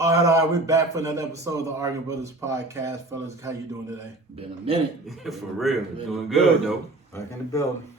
All right, we're back for another episode of the Arguing Brothers podcast. Fellas, how you doing today? Been a minute. For real. Doing good, though. Back in the building.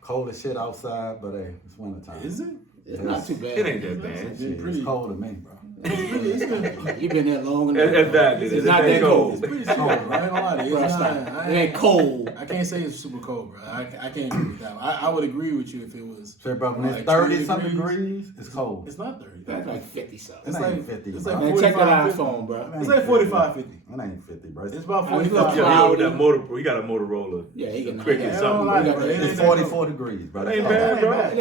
Cold as shit outside, but hey, it's wintertime. Is it? It's not too bad. It ain't that bad. It's cold to me, bro. You've been there long enough. Exactly. It's not that cold. It's pretty cold, bro. I ain't gonna lie to you. It ain't cold. I can't say it's super cold, bro. I can't agree with that. I would agree with you if it was. So, bro, when it's 30-something degrees, it's cold. It's not 30. That's like 50 something. It's like 50. It's bro. like Man, 45, check that 50. iPhone, bro. It's like 45, 50. It ain't 50, bro. It's about I was 45. looking With that motor, he got a Motorola. Yeah, he can Cricket Yeah, something. I don't like like that. it. It's 44 degrees, bro. Ain't That's bad, cold. bro. It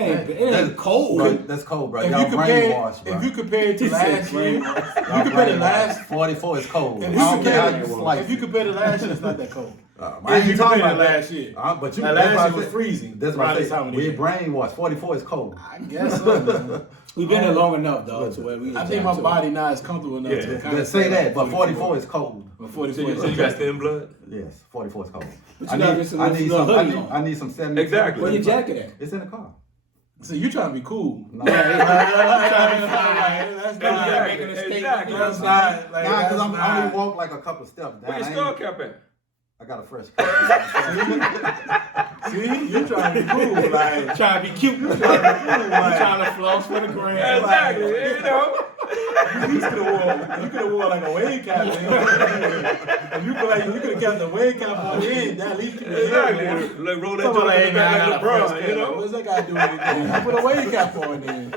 ain't cold. Bro, that's cold, bro. If Y'all you compare, brainwashed, bro. if you compare it to last year, if you Y'all compare the brainwashed. last, 44 is cold. I if you don't care how you compare, slice if you compare to last year, it's not that cold. I If you ain't talking compare about to that. last year, But you, now, that's last why year I was said- freezing. That's around why I this time of said the we're year. brainwashed. 44 is cold. I guess so, man. We've been there long enough, though, to where we. I think my body now is comfortable enough to kind of Let's say that, but 44 is cold. But So 44 you, is so you got thin blood? Yes, 44 is cold. But you gotta get some little hoodie on. I need some 70. Exactly. Where your jacket at? It's in the car. So you trying to be cool? No. That's not making a statement. Exactly. That's not like Nah, because that's I only not. walk like a couple steps down. Where your I skull ain't- cap at? I got a fresh cut. See, you trying to be cool, like Trying to be cute. you trying to be cool, like Trying to floss for the gram. Exactly. You know? you could have wore like a wave cap. If you feel like you could have kept the wave cap on the end, that at least keep it Exactly. here. Like roll that Somebody joint in ain't the back got like a fresh LeBron, cut. you know? What's that guy doing anything? I put a wave cap on then.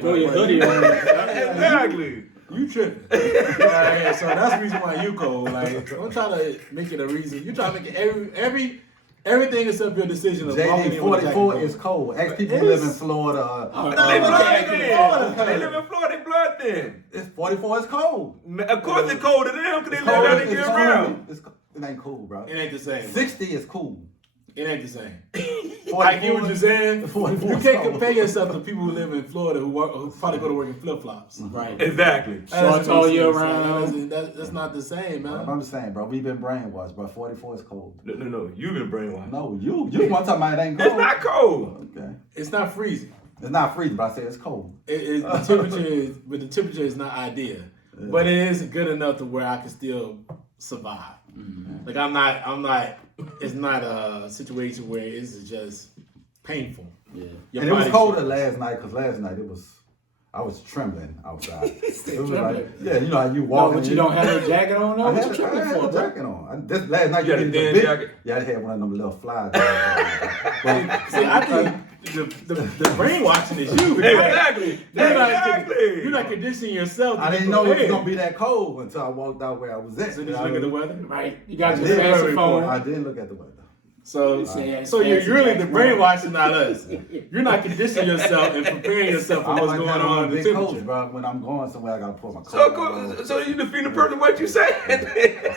Throw your hoodie on. Exactly. You tripping. Right, so that's the reason why you cold. Like, don't try to make it a reason. You try to make it everything except your decision of walking JD in with a 44 jacket. is cold. Ask people who live in Florida. They blood thin. Florida. They live in Florida, they blood thin. It's 44 is cold. Of course it's colder than them because they It's live cold. out there It's year round. cold. It ain't cool, bro. It ain't the same. 60 is cool. It ain't the same. 44 I get what you're saying. 44 You is can't cold. compare yourself to people who live in Florida who probably go to work in flip flops. Right. Exactly. Shorts all year round. That's not the same, man. I'm just saying, bro. We've been brainwashed, bro. 44 is cold. No. You've been brainwashed. No, you want to talk about it ain't cold. It's not cold. Okay. It's not freezing. It's not freezing, but I said it's cold. The temperature is not ideal, but it is good enough to where I can still survive. Mm-hmm. Like I'm not. It's not a situation where it's just painful. Yeah. Your And it was body's- colder last night because last night I was trembling outside. It was like, yeah, you know how you No, walk. but you don't have no jacket on, though? I What had, you tripping I had for, a bro? jacket on. This last night You had a get thin big. jacket? Yeah, I had one of them little fly jackets. See, I think the brainwashing is you. Exactly. You're not conditioning yourself. To I didn't be know it was prepared. gonna be that cold until I walked out where I was at. So did you look at the weather? Right. You I got your did. fancy phone. I didn't look at the weather. So, Yeah, so you're fancy really the jacket. brainwashing, not us. You're not conditioning yourself and preparing yourself for I what's like going having on a in the big temperature. coat, bro. When I'm going somewhere, I gotta put my coat So, on. so you defeat the person what you saying.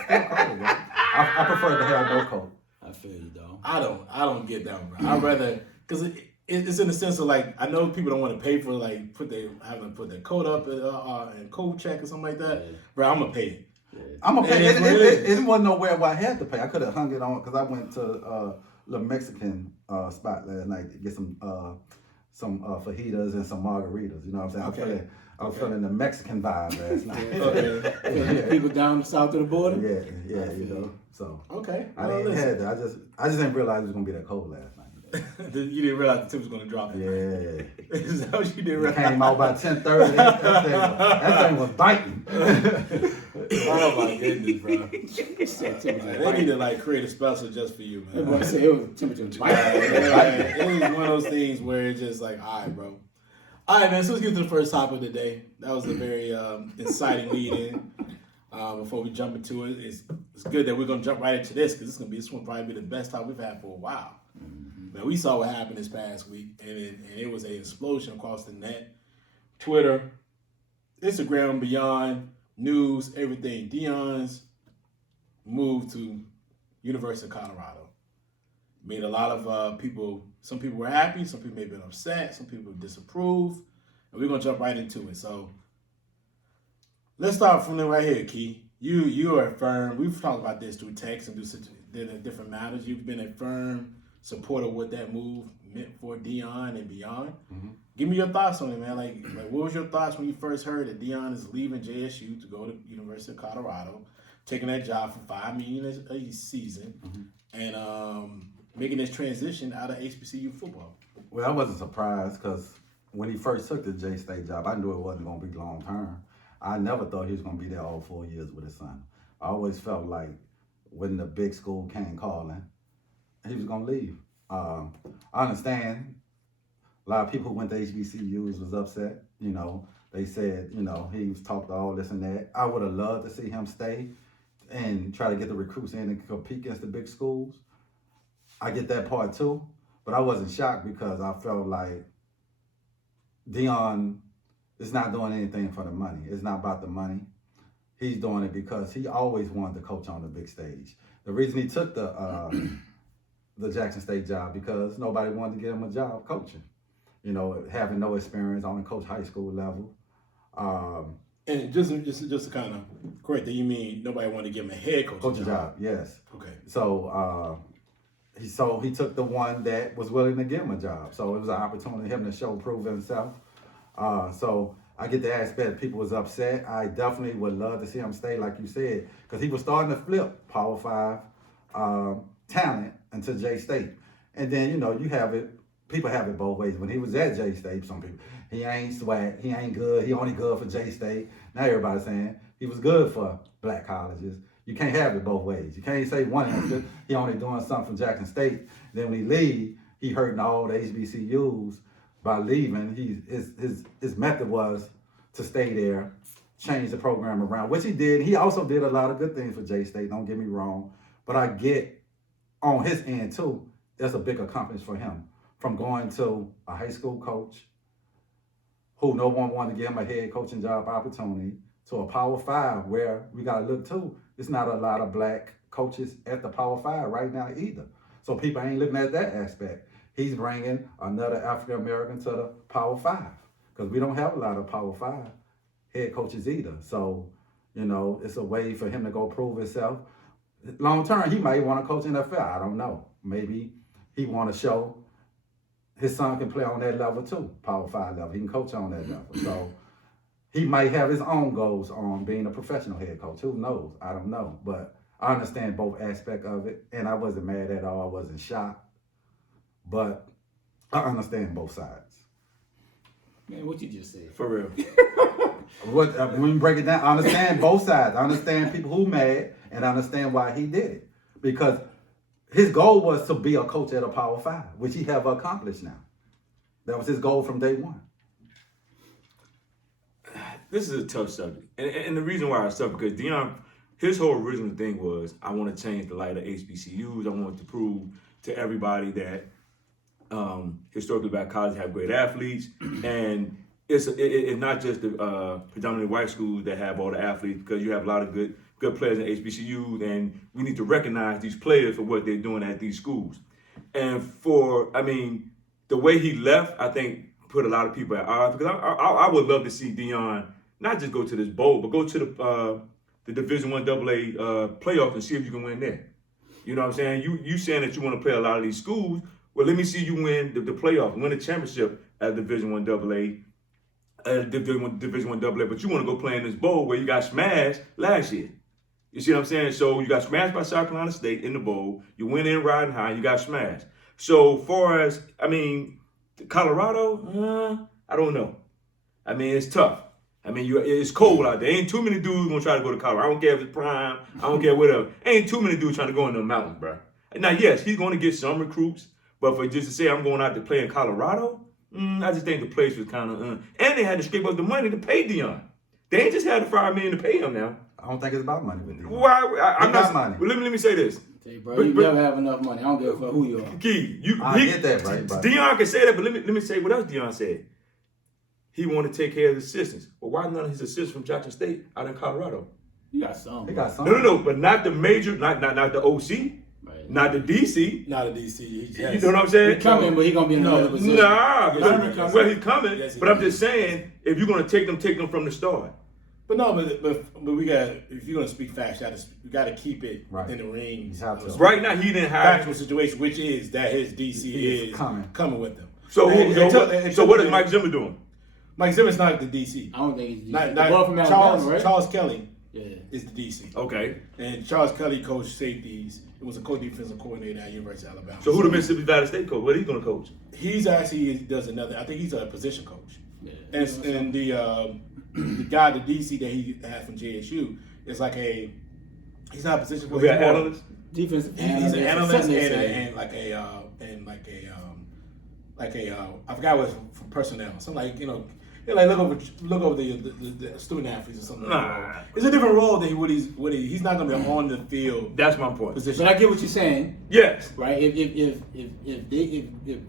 I prefer to have no coat. I feel you, though. I don't get that, bro. I'd rather, because it's in the sense of like, I know people don't want to pay for like having to put their coat up and coat check or something like that. Yeah. Bro, I'm gonna pay it. I'm gonna It pay. is what it is. It wasn't nowhere where I had to pay. I could have hung it on because I went to little Mexican spot last night to get some fajitas and some margaritas. You know what I'm saying? Okay. I was feeling the Mexican vibe last night. Okay. People down south of the border? Yeah, you know. So Okay. I Well, didn't listen. have that. I just didn't realize it was gonna be that cold last night. You didn't realize the temperature was gonna drop. Yeah. Is that what you didn't It realize? came out by 10:30. That thing was biting. Oh my goodness, bro. Said temperature They need to like create a special just for you, man. Everybody say it was temperature It is one of those things where it's just like, all right, bro. All right, man. So let's get to the first topic of the day. That was a very inciting lead-in. Before we jump into it, it's good that we're gonna jump right into this because this will probably be the best topic we've had for a while. Man, we saw what happened this past week, and it was an explosion across the net. Twitter, Instagram, beyond, news, everything. Deion's move to University of Colorado made a lot of people. Some people were happy, some people may have been upset, some people disapproved, and we're gonna jump right into it. So let's start from right here, Key. You are a firm. We've talked about this through text and through different matters. You've been a firm supporter with that move. meant for Deion and beyond. Mm-hmm. Give me your thoughts on it, man. Like, what was your thoughts when you first heard that Deion is leaving JSU to go to University of Colorado, taking that job for $5 million a season, and making this transition out of HBCU football? Well, I wasn't surprised because when he first took the J-State job, I knew it wasn't going to be long term. I never thought he was going to be there all 4 years with his son. I always felt like when the big school came calling, he was going to leave. I understand a lot of people who went to HBCUs was upset. You know, they said, you know, he was talked all this and that. I would have loved to see him stay and try to get the recruits in and compete against the big schools. I get that part too, but I wasn't shocked because I felt like Deion is not doing anything for the money. It's not about the money. He's doing it because he always wanted to coach on the big stage. The reason he took the Jackson State job because nobody wanted to get him a job coaching. You know, having no experience, only coach high school level. And just to kind of correct that, you mean nobody wanted to give him a head coaching job? Yes. Okay. So he took the one that was willing to give him a job. So it was an opportunity for him to prove himself. So I get the aspect that people was upset. I definitely would love to see him stay, like you said, because he was starting to flip Power 5 talent into J-State. And then, you know, you have it. People have it both ways. When he was at J-State, some people, he ain't swag, he ain't good, he only good for J-State. Now everybody's saying he was good for black colleges. You can't have it both ways. You can't say one answer, he only doing something for Jackson State. Then when he leave, he hurting all the HBCUs by leaving. His method was to stay there, change the program around, which he did. He also did a lot of good things for J-State, don't get me wrong. But I get on his end too, that's a big accomplishment for him. From going to a high school coach who no one wanted to give him a head coaching job opportunity to a Power 5 where we got to look too. It's not a lot of black coaches at the Power 5 right now either. So people ain't looking at that aspect. He's bringing another African American to the Power 5 because we don't have a lot of Power 5 head coaches either. So, you know, it's a way for him to go prove himself. Long term, he might want to coach NFL. I don't know. Maybe he want to show his son can play on that level too, Power 5 level. He can coach on that level. So he might have his own goals on being a professional head coach. Who knows? I don't know. But I understand both aspects of it, and I wasn't mad at all. I wasn't shocked. But I understand both sides. Man, what you just said. For real. When you break it down, I understand both sides. I understand people who mad, and I understand why he did it. Because his goal was to be a coach at a Power 5, which he have accomplished now. That was his goal from day one. This is a tough subject. And the reason why it's tough, because Deion, his whole original thing was, I want to change the light of HBCUs. I want to prove to everybody that historically black colleges have great athletes. And it's not just the predominantly white schools that have all the athletes, because you have a lot of good players in HBCUs, and we need to recognize these players for what they're doing at these schools. And the way he left, I think, put a lot of people at odds, because I would love to see Deion not just go to this bowl, but go to the Division I AA playoffs and see if you can win there. You know what I'm saying? You saying that you want to play a lot of these schools. Well, let me see you win the playoff, win the championship at Division I AA, Division I AA, but you want to go play in this bowl where you got smashed last year. You see what I'm saying? So you got smashed by South Carolina State in the bowl. You went in riding high. You got smashed. So far as, Colorado, I don't know. It's tough. It's cold out there. Ain't too many dudes gonna try to go to Colorado. I don't care if it's prime. I don't care whatever. Ain't too many dudes trying to go in the mountains, bro. Now, yes, he's going to get some recruits, but for just to say I'm going out to play in Colorado, I just think the place was kind of, and they had to scrape up the money to pay Deion. They ain't just had the $5 million to pay him now. I don't think it's about money with Deion. Why? I'm not money. Well, let me say this. Hey, bro, you never have enough money. I don't give a fuck who you are. Key, I get that, right? But Deion can say that, but let me say what else Deion said. He wanted to take care of his assistants. Well, why none of his assistants from Jackson State out in Colorado? You got some. he got some. No, but not the major, not the OC, Right. not the DC. Not a DC. You know what I'm saying? He's coming, but he's going to be in another position. Nah, Yes, he coming. well, he's coming. Yes, he But I'm coming. just saying, if you're going to take them from the start. But no, but we got, if you're gonna speak facts, you gotta keep it Right. in the range. You have to. Right now, he didn't have. Factual situation, which is that his DC He is coming. with him. So, So what is Mike Zimmer doing? Mike Zimmer's not the DC. I don't think he's Not the boy from Alabama, right? Charles Kelly Yeah. is the DC. Okay. And Charles Kelly coached safeties. It was a co-defensive coordinator at University of Alabama. So who the Mississippi Valley State coach? What are he going to coach? He's actually does another. I think he's a position coach. Yeah. And the guy, the DC that he had from JSU, is like he's not a position coach. We got analyst. Defensive He's an analyst something they say. I forgot what for personnel. Something like like look over the student athletes or something. Nah. It's a different role than he's not going to be on the field That's my point. position. But I get what you're saying, Yes. right? If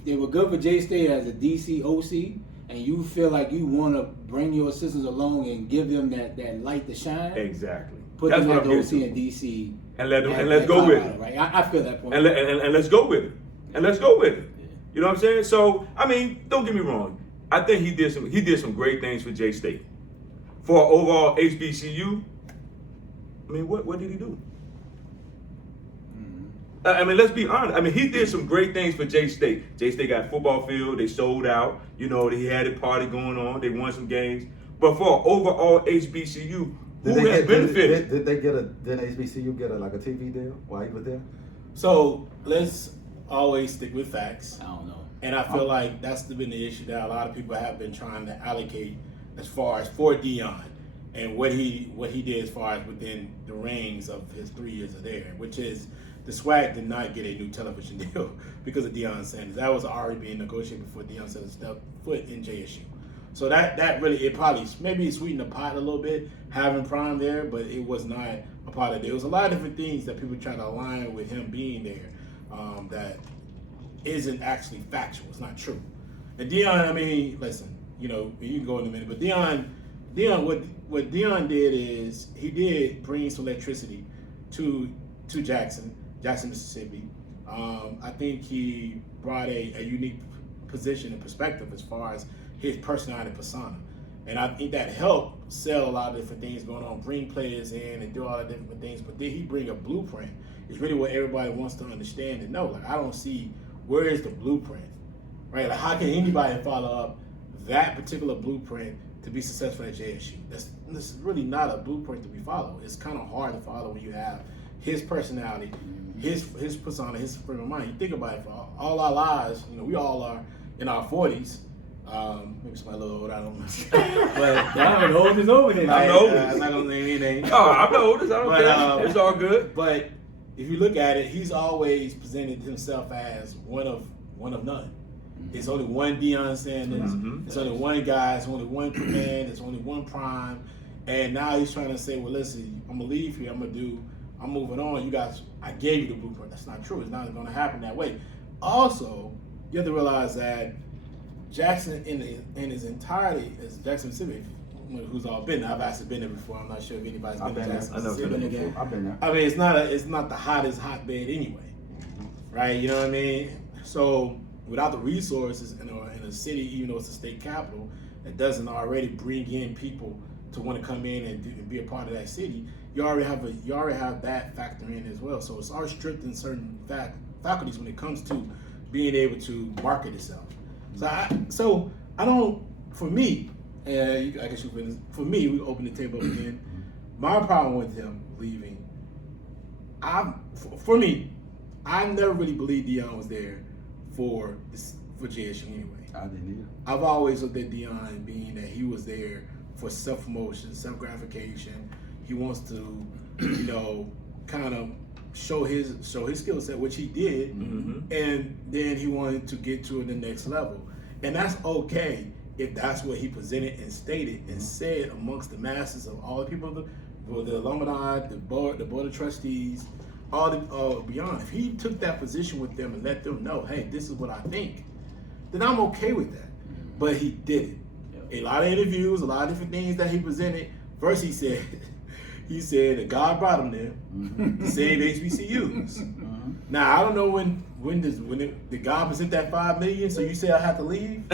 they were good for J State as a DC OC, and you feel like you want to bring your assistants along and give them that light to shine, Exactly. put That's them what at I'm the getting OC to. and DC, And let them at- and let's at go with Colorado, it. right? I feel that point. And let's go with it. And let's go with it. You know what I'm saying? So I mean, don't get me wrong. I think he did some great things for J State. For overall HBCU, I mean, what did he do? I mean, let's be honest. I mean, he did some great things for J State. J State got a football field. They sold out. They had a party going on. They won some games. But for overall HBCU, who has benefited? Did HBCU get a TV deal while he was there? So let's always stick with facts. I don't know. And I feel like that's been the issue that a lot of people have been trying to allocate as far as for Deion and what he did as far as within the reins of his 3 years of there, which is the SWAC did not get a new television deal because of Deion Sanders. That was already being negotiated before Deion Sanders stepped foot in JSU. So that really, it probably maybe sweetened the pot a little bit having Prime there, but it was not a part of it. There was a lot of different things that people try to align with him being there that isn't actually factual. It's not true. And Deion, I mean, listen, you can go in a minute, but Deion, what Deion did is he did bring some electricity to Jackson, Mississippi. I think he brought a unique position and perspective as far as his personality and persona. And I think that helped sell a lot of different things going on, bring players in and do all the different things. But did he bring a blueprint? It's really what everybody wants to understand and know. Like, I don't see where is the blueprint, right? Like, how can anybody follow up that particular blueprint to be successful at JSU? This is really not a blueprint to be followed. It's kind of hard to follow when you have his personality, his persona, his frame of mind. You think about it, for all our lives, we all are in our 40s. Maybe somebody a little older, I don't know. But the oldest over there. I'm the oldest. I'm not gonna name anything. Oh, I'm the oldest. I don't But, care. It's all good. But if you look at it, he's always presented himself as one of none. It's only one Deion Sanders. Mhm. It's only one guy. It's only one command. It's only one prime. And now he's trying to say, well, listen, I'm gonna leave here. I'm moving on. You guys, I gave you the blueprint. That's not true. It's not gonna happen that way. Also, you have to realize that Jackson in his entirety is Jackson Mississippi, who's all been there. I've actually been there before. I'm not sure if anybody's been to Jackson I know Mississippi. I've been there. I mean, it's not the hottest hotbed anyway, right? You know what I mean? So without the resources in a city, even though it's a state capital, that doesn't already bring in people to want to come in and be a part of that city, you already have that factor in as well. So it's already strict in certain faculties when it comes to being able to market itself. So I don't. For me, I guess for me, we open the table up again. My problem with him leaving, for me, I never really believed Deion was there for JSU anyway. I didn't either. I've always looked at Deion being that he was there for self-promotion, self-gratification. He wants to, kind of show his skill set, which he did, and then he wanted to get to the next level. And that's okay if that's what he presented and stated and said amongst the masses of all the people, the alumni, the board of trustees, all the beyond. If he took that position with them and let them know, hey, this is what I think, then I'm okay with that. But he didn't. A lot of interviews, a lot of different things that he presented. First, he said that God brought him there to save HBCUs. Now I don't know when did God present that $5 million? So you say I have to leave?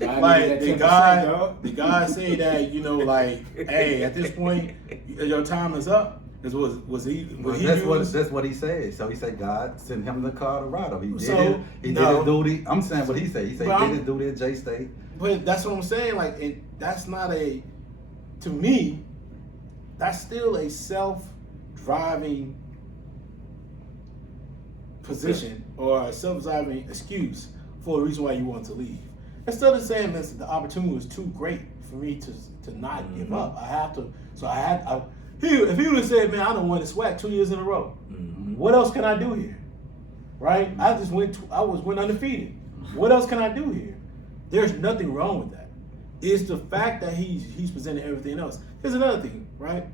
Like did God say that like, hey, at this point your time is up? That's what he said. So he said God sent him to Colorado. He did his duty. I'm saying what he said. He said he did his duty at J State. But that's what I'm saying. Like, that's not to me, that's still a self-driving position or a self-driving excuse for a reason why you want to leave. Instead of saying that the opportunity was too great for me to not give up, I have to. So if he would have said, man, I don't win the SWAC 2 years in a row. What else can I do here? Right? I went undefeated. What else can I do here? There's nothing wrong with that. It's the fact that he's presenting everything else. Here's another thing, right?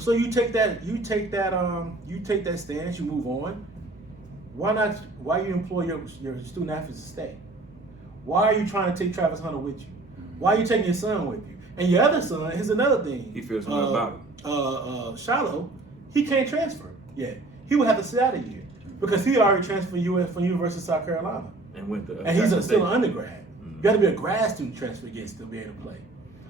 So you take that stance, you move on. Why you employ your student athletes to stay? Why are you trying to take Travis Hunter with you? Why are you taking your son with you? And your other son, here's another thing. He feels something about it. Shiloh, he can't transfer yet. He would have to sit out a year because he already transferred from University of South Carolina. And he's still an undergrad. You got to be a grad student transfer again to still be able to play.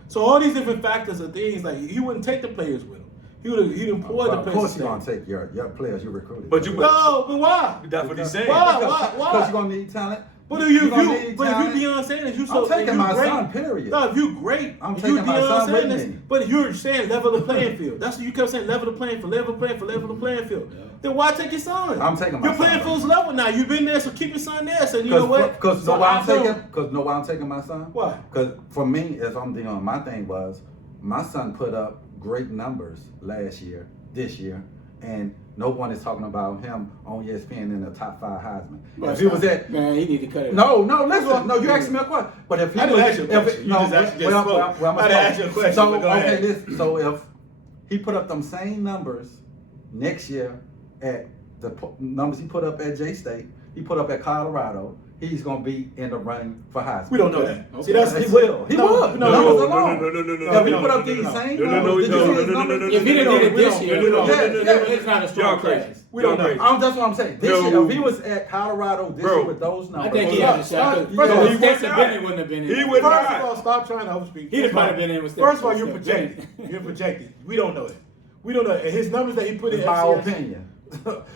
So all these different factors are things like he wouldn't take the players with him. He'd employ the players. Of course, you're gonna take your players you recruited. But why? That's what he's saying. Why? Because you're gonna need talent. But if you Deion Sanders, I'm taking my son. Period. No, if you great, I'm taking my son with me. But you're saying level the playing field. That's what you kept saying. Level the playing field. Level the playing field. Yeah. Then why take your son? I'm taking my son. Your playing field's level now. You've been there, so keep your son there. So you know what? Because why I'm taking my son? Why? Because for me, as I'm Deion, my thing was my son put up great numbers this year, and no one is talking about him on ESPN in the top 5 Heisman. But if he was at, man, he need to cut it. No, listen. No, you asked me a question. But if he was, ask you a question. I didn't ask you a question. So but go ahead. listen. So if he put up them same numbers next year at the numbers he put up at J State, he put up at Colorado, he's gonna be in the running for Heisman. We don't know that. Okay. See, he will. He would. No. If he put up these same numbers, if he didn't get it this year, it's not a strong class. We don't know. That's what I'm saying. This year, if he was at Colorado this year with those numbers, I think he had a shot. First of all, Stetson Bennett wouldn't have been in. He would not. First of all, stop trying to overspeak. He'd have probably been in with Stetson. First of all, you're projecting. You're projecting. We don't know that. We don't know. And his numbers that he put in. My opinion.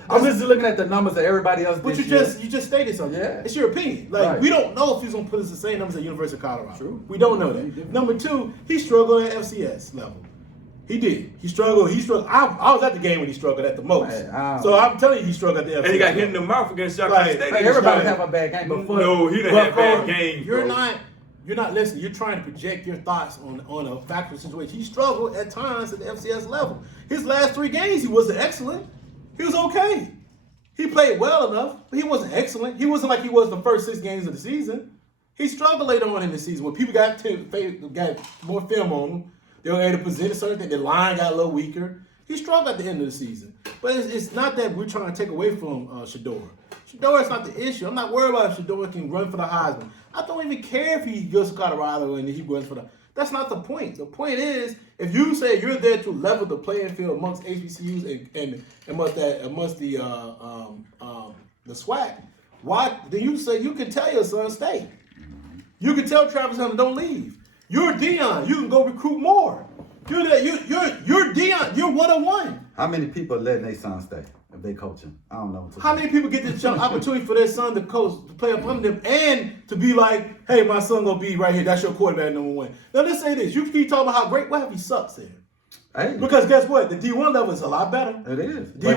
I'm just looking at the numbers that everybody else did. But you just stated something. Yeah. It's your opinion. Like we don't know if he's gonna put us the same numbers at University of Colorado. True. We don't know that. Number 2, he struggled at FCS level. He did. He struggled. I was at the game when he struggled at the most. So I'm telling you, he struggled at the FCS. And he got hit in the mouth against Shaka State. Everybody have a bad game, but no, he didn't have bad game. You're not listening. You're trying to project your thoughts on a factual situation. He struggled at times at the FCS level. His last 3 games, he wasn't excellent. He was okay. He played well enough, but he wasn't excellent. He wasn't like he was the first 6 games of the season. He struggled later on in the season when people got more film on him. They were able to present a certain thing. The line got a little weaker. He struggled at the end of the season. But it's not that we're trying to take away from Shedeur. Shedeur is not the issue. I'm not worried about if Shedeur can run for the Heisman. I don't even care if he goes to Colorado and he runs for the. That's not the point. The point is, if you say you're there to level the playing field amongst HBCUs and amongst the SWAC, why? Then you say you can tell your son stay. You can tell Travis Hunter don't leave. You're Deion. You can go recruit more. You're Deion. You're 101. How many people are letting their son stay if they coaching? I don't know. How many people get this opportunity for their son to coach, to play up under them, and to be like, hey, my son gonna be right here. That's your quarterback number 1. Now let's say this. You keep talking about how great. What if he sucks there? Hey. Because guess what? The D1 level is a lot better. It is. D1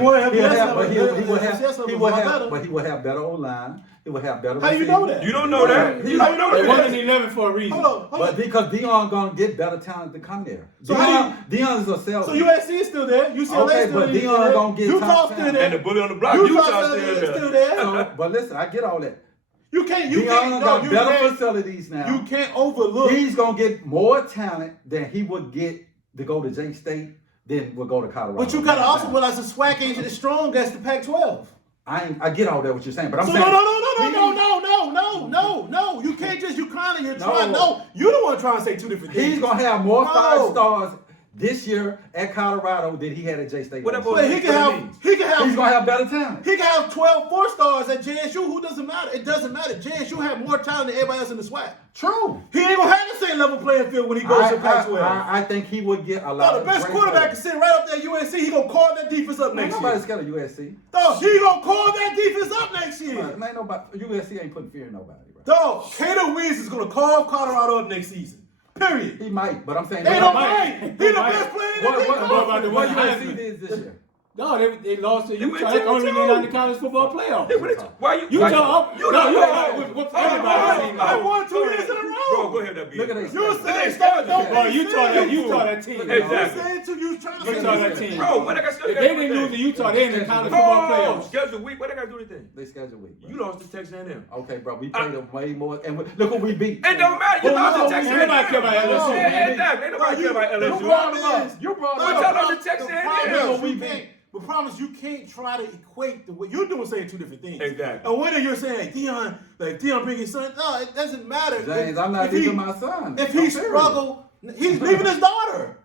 but he will have better O-line. He will have better. How you know that? You don't know that. You don't know that. They won in 11 for a reason. Hold on. But because Deion gonna get better talent to come there. So Deion is a salesman. So USC is still there. UCLA still but Deion gonna get Utah still there. And the bully on the block, Utah still there. So, but listen, I get all that. Deion got better facilities now. You can't overlook. He's gonna get more talent than he would get to go to J State than would go to Colorado. But you gotta also realize the SWAC ain't as strong as the Pac-12. I get all that what you're saying, but I'm saying no. You can't just you're the one trying to say 2 different things. He's gonna have more 5 stars this year at Colorado than he had at J-State. Whatever. But he can have. He's gonna have better talent. He can have 12 4-stars at JSU. Who doesn't matter? It doesn't matter. JSU have more talent than everybody else in the SWAC. True. He ain't gonna have the same level playing field when he goes to Pac-12. I think he would get a lot. No, the best quarterback is sitting right up there at USC. He gonna call that defense up next year. Nobody's scared of USC. No, he gonna call that defense up next year. Man, ain't nobody. USC ain't putting fear in nobody, bro. Dog, Kato Wiz is gonna call Colorado up next season. Period. He might, but I'm saying They don't mind. He the best player in the league. What USC did this year? No, they lost to Utah. went They only 10-2. made out the college football playoff. Why you? Utah, with everybody. I won 2 years in a row. Bro, go ahead, that Look at beat. that. You saying stuff don't Bro, make Utah sense. that team. Exactly. You saying to you trying to Utah say that team. Bro, what I got to If they didn't lose to Utah, they in the college football playoffs. Schedule week. What I got to do anything? They schedule week. Bro. You lost to Texas A&M. Okay, bro. We played them way more, and look what we beat. It don't matter. You lost to Texas A&M. Everybody care about LSU. Ain't nobody care about You LSU. brought them up. You brought But them y'all up. lost to Texas The A&M. problem is you can't. The problem is you can't try to equate the way you're doing, saying 2 different things. Exactly. And when you're saying Deion bring his son, no, it doesn't matter. James, I'm not leaving my son. If he struggle, he's leaving his daughter.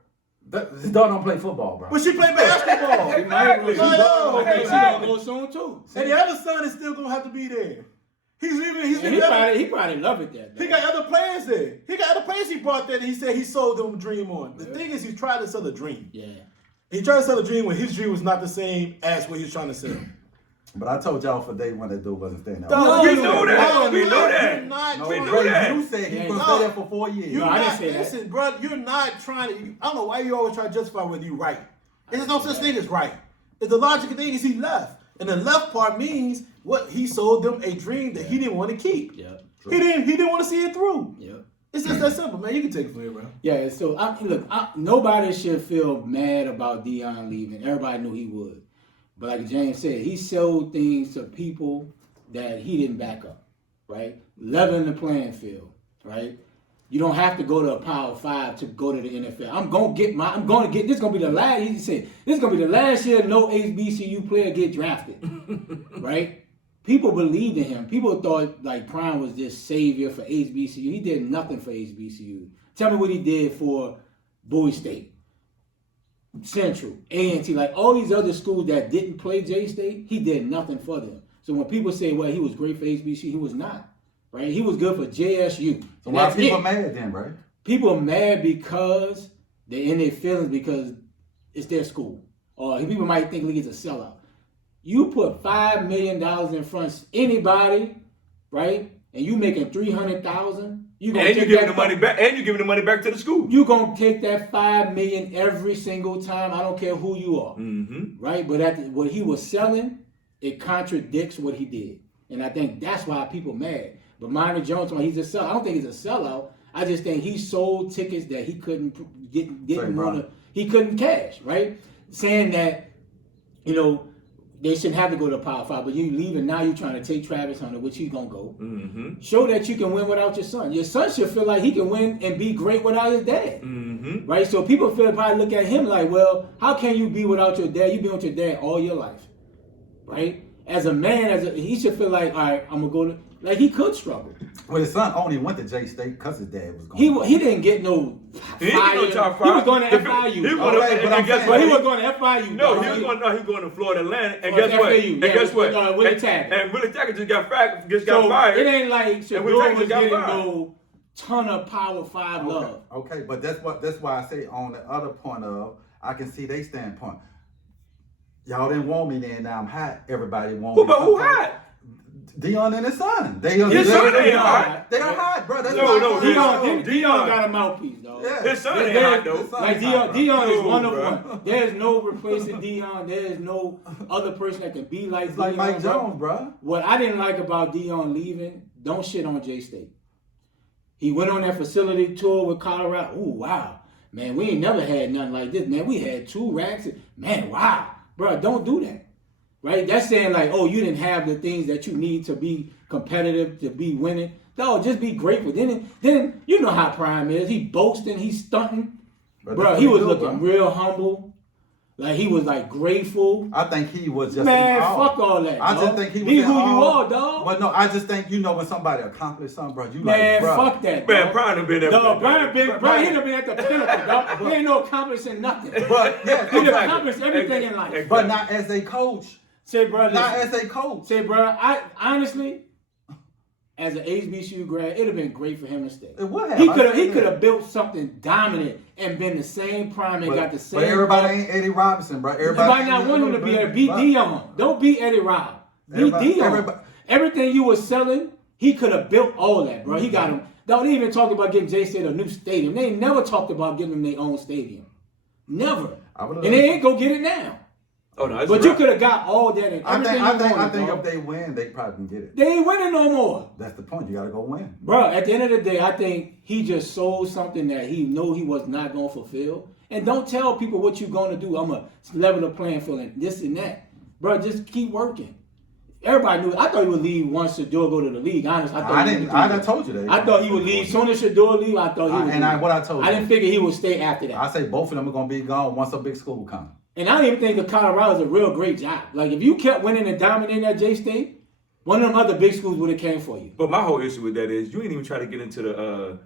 His daughter don't play football, bro. But she play basketball. Exactly. Like, yo, She gonna go soon too. and the other son is still gonna have to be there. He's leaving. He's And leaving. he probably love it there. He got other players there. He got other players he brought there that he said he sold them a dream on. The thing is, he tried to sell a dream. Yeah. He tried to sell a dream when his dream was not the same as what he was trying to sell. But I told y'all for day one that dude wasn't staying there. No, we know that. We know that. You're not No, we trying- knew Ray, that. you said he was Yeah, gonna no. stay there for 4 years. You're No, I didn't not, say that. listen, bro, you're not trying to. I don't know why you always try to justify whether you're right. There's no such thing as right. The logical thing is he left. And the left part means what he sold them a dream that he didn't want to keep. Yeah. He didn't want to see it through. Yeah. It's just that simple, man. You can take it from here, bro. Yeah, so nobody should feel mad about Deion leaving. Everybody knew he would. But like James said, he sold things to people that he didn't back up, right? Leveling the playing field, right? You don't have to go to a Power 5 to go to the NFL. This is gonna be the last, he said, this is gonna be the last year no HBCU player get drafted. Right? People believed in him. People thought like Prime was this savior for HBCU. He did nothing for HBCU. Tell me what he did for Bowie State, Central, A&T, like all these other schools that didn't play J-State, he did nothing for them. So when people say, well, he was great for HBCU, he was not. Right? He was good for JSU. So why people mad then, right? People are mad because they're in their feelings because it's their school. Or people might think like it's a sellout. You put $5 million in front of anybody, right? And you making $300,000. You giving the money back. And you giving the money back to the school. You gonna take that $5 million every single time. I don't care who you are, right? But what he was selling, it contradicts what he did, and I think that's why people mad. But Minor Jones, he's a sellout. I don't think he's a sellout. I just think he sold tickets that he couldn't he couldn't cash, right? Saying that, they shouldn't have to go to Power 5, but you leaving now, you're trying to take Travis Hunter, which he's going to go. Show that you can win without your son. Your son should feel like he can win and be great without his dad. Right? So people probably look at him like, well, how can you be without your dad? You've been with your dad all your life. Right? As a man, he should feel like, all right, I'm going to go to, like he could struggle. Well, his son only went to J-State because his dad was going. He didn't get no He didn't get no top 5. He was going to FIU. He was going to FIU. No, he was going to Florida Atlantic. And guess what? FAU. And guess what? Willie Taggart. And Willie Taggart just got fired. It ain't like Shador was getting fired. no ton of Power 5 love. Okay, but that's why I say on the other point of, I can see their standpoint. Y'all didn't want me then, now I'm hot. Everybody want me. But who hot? Deion and his son. His son ain't hot. They are hot, bro. That's Deion got a mouthpiece, though. Yeah. His son ain't hot, though. Like Deion is one of one. There's no replacing Deion. There's no other person that can be like It's Deion. like Mike Jones, bro. What I didn't like about Deion leaving, don't shit on J-State. He went on that facility tour with Colorado. Ooh, wow. Man, we ain't never had nothing like this. Man, we had 2 racks. Man, wow. Bro, don't do that. Right? That's saying like, oh, you didn't have the things that you need to be competitive, to be winning. No, just be grateful. Then you know how Prime is. He boasting, he's stunting. Bro, he was looking real humble. Like he was like grateful. I think he was just Man, in awe. fuck all that. I dog. just think he was Be in who you awe. are, dog. But no, I just think when somebody accomplished something, bro, you Man, like, bro. fuck that. Man, dog. Brian done been there. No, Brian he done been at the pinnacle, dog. He ain't no accomplishing nothing. But yeah, He done exactly. accomplished everything in life. but not as a coach. Say, bro, Not listen. as a coach. Say, bro, I honestly, as an HBCU grad, it'd have been great for him to stay. It would have. He I could have. said He could that. have built something dominant and been the same prime and got the same. But everybody ain't Eddie Robinson, bro. Everybody not want him to be there. Beat but- Deion. Don't beat Eddie Rob. Beat Deion. Everything you was selling, he could have built all that, bro. He got him. Don't even talk about getting J-State a new stadium. They ain't never talked about getting them their own stadium. Never. And they ain't go get it now. Oh no, But you could have got all that and I everything. think if they win, they probably can get it. They ain't winning no more. That's the point. You got to go win. Bro, at the end of the day, I think he just sold something that he knew he was not going to fulfill. And don't tell people what you're going to do. I'm going to level the playing field and this and that. Bro, just keep working. Everybody knew. I thought he would leave once Shador go to the league. Honestly, I done told you that. I thought he would leave. Soon as Shador leave, I thought he would leave. What I told you. I didn't figure he would stay after that. I say both of them are going to be gone once a big school comes. And I don't even think the Colorado's a real great job. Like, if you kept winning and dominating at J-State, one of them other big schools would have came for you. But my whole issue with that is you ain't even try to get into the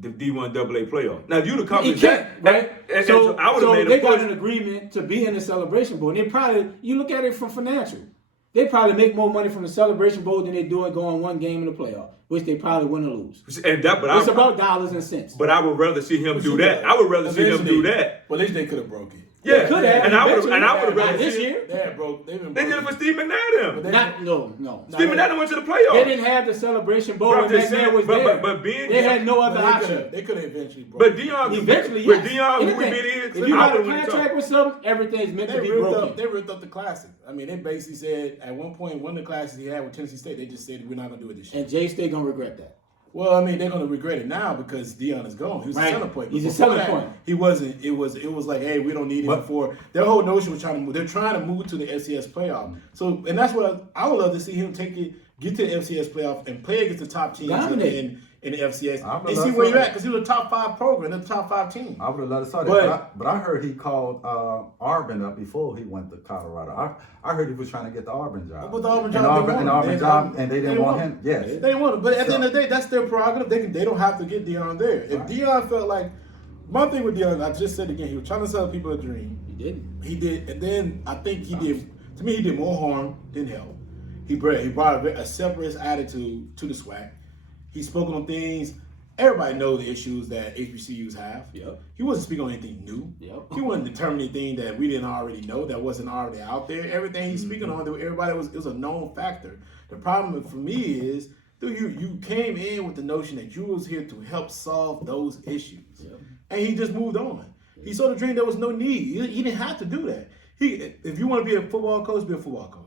D1 AA playoff. Now if you'd accomplished that, right? and So I would have made they a got push. an agreement to be in the Celebration Bowl. And they probably, you look at it from financial, they probably make more money from the Celebration Bowl than they do in going one game in the playoff, which they probably win or lose. And that, but It's about dollars and cents. But I would rather see him do that. I would rather see him do that. But at least they could have broke it. Yeah, They could have. and I would Eventually. have rather This seen year. They had broke. They've been They broke. did it for Steve McNair. them. No. Steve McNair went to the playoffs. They didn't have the Celebration Bowl Bro, when I'm just that man saying, was but- there. but being- they had no other But option. They could have eventually broke. But Deion, Eventually, with yes. Deion, who we Anything. been in, If you I got a would've went contract to- with something, everything's meant to be broken. They ripped up the classic. I mean, they basically said at one point, one of the classes he had with Tennessee State, they just said we're not gonna do it this year. And J-State gonna regret that. Well, I mean, they're gonna regret it now because Deion is gone. He was Right. a center point. He's a Before center that, point. He wasn't. It was like, hey, we don't need him for. Their whole notion was trying to move. They're trying to move to the FCS playoff. So, and that's what I would love to see him get to the FCS playoff and play against the top teams in the FCS I would and love see to where see you're that. at because he was a top 5 program, the top 5 team. I would have loved to saw that. But I heard he called Auburn up before he went to Colorado. I heard he was trying to get the Auburn job. But the Auburn And job, and they didn't want him. Yes. They didn't want him. But at the end of the day, that's their prerogative. They don't have to get Deion there. If Deion felt like, my thing with Deion, I just said again, he was trying to sell people a dream. He didn't. He did, and then I think he did. To me, he did more harm than help. He brought a separate attitude to the SWAC. He spoke on things. Everybody knows the issues that HBCUs have. Yep. He wasn't speaking on anything new. Yep. He wasn't determining anything that we didn't already know, that wasn't already out there. Everything he's speaking on, everybody it was a known factor. The problem for me is, dude, you came in with the notion that you was here to help solve those issues, and he just moved on. He saw the dream. There was no need. He didn't have to do that. If you want to be a football coach, be a football coach.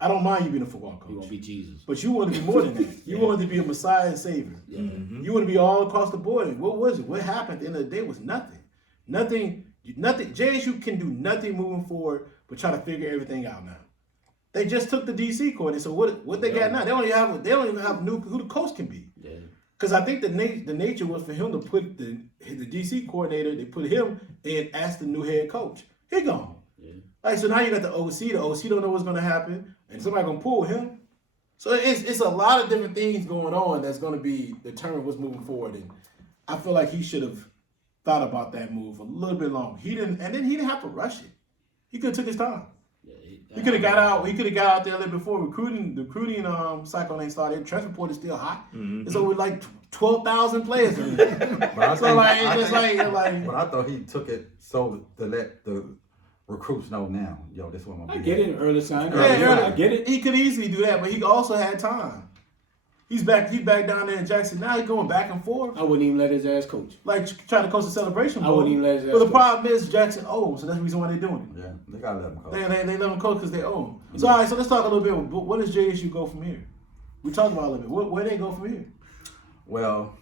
I don't mind you being a football coach. You won't be Jesus. But you want to be more than that. You wanted to be a Messiah and Savior. Yeah. You want to be all across the board. And what was it? What happened at the end of the day was nothing. Nothing. JSU can do nothing moving forward but try to figure everything out now. They just took the DC coordinator. So what they got now? They don't even have who the coach can be. Yeah. Because I think the nature was for him to put the DC coordinator. They put him in as the new head coach. He gone. Yeah. Like, so now you got the OC. The OC don't know what's going to happen, and somebody going to pull him. So it's a lot of different things going on that's going to be determined what's moving forward. And I feel like he should have thought about that move a little bit longer. He didn't have to rush it. He could have took his time. Yeah, He could have got out. He could have got out there a little before recruiting. The recruiting cycle ain't started. Transfer portal is still hot. It's over like 12,000 players. But I thought he took it so to let the recruits know now. Yo, this one. I get it. Early sign. Yeah, I get it. He could easily do that, but he also had time. He's back down there in Jackson. Now he's going back and forth. I wouldn't even let his ass coach. Like trying to coach the Celebration I Bowl. wouldn't even let his ass But the coach. problem is Jackson owns, so that's the reason why they're doing it. Yeah, they gotta let him coach. They let him coach because they own. So all right, so let's talk a little bit. What does JSU go from here? We talked about it a little bit. Where they go from here? Well,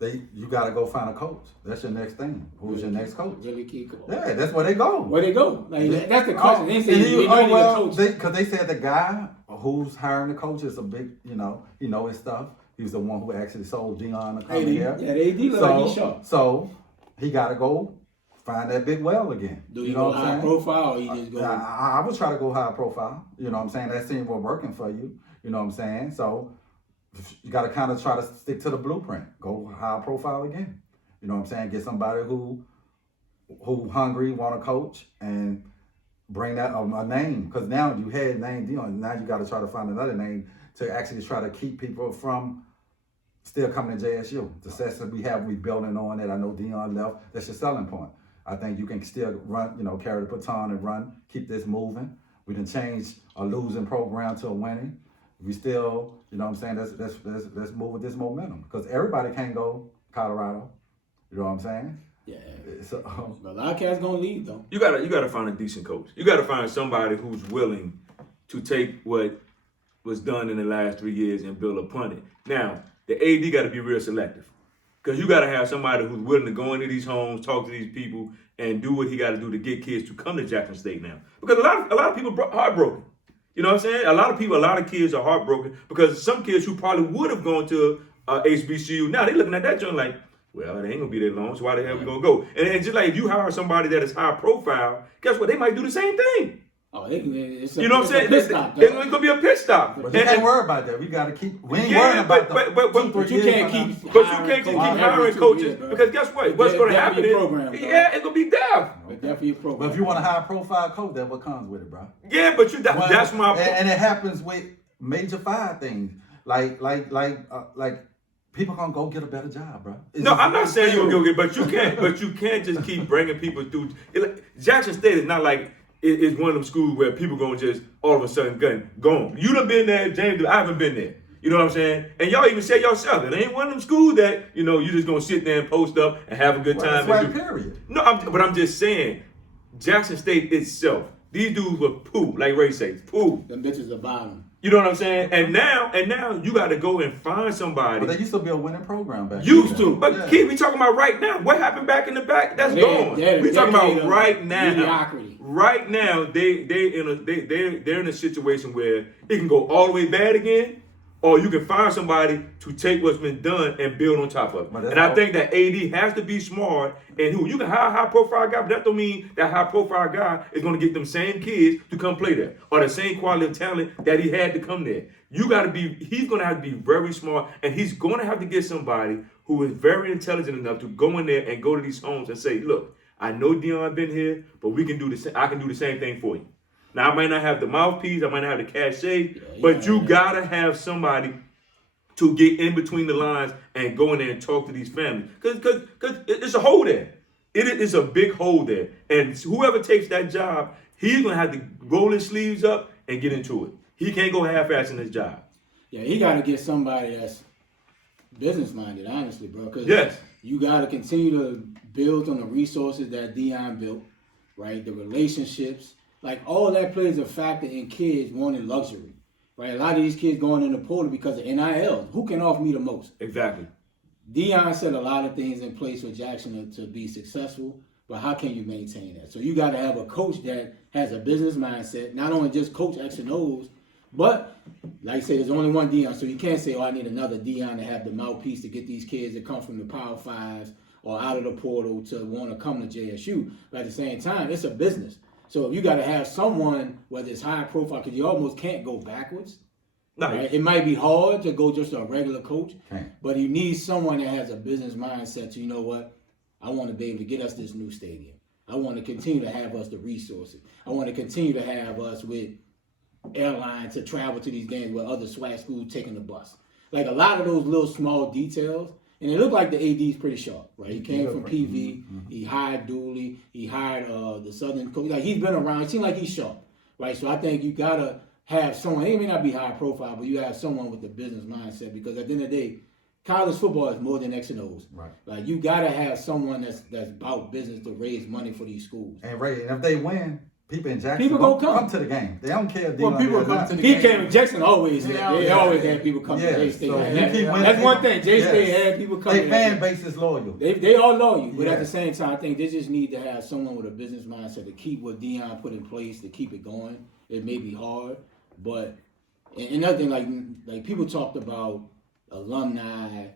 you gotta go find a coach. That's your next thing. Who's your next coach? Really key coach. Yeah, that's where they go. Where they go? Like, that's the question. They And say you need a coach. because they said the guy who's hiring the coach is a big, he know his stuff. He was the one who actually sold Deion to come here. Yeah, they look like he's sharp. So he got to go find that big well again. Do you go high profile or you just go? I would try to go high profile. You know what I'm saying? That seemed was working for you. You know what I'm saying? So you got to kind of try to stick to the blueprint. Go high profile again. You know what I'm saying? Get somebody who hungry, want to coach, and bring that a name. Because now you had name Deion. Now you got to try to find another name to actually try to keep people from still coming to JSU. The success that we building on it. I know Deion left. That's your selling point. I think you can still run, carry the baton and run, keep this moving. We done changed a losing program to a winning. We still, you know what I'm saying, let's move with this momentum. Because everybody can't go Colorado. You know what I'm saying? Yeah. So, But a lot of cats gonna leave though. You gotta find a decent coach. You gotta find somebody who's willing to take what was done in the last 3 years and build upon it. Now, the AD got to be real selective. Because you got to have somebody who's willing to go into these homes, talk to these people, and do what he got to do to get kids to come to Jackson State now. Because a lot of people are heartbroken. You know what I'm saying? A lot of kids are heartbroken because some kids who probably would have gone to HBCU, now they're looking at that joint like, well, it ain't going to be that long, so why the hell we going to go? And just like if you hire somebody that is high profile, guess what? They might do the same thing. Oh, it's You know what I'm saying? It's going to be a pit stop. But you can't worry about that. We got to keep. We ain't worrying about but you can't keep. But you can't just keep hiring coaches because guess what? What's going to happen is, it's going to be death. But definitely a program. But if you want a high profile coach, that's what comes with it, bro. Yeah, but that's my point. And it happens with major fire things, like people gonna go get a better job, bro. No, I'm not saying you're gonna go get, but you can't just keep bringing people through. Jackson State is not like it's one of them schools where people gonna just all of a sudden gone. You done been there, James. I haven't been there. You know what I'm saying? And y'all even say yourself, it ain't one of them schools that you just gonna sit there and post up and have a good time. That's right, period. No, but I'm just saying, Jackson State itself. These dudes were poo, like Ray says, poo. Them bitches are bottom. You know what I'm saying? And now you got to go and find somebody. But they used to be a winning program back then. Used to. But Keith, we talking about right now. What happened back in the back? That's gone. We talking about right now. Mediocrity. Right now, they're in a situation where it can go all the way bad again, or you can find somebody to take what's been done and build on top of it. And I think that AD has to be smart. And you can hire a high-profile guy, but that don't mean that high-profile guy is going to get them same kids to come play there, or the same quality of talent that he had to come there. He's going to have to be very smart, and he's going to have to get somebody who is very intelligent enough to go in there and go to these homes and say, look, I know Deion been here, but we can do I can do the same thing for you. Now, I might not have the mouthpiece, I might not have the cachet, but you got to have somebody to get in between the lines and go in there and talk to these families. Because it's a hole there. It is a big hole there. And whoever takes that job, he's going to have to roll his sleeves up and get into it. He can't go half-ass in his job. Yeah, he got to get somebody that's business-minded, honestly, bro. Yes. You got to continue to build on the resources that Deion built, right? The relationships. Like, all that plays a factor in kids wanting luxury, right? A lot of these kids going in the portal because of NIL. Who can offer me the most? Exactly. Deion set a lot of things in place for Jackson to be successful, but how can you maintain that? So you got to have a coach that has a business mindset, not only just coach X and O's, but like I say, there's only one Deion, so you can't say, I need another Deion to have the mouthpiece to get these kids that come from the Power Fives or out of the portal to want to come to JSU. But at the same time, it's a business. So you got to have someone, whether it's high profile, because you almost can't go backwards. No. Right? It might be hard to go just to a regular coach, but you need someone that has a business mindset to, you know what, I want to be able to get us this new stadium. I want to continue to have us the resources. I want to continue to have us with airlines to travel to these games where other SWAC schools taking the bus. Like a lot of those little small details. And it looked like the AD is pretty sharp, right? He came from PV. He hired Dooley. He hired the Southern coach. Like, he's been around. It seems like he's sharp, right? So I think you got to have someone. It may not be high profile, but you have someone with the business mindset, because at the end of the day, college football is more than X and O's. Right. Like, you got to have someone that's about business to raise money for these schools. And if they win, people in Jackson gonna come to the game. They don't care if people come to the He game. came. Jackson always they always had people come to J-State. So that's one thing. J-State had people come. Their fan base is loyal. They are loyal, but at the same time, I think they just need to have someone with a business mindset to keep what Deion put in place, to keep it going. It may be hard, but another thing, like people talked about alumni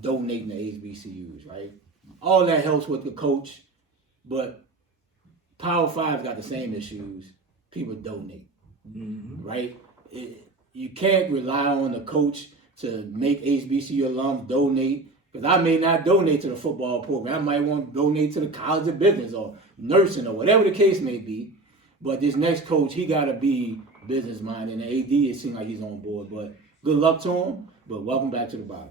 donating to HBCUs, right? All that helps with the coach, But Power 5 got the same issues. People donate, right? You can't rely on the coach to make HBCU alums donate, because I may not donate to the football program. I might want to donate to the College of Business or nursing or whatever the case may be. But this next coach, he got to be business minded. And the AD, it seems like he's on board. But good luck to him. But welcome back to the bottom.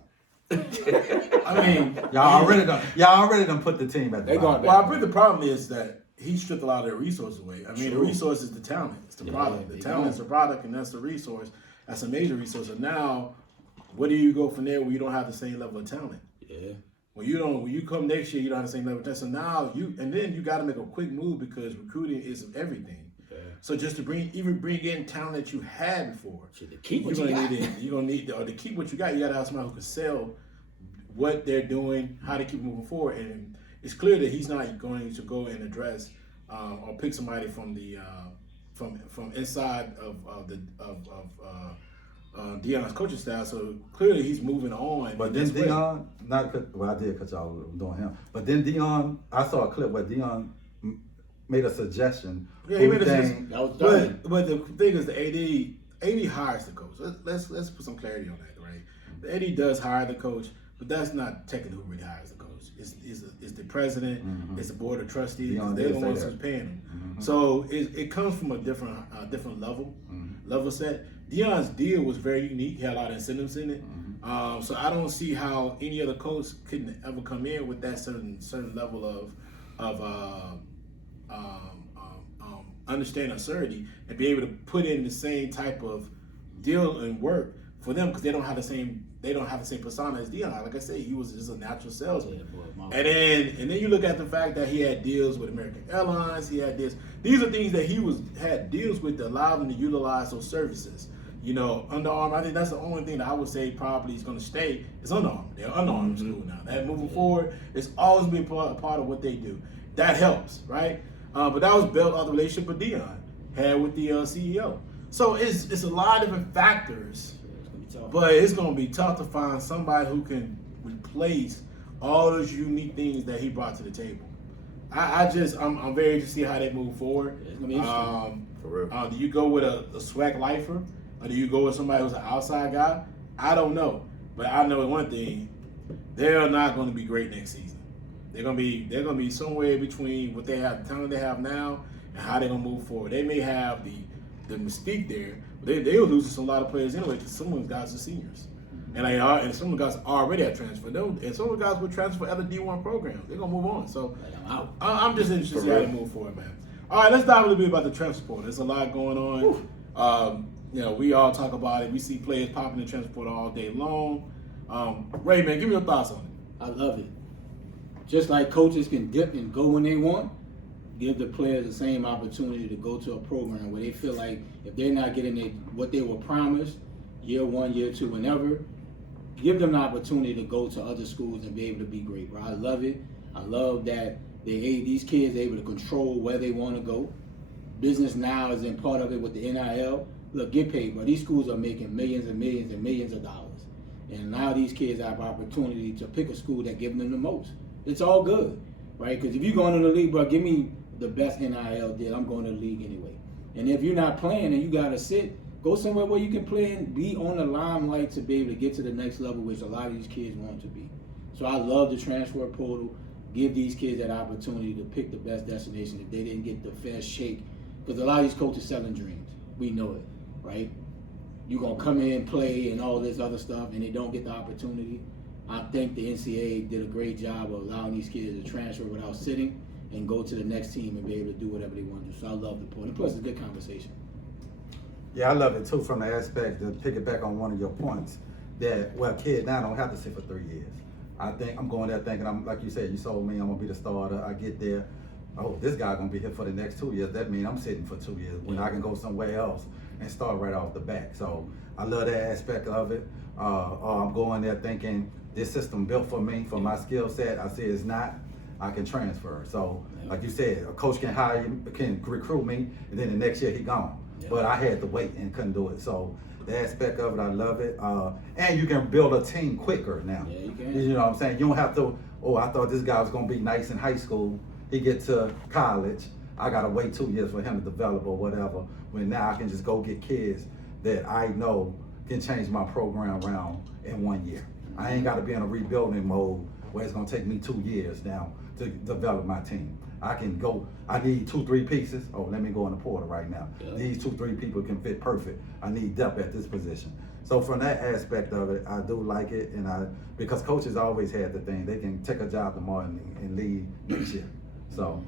I mean, Y'all already done put the team at the They bottom. well, I think the problem is that he stripped a lot of their resources away. I mean, the resource is the talent. It's the product. The talent is the product, and that's the resource. That's a major resource. And now, where do you go from there where you don't have the same level of talent? Yeah. When you come next year, you don't have the same level of talent. So now then you got to make a quick move because recruiting is everything. Yeah. So just to bring in talent that you had before, To keep what you got. you're gonna need to keep what you got. You got to have somebody who can sell what they're doing, how to keep moving forward, and it's clear that he's not going to go and address or pick somebody from the from inside of Deion's coaching staff. So clearly he's moving on. But then Deion, I did cut y'all doing him. But then Deion, I saw a clip where Deion made a suggestion. Yeah, he made a suggestion. That was But the thing is, the AD hires the coach. Let's put some clarity on that, right? The AD does hire the coach, but that's not technically who really hires the coach. It's the president, it's the board of trustees. Deion They're did the say ones that. who's paying him. So it comes from a different level set. Deion's deal was very unique. He had a lot of incentives in it. So I don't see how any other coach could ever come in with that certain level of understanding absurdity and be able to put in the same type of deal and work for them, because they don't have the same persona as Deion. Like I said, he was just a natural salesman. And then you look at the fact that he had deals with American Airlines. He had this. These are things that he had deals with that allowed him to utilize those services. You know, Under Armour, I think that's the only thing that I would say probably is going to stay is Under Armour. They're Under Armour school now. That moving forward, it's always been a part of what they do. That helps, right? But that was built on the relationship with Deion had with the CEO. So it's a lot of different factors, but it's going to be tough to find somebody who can replace all those unique things that he brought to the table. I'm very interested to see how they move forward. It's gonna be interesting. For real. Do you go with a swag lifer, or do you go with somebody who's an outside guy? I don't know, but I know one thing: they're not going to be great next season. They're gonna be somewhere between what they have, the talent they have now, and how they're gonna move forward. They may have the mystique there, but they'll lose a lot of players anyway, because some of those guys are seniors, and some of the guys already have transferred. And some of the guys will transfer for other D1 programs. They're gonna move on. So I'm just interested to see how they move forward, man. All right, let's dive a little bit about the transfer portal. There's a lot going on. We all talk about it. We see players popping in the transfer portal all day long. Ray, man, give me your thoughts on it. I love it. Just like coaches can dip and go when they want, give the players the same opportunity to go to a program where they feel like if they're not getting what they were promised, year one, year two, whenever, give them the opportunity to go to other schools and be able to be great, bro. I love it. I love that these kids are able to control where they want to go. Business now is in part of it with the NIL. Look, get paid, bro. These schools are making millions and millions and millions of dollars. And now these kids have opportunity to pick a school that gives them the most. It's all good, right? Because if you're going to the league, bro, give me the best NIL deal. I'm going to the league anyway. And if you're not playing and you got to sit, go somewhere where you can play and be on the limelight to be able to get to the next level, which a lot of these kids want to be. So I love the transfer portal. Give these kids that opportunity to pick the best destination if they didn't get the fair shake. Because a lot of these coaches selling dreams. We know it, right? You're going to come in, play, and all this other stuff, and they don't get the opportunity. I think the NCAA did a great job of allowing these kids to transfer without sitting and go to the next team and be able to do whatever they want to do. So I love the portal. Plus, it's a good conversation. Yeah, I love it too from the aspect to pick it back on one of your points that, kids now don't have to sit for 3 years. I think I'm going there thinking, I'm like you said, you sold me, I'm going to be the starter. I get there, oh, this guy going to be here for the next 2 years. That means I'm sitting for 2 years when I can go somewhere else and start right off the bat. So I love that aspect of it. I'm going there thinking this system built for me, for my skill set. I say it's not. I can transfer. So, like you said, a coach can hire you, can recruit me, and then the next year he gone. Yeah. But I had to wait and couldn't do it. So the aspect of it, I love it. And you can build a team quicker now. Yeah, you can. You know what I'm saying? You don't have to, I thought this guy was going to be nice in high school, he get to college, I gotta wait 2 years for him to develop or whatever. When now I can just go get kids that I know can change my program around in 1 year. I ain't gotta be in a rebuilding mode where it's gonna take me 2 years now to develop my team. I can go, I need 2-3 pieces. Oh, let me go in the portal right now. Yeah. These 2-3 people can fit perfect. I need depth at this position. So from that aspect of it, I do like it, and because coaches always had the thing, they can take a job tomorrow and leave next year. So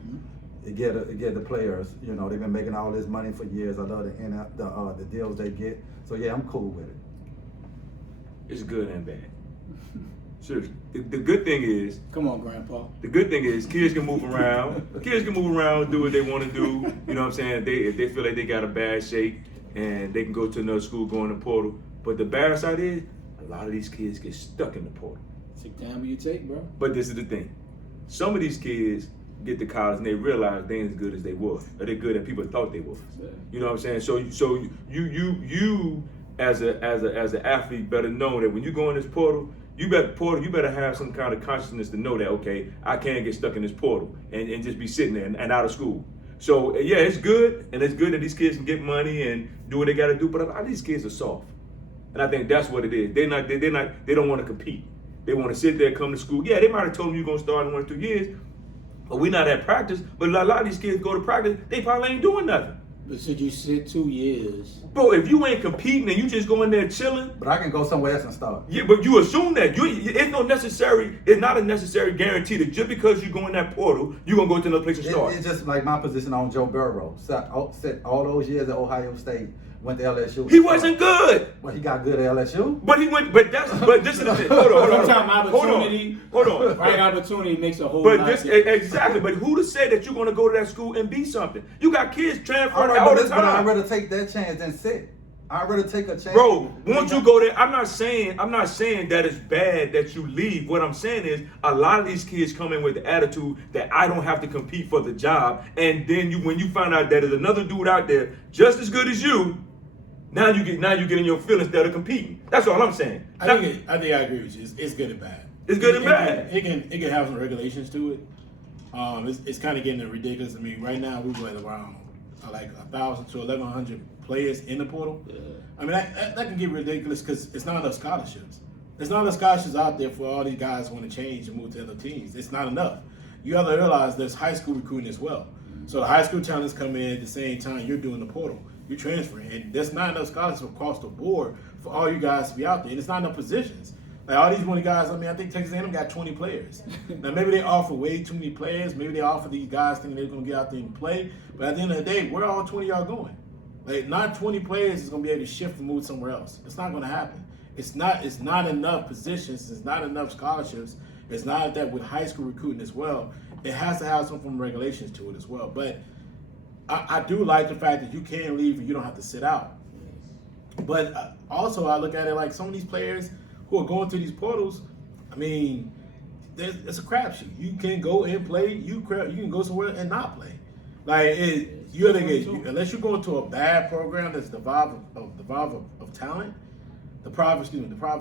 it get the players, you know, they've been making all this money for years. I love the deals they get. So yeah, I'm cool with it. It's good and bad. Seriously. The good thing is, Come on, Grandpa. the good thing is kids can move around. Kids can move around, do what they want to do. You know what I'm saying? If they feel like they got a bad shake and they can go to another school, go in the portal. But the bad side is, a lot of these kids get stuck in the portal. Take time you take, bro. But this is the thing. Some of these kids get to college and they realize they ain't as good as they were. Or they're good as people thought they were. You know what I'm saying? So you as an athlete better know that when you go in this portal, you better have some kind of consciousness to know that, okay, I can't get stuck in this portal and just be sitting there and out of school. So yeah, it's good, and it's good that these kids can get money and do what they gotta do, but a lot of these kids are soft. And I think that's what it is. They don't want to compete. They want to sit there, come to school. Yeah, they might have told them you're gonna start in 1 or 2 years, but we're not at practice. But a lot of these kids go to practice, they probably ain't doing nothing. But should you sit 2 years? Bro, if you ain't competing and you just go in there chilling, But I can go somewhere else and start. yeah, but you assume that it's not a necessary guarantee that just because you go in that portal, you're gonna go to another place and start. It's just like my position on Joe Burrow. Sat all those years at Ohio State, went to LSU. He wasn't good. But he got good at LSU. But this is the thing. Hold on. Sometimes opportunity, Hold on. right opportunity makes a whole But lot this of difference. exactly. But who to say that you're gonna go to that school and be something? You got kids transferring All right, all the but I'd time. rather take that chance than sit. I'd rather take a chance. Bro, once you go there, I'm not saying that it's bad that you leave. What I'm saying is a lot of these kids come in with the attitude that I don't have to compete for the job, and then when you find out that there's another dude out there just as good as you, now you get in your feelings that are competing. That's all I'm saying. I think I agree with you. It's good and bad. It's good and bad. It can have some regulations to it. It's kind of getting ridiculous. I mean, right now we're going around like 1,000 to 1,100 players in the portal. Yeah. I mean, that can get ridiculous because it's not enough scholarships. There's not enough scholarships out there for all these guys who want to change and move to other teams. It's not enough. You have to realize there's high school recruiting as well. So the high school talents come in at the same time you're doing the portal. You're transferring, and there's not enough scholarships across the board for all you guys to be out there, and it's not enough positions. Like all these 20 guys, I mean, I think Texas A&M got 20 players. Now maybe they offer way too many players. Maybe they offer these guys thinking they're gonna get out there and play. But at the end of the day, where are all 20 y'all going? Like not 20 players is gonna be able to shift and move somewhere else. It's not gonna happen. It's not enough positions. It's not enough scholarships. It's not that with high school recruiting as well. It has to have some form of regulations to it as well. But I do like the fact that you can leave and you don't have to sit out. But also I look at it like some of these players who are going to these portals, I mean, it's a crapshoot. You can go and play. You can go somewhere and not play. Like unless you're going to a bad program that's devoid of talent, deprived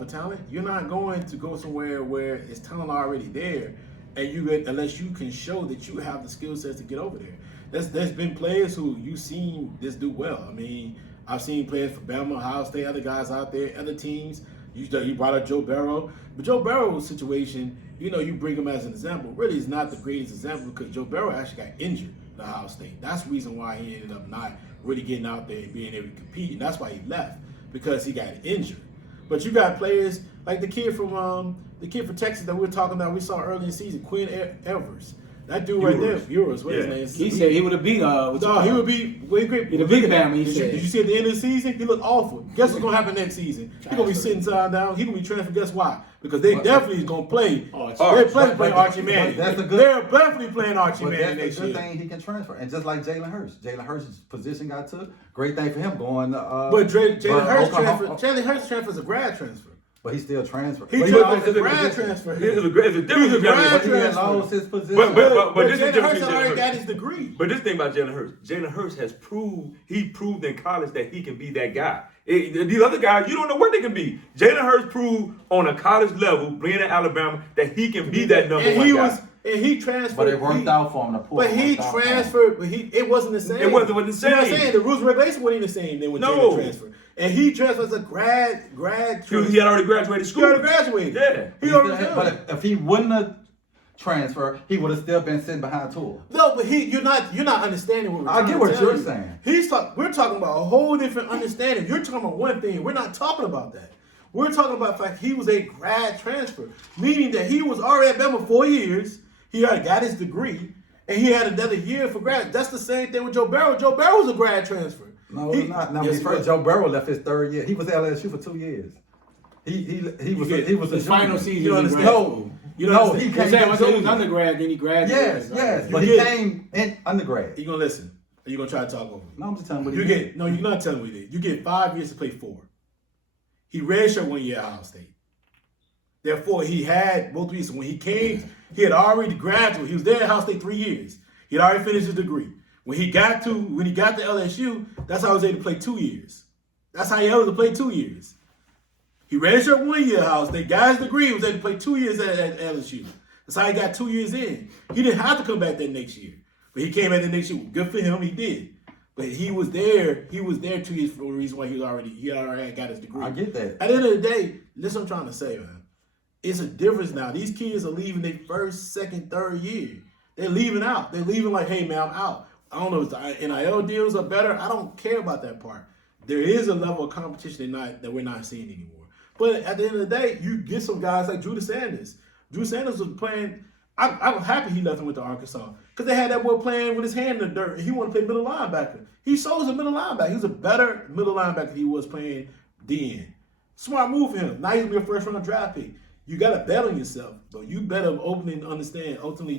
of talent. You're not going to go somewhere where it's talent already there, and unless you can show that you have the skill sets to get over there. There's been players who you've seen this do well. I mean, I've seen players for Bama, Ohio State, other guys out there, other teams. You brought up Joe Burrow, but Joe Burrow's situation, you bring him as an example. Really, is not the greatest example because Joe Burrow actually got injured at Ohio State. That's the reason why he ended up not really getting out there and being able to compete, and that's why he left because he got injured. But you got players like the kid from Texas that we were talking about. We saw early in the season, Quinn Evers. That dude right there, Euros, what his name is? He said he would have beat. He would be way great. He'd have beat Bama. Did you see at the end of the season? He looked awful. Guess what's gonna happen next season? He's gonna be sitting side down. He's gonna be transferred. Guess why? Because they definitely is gonna play. They're playing Archie Manning. They're definitely playing Archie Manning next year. That's a good thing he can transfer, and just like Jalen Hurts' position got took. Great thing for him going. But Jalen Hurts transfer is a grad transfer. But he still transferred. He was a grad transfer. It's a difference. But he lost his position. But this is Jalen the Hurts difference. already got his degree. But this thing about Jalen Hurts has proved in college that he can be that guy. These other guys, you don't know what they can be. Jalen Hurts proved on a college level, being at Alabama, that he can be that number one guy. And he transferred. But it worked out for him. The But he transferred. But it wasn't the same. It wasn't the same. You know what I'm saying? The rules and regulations weren't even the same. Then when Jalen transferred, and he transferred as a grad. He had already graduated school. He already graduated. Yeah. He already done. But if he wouldn't have transferred, he would have still been sitting behind Tua. No, but you're not understanding what we're I trying get to what tell you're you. saying. We're talking about a whole different understanding. You're talking about one thing. We're not talking about that. We're talking about the fact he was a grad transfer, meaning that he was already at Bama 4 years. He already got his degree, and he had another year for grad. That's the same thing with Joe Burrow. Joe Burrow was a grad transfer. No, it's not. No, yes, Joe Burrow left his 3rd year. He was at LSU for 2 years. He was his final season. You understand? No, he He came said in once he was junior. undergrad, then he graduated. Yes, but he came in undergrad. You gonna listen? Or you gonna try to talk over me? No, I'm just telling you what You he did. you're not telling me that. You get 5 years to play 4. He redshirted 1 year at Ohio State. Therefore, he had both years. When he came, he had already graduated. He was there at Ohio State 3 years. He had already finished his degree. When he got to LSU, that's how he was able to play 2 years. That's how he was able to play 2 years. He redshirted 1 year at Ohio State, got his degree, was able to play 2 years at LSU. That's how he got 2 years in. He didn't have to come back that next year. But he came back the next year. Good for him, he did. But he was there 2 years for the reason why he already got his degree. I get that. At the end of the day, listen what I'm trying to say, man. It's a difference now. These kids are leaving their 1st, 2nd, 3rd year. They're leaving out. They're leaving like, hey, man, I'm out. I don't know if the NIL deals are better. I don't care about that part. There is a level of competition that we're not seeing anymore. But at the end of the day, you get some guys like Drew Sanders. Drew Sanders was playing. I'm happy he left and went to Arkansas because they had that boy playing with his hand in the dirt. He wanted to play middle linebacker. He showed as a middle linebacker. He was a better middle linebacker than he was playing DN. Smart move for him. Now he's going to be a 1st round draft pick. You got to bet on yourself, but you better ultimately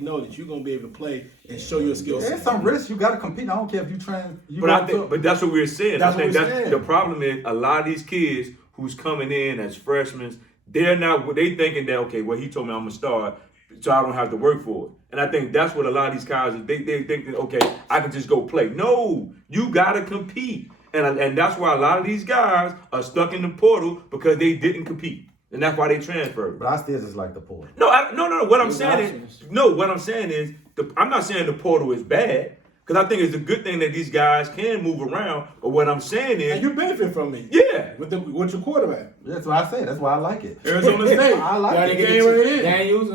know that you're going to be able to play and show your skill set. There's some risks. You got to compete. I don't care if you train. But that's what we're saying. That's I think what we're saying. The problem is a lot of these kids who's coming in as freshmen, they thinking that, okay, well, he told me I'm going to start, so I don't have to work for it. And I think that's what a lot of these guys, they think that, okay, I can just go play. No, you got to compete. And that's why a lot of these guys are stuck in the portal because they didn't compete. And that's why they transferred. But I still just like the portal. No. What I'm saying is, I'm not saying the portal is bad. Because I think it's a good thing that these guys can move around. But what I'm saying is, and you benefit from it. Yeah. With your quarterback. That's what I say. That's why I like it. Arizona State. I like it. Daniels,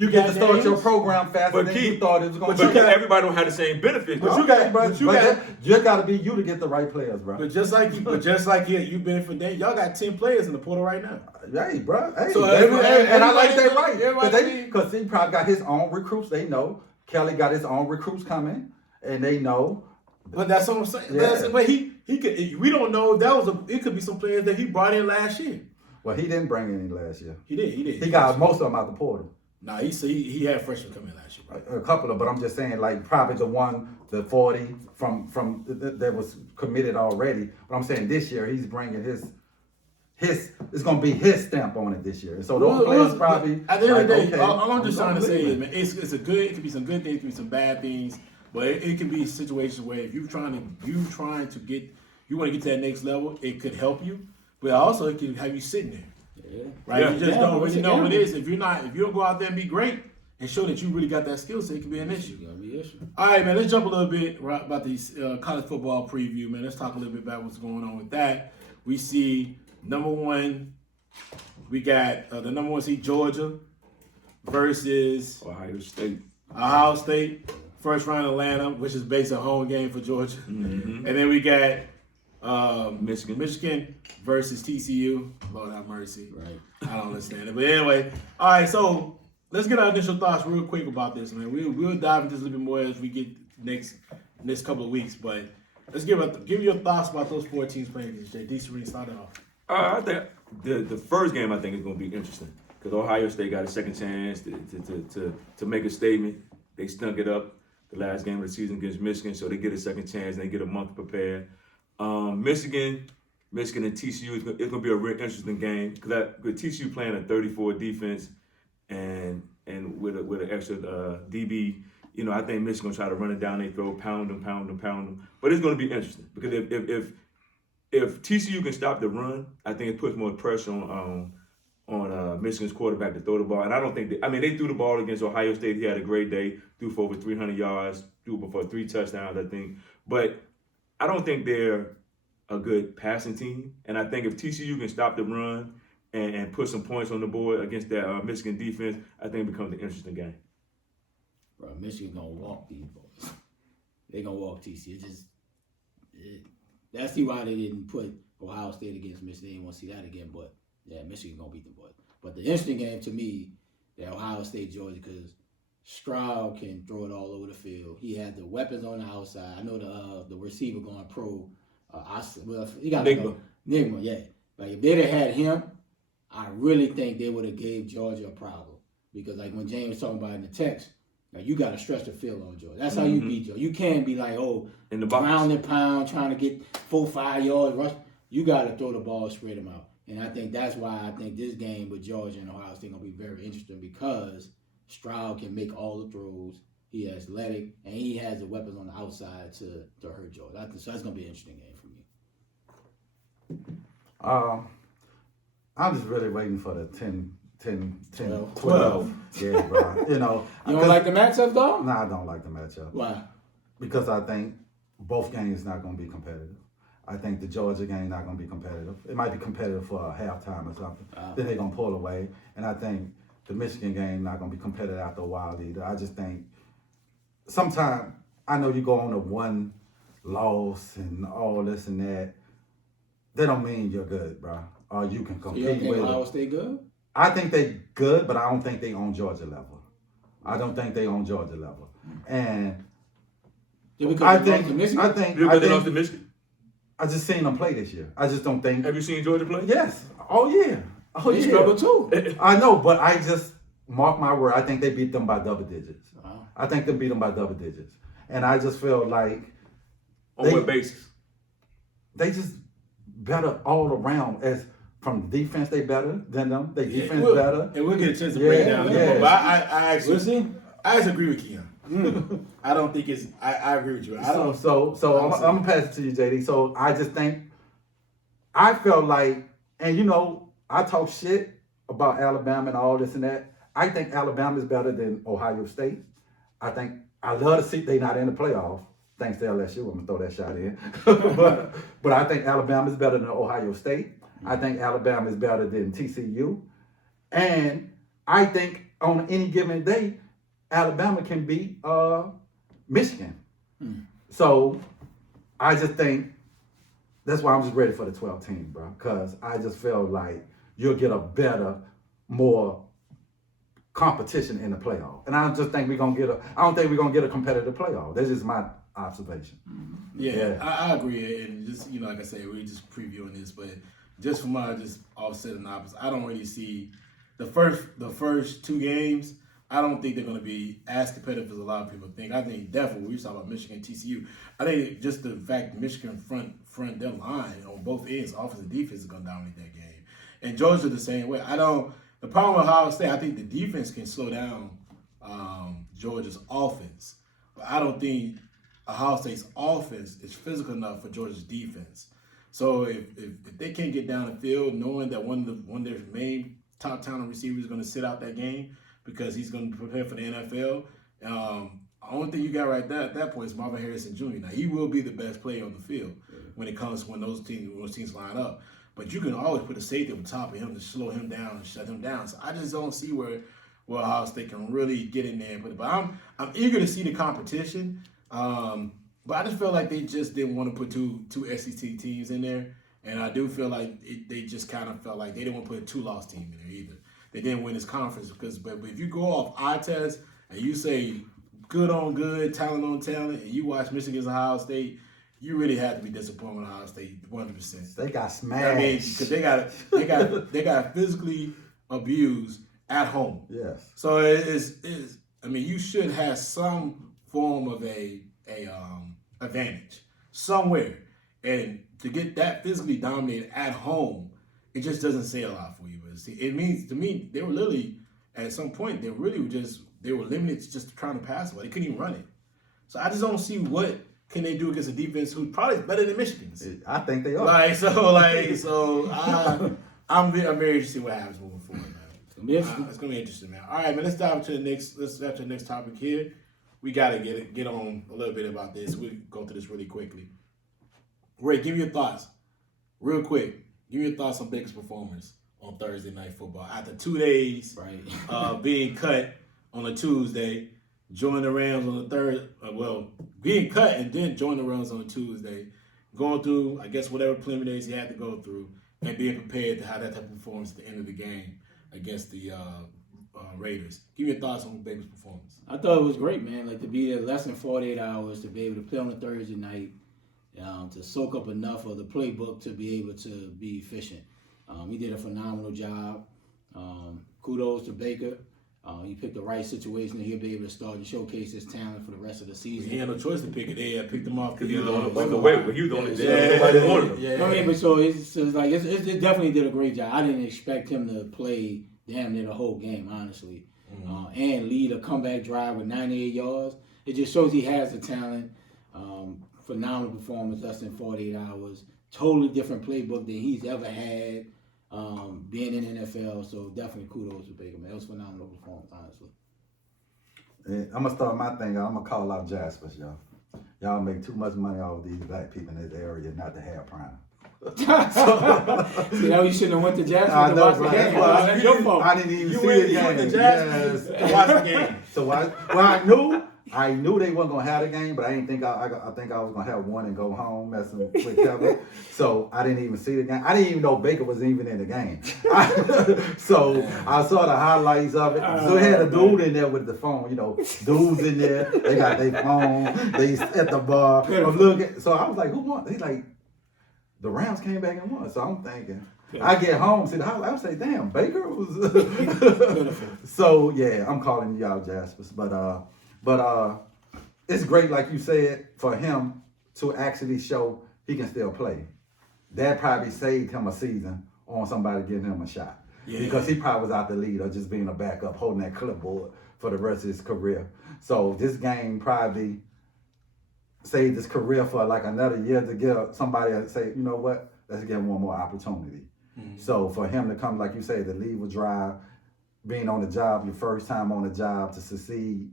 You get to start your program faster than you thought it was going to be. But everybody don't have the same benefits. But you got to be you to get the right players, bro. But just like you benefit from y'all got 10 players in the portal right now. Hey, bro. Hey, so and I like that right. Everybody, because he probably got his own recruits. They know Kelly got his own recruits coming. And they know, but that's what I'm saying. Yeah. But he could. We don't know if it could be some players that he brought in last year. Well, he didn't bring any last year. He did. He got most of them out the portal. Nah, he had freshmen come in last year, right? A couple of, but I'm just saying, like probably the 40 from that was committed already. But I'm saying this year he's bringing his. It's gonna be his stamp on it this year. So those players probably. At the end of the day, okay, all I'm just trying to say is, man, it could be some good things, it could be some bad things, but it can be situations where if you want to get to that next level, it could help you, but also it can have you sitting there, right? Yeah. You just don't really know what it is. If you don't go out there and be great and show that you really got that skill set, it can be an issue. All right, man. Let's jump a little bit about these college football preview, man. Let's talk a little bit about what's going on with that. We see. Number one, we got the number 1 seed Georgia versus Ohio State. 1st round Atlanta, which is based on home game for Georgia. Mm-hmm. And then we got Michigan versus TCU. Lord have mercy. Right. I don't understand it. But anyway, all right, so let's get our initial thoughts real quick about this, man. We'll dive into this a little bit more as we get next couple of weeks. But let's give your thoughts about those 4 teams playing this day. DC, really start it off. I think the first game I think is going to be interesting because Ohio State got a second chance to make a statement. They stunk it up the last game of the season against Michigan, so they get a second chance and they get a month to prepare. Michigan and TCU, it's going to be a real interesting game because TCU playing a 34 defense and with an extra DB. You know, I think Michigan going to try to run it down their throat, pound them. But it's going to be interesting because if TCU can stop the run, I think it puts more pressure on Michigan's quarterback to throw the ball. And I don't think they threw the ball against Ohio State. He had a great day, threw for over 300 yards, threw for 3 touchdowns, I think. But I don't think they're a good passing team. And I think if TCU can stop the run and put some points on the board against that Michigan defense, I think it becomes an interesting game. Bro, Michigan gonna walk these boys. They gonna walk TCU. That's why they didn't put Ohio State against Michigan. They didn't want to see that again. But yeah, Michigan gonna beat them boys. But the interesting game to me, that Ohio State Georgia, because Stroud can throw it all over the field. He had the weapons on the outside. I know the receiver going pro. He got Nigma, yeah. Like if they'd have had him, I really think they would have gave Georgia a problem. Because like when James was talking about in the text, like you got to stretch the field on Georgia. That's how you beat Georgia. You can't be like, in the box, ground and pound, trying to get 4-5 yards rush. You got to throw the ball, spread them out. And I think that's why I think this game with Georgia and Ohio State going to be very interesting, because Stroud can make all the throws. He is athletic, and he has the weapons on the outside to hurt Georgia. So that's going to be an interesting game for me. I'm just really waiting for the 10, 12. 12. Yeah, bro. You know. You don't like the matchup, though? Nah, I don't like the matchup. Why? Because I think both games not going to be competitive. I think the Georgia game not going to be competitive. It might be competitive for a halftime or something. Then they're going to pull away. And I think the Michigan game not going to be competitive after a while either. I just think sometimes, I know you go on a one loss and all this and that. They don't mean you're good, bro. Or you can compete So you think with Ohio them. State good? I think they good, but I don't think they on Georgia level. I don't think they on Georgia level. And I think they lost to Michigan. I just seen them play this year. I just don't think. Have you seen Georgia play? Yes. Oh yeah. Oh They yeah. struggle too. I know, but I just mark my word. I think they beat them by double digits. Wow. I think they beat them by double digits, and I just feel like On what basis? they just better all around. As from defense, they better than them. They defense we'll, better. And we'll get a chance to break down. But I actually agree with Keon. I don't think it's. I agree with you. So I'm gonna pass it to you, JD. So I just think I felt like, and you know, I talk shit about Alabama and all this and that. I think Alabama is better than Ohio State. I love to see they not in the playoff. Thanks to LSU, I'm gonna throw that shot in. but I think Alabama is better than Ohio State. I think Alabama is better than TCU, and I think on any given day, Alabama can beat Michigan. So I just think that's why I'm just ready for the 12 team, bro. Because I just feel like you'll get a better, more competition in the playoff. And I just think I don't think we're gonna get a competitive playoff. That's just my observation. Yeah. I agree. And just, like I said, we're just previewing this, but just from my just offset and opposite, I don't really see the first 2 games. I don't think they're going to be as competitive as a lot of people think. I think definitely, we talk about Michigan and TCU, I think just the fact Michigan front their line on both ends, offense and defense, is going to dominate that game. And Georgia the same way. The problem with Ohio State, I think the defense can slow down Georgia's offense. But I don't think Ohio State's offense is physical enough for Georgia's defense. So if they can't get down the field, knowing that one of their main top talent receivers is going to sit out that game, because he's going to prepare for the NFL. The only thing you got right there at that point is Marvin Harrison Jr. Now, he will be the best player on the field when those teams line up. But you can always put a safety on top of him to slow him down and shut him down. So I just don't see where Ohio State can really get in there and put it. But I'm eager to see the competition. But I just feel like they just didn't want to put two SEC teams in there. And I do feel like they just kind of felt like they didn't want to put a 2-loss team in there either. They didn't win this conference but if you go off eye test and you say good on good, talent on talent, and you watch Michigan against Ohio State, you really have to be disappointed with Ohio State 100%. They got smashed. I mean, because they got physically abused at home. Yes. So it's you should have some form of a advantage somewhere, and to get that physically dominated at home, it just doesn't say a lot for you. But see, it means to me they were literally at some point they were limited to just trying to pass it. They couldn't even run it. So I just don't see what can they do against a defense who probably is better than Michigan's. I think they are. I'm very interested to see what happens moving forward. It's gonna be interesting, man. All right, man. Let's dive to the next topic here. We gotta get on a little bit about this. We'll go through this really quickly. Ray, give me your thoughts, real quick. Give me your thoughts on Baker's performance on Thursday Night Football after 2 days being cut on a Tuesday, join the Rams on the third. Being cut and then join the Rams on a Tuesday, going through, I guess, whatever preliminaries he had to go through, and being prepared to have that type of performance at the end of the game against the Raiders. Give me your thoughts on Baker's performance. I thought it was great, man. Like to be there less than 48 hours, to be able to play on a Thursday night, to soak up enough of the playbook to be able to be efficient. He did a phenomenal job. Kudos to Baker. He picked the right situation, and he'll be able to start and showcase his talent for the rest of the season. He had no choice to pick it. They picked him off because he was on the way. But he was on Yeah. I mean, but so it's like it definitely did a great job. I didn't expect him to play damn near the whole game, honestly, and lead a comeback drive with 98 yards. It just shows he has the talent. Phenomenal performance, less than 48 hours. Totally different playbook than he's ever had being in the NFL. So definitely kudos to Baker, man. It was a phenomenal performance, honestly. I'm going to start my thing. I'm going to call out Jaspers, y'all. Y'all make too much money off these black people in this area not to have prime. See, now you shouldn't have went to Jasper to watch the game. That's your fault. I didn't even see the game. You went to Jasper to watch the game. Well, I knew they wasn't gonna have the game, but I didn't think I think I was gonna have one and go home messing with Kevin. So I didn't even see the game. I didn't even know Baker was even in the game. So I saw the highlights of it. So they had a dude in there with the phone. Dudes in there. They got their phone. They at the bar. I'm looking. So I was like, who won? He's like, the Rams came back and won. So I'm thinking. I get home, see the highlight. I would say, damn, Baker was. So yeah, I'm calling y'all Jaspers, but it's great, like you said, for him to actually show he can still play. That probably saved him a season on somebody giving him a shot. Yeah. Because he probably was out the lead or just being a backup, holding that clipboard for the rest of his career. So this game probably saved his career for like another year to get somebody to say, you know what, let's give him one more opportunity. Mm-hmm. So for him to come, like you say, to leave a drive, being on the job, your first time on the job, to succeed,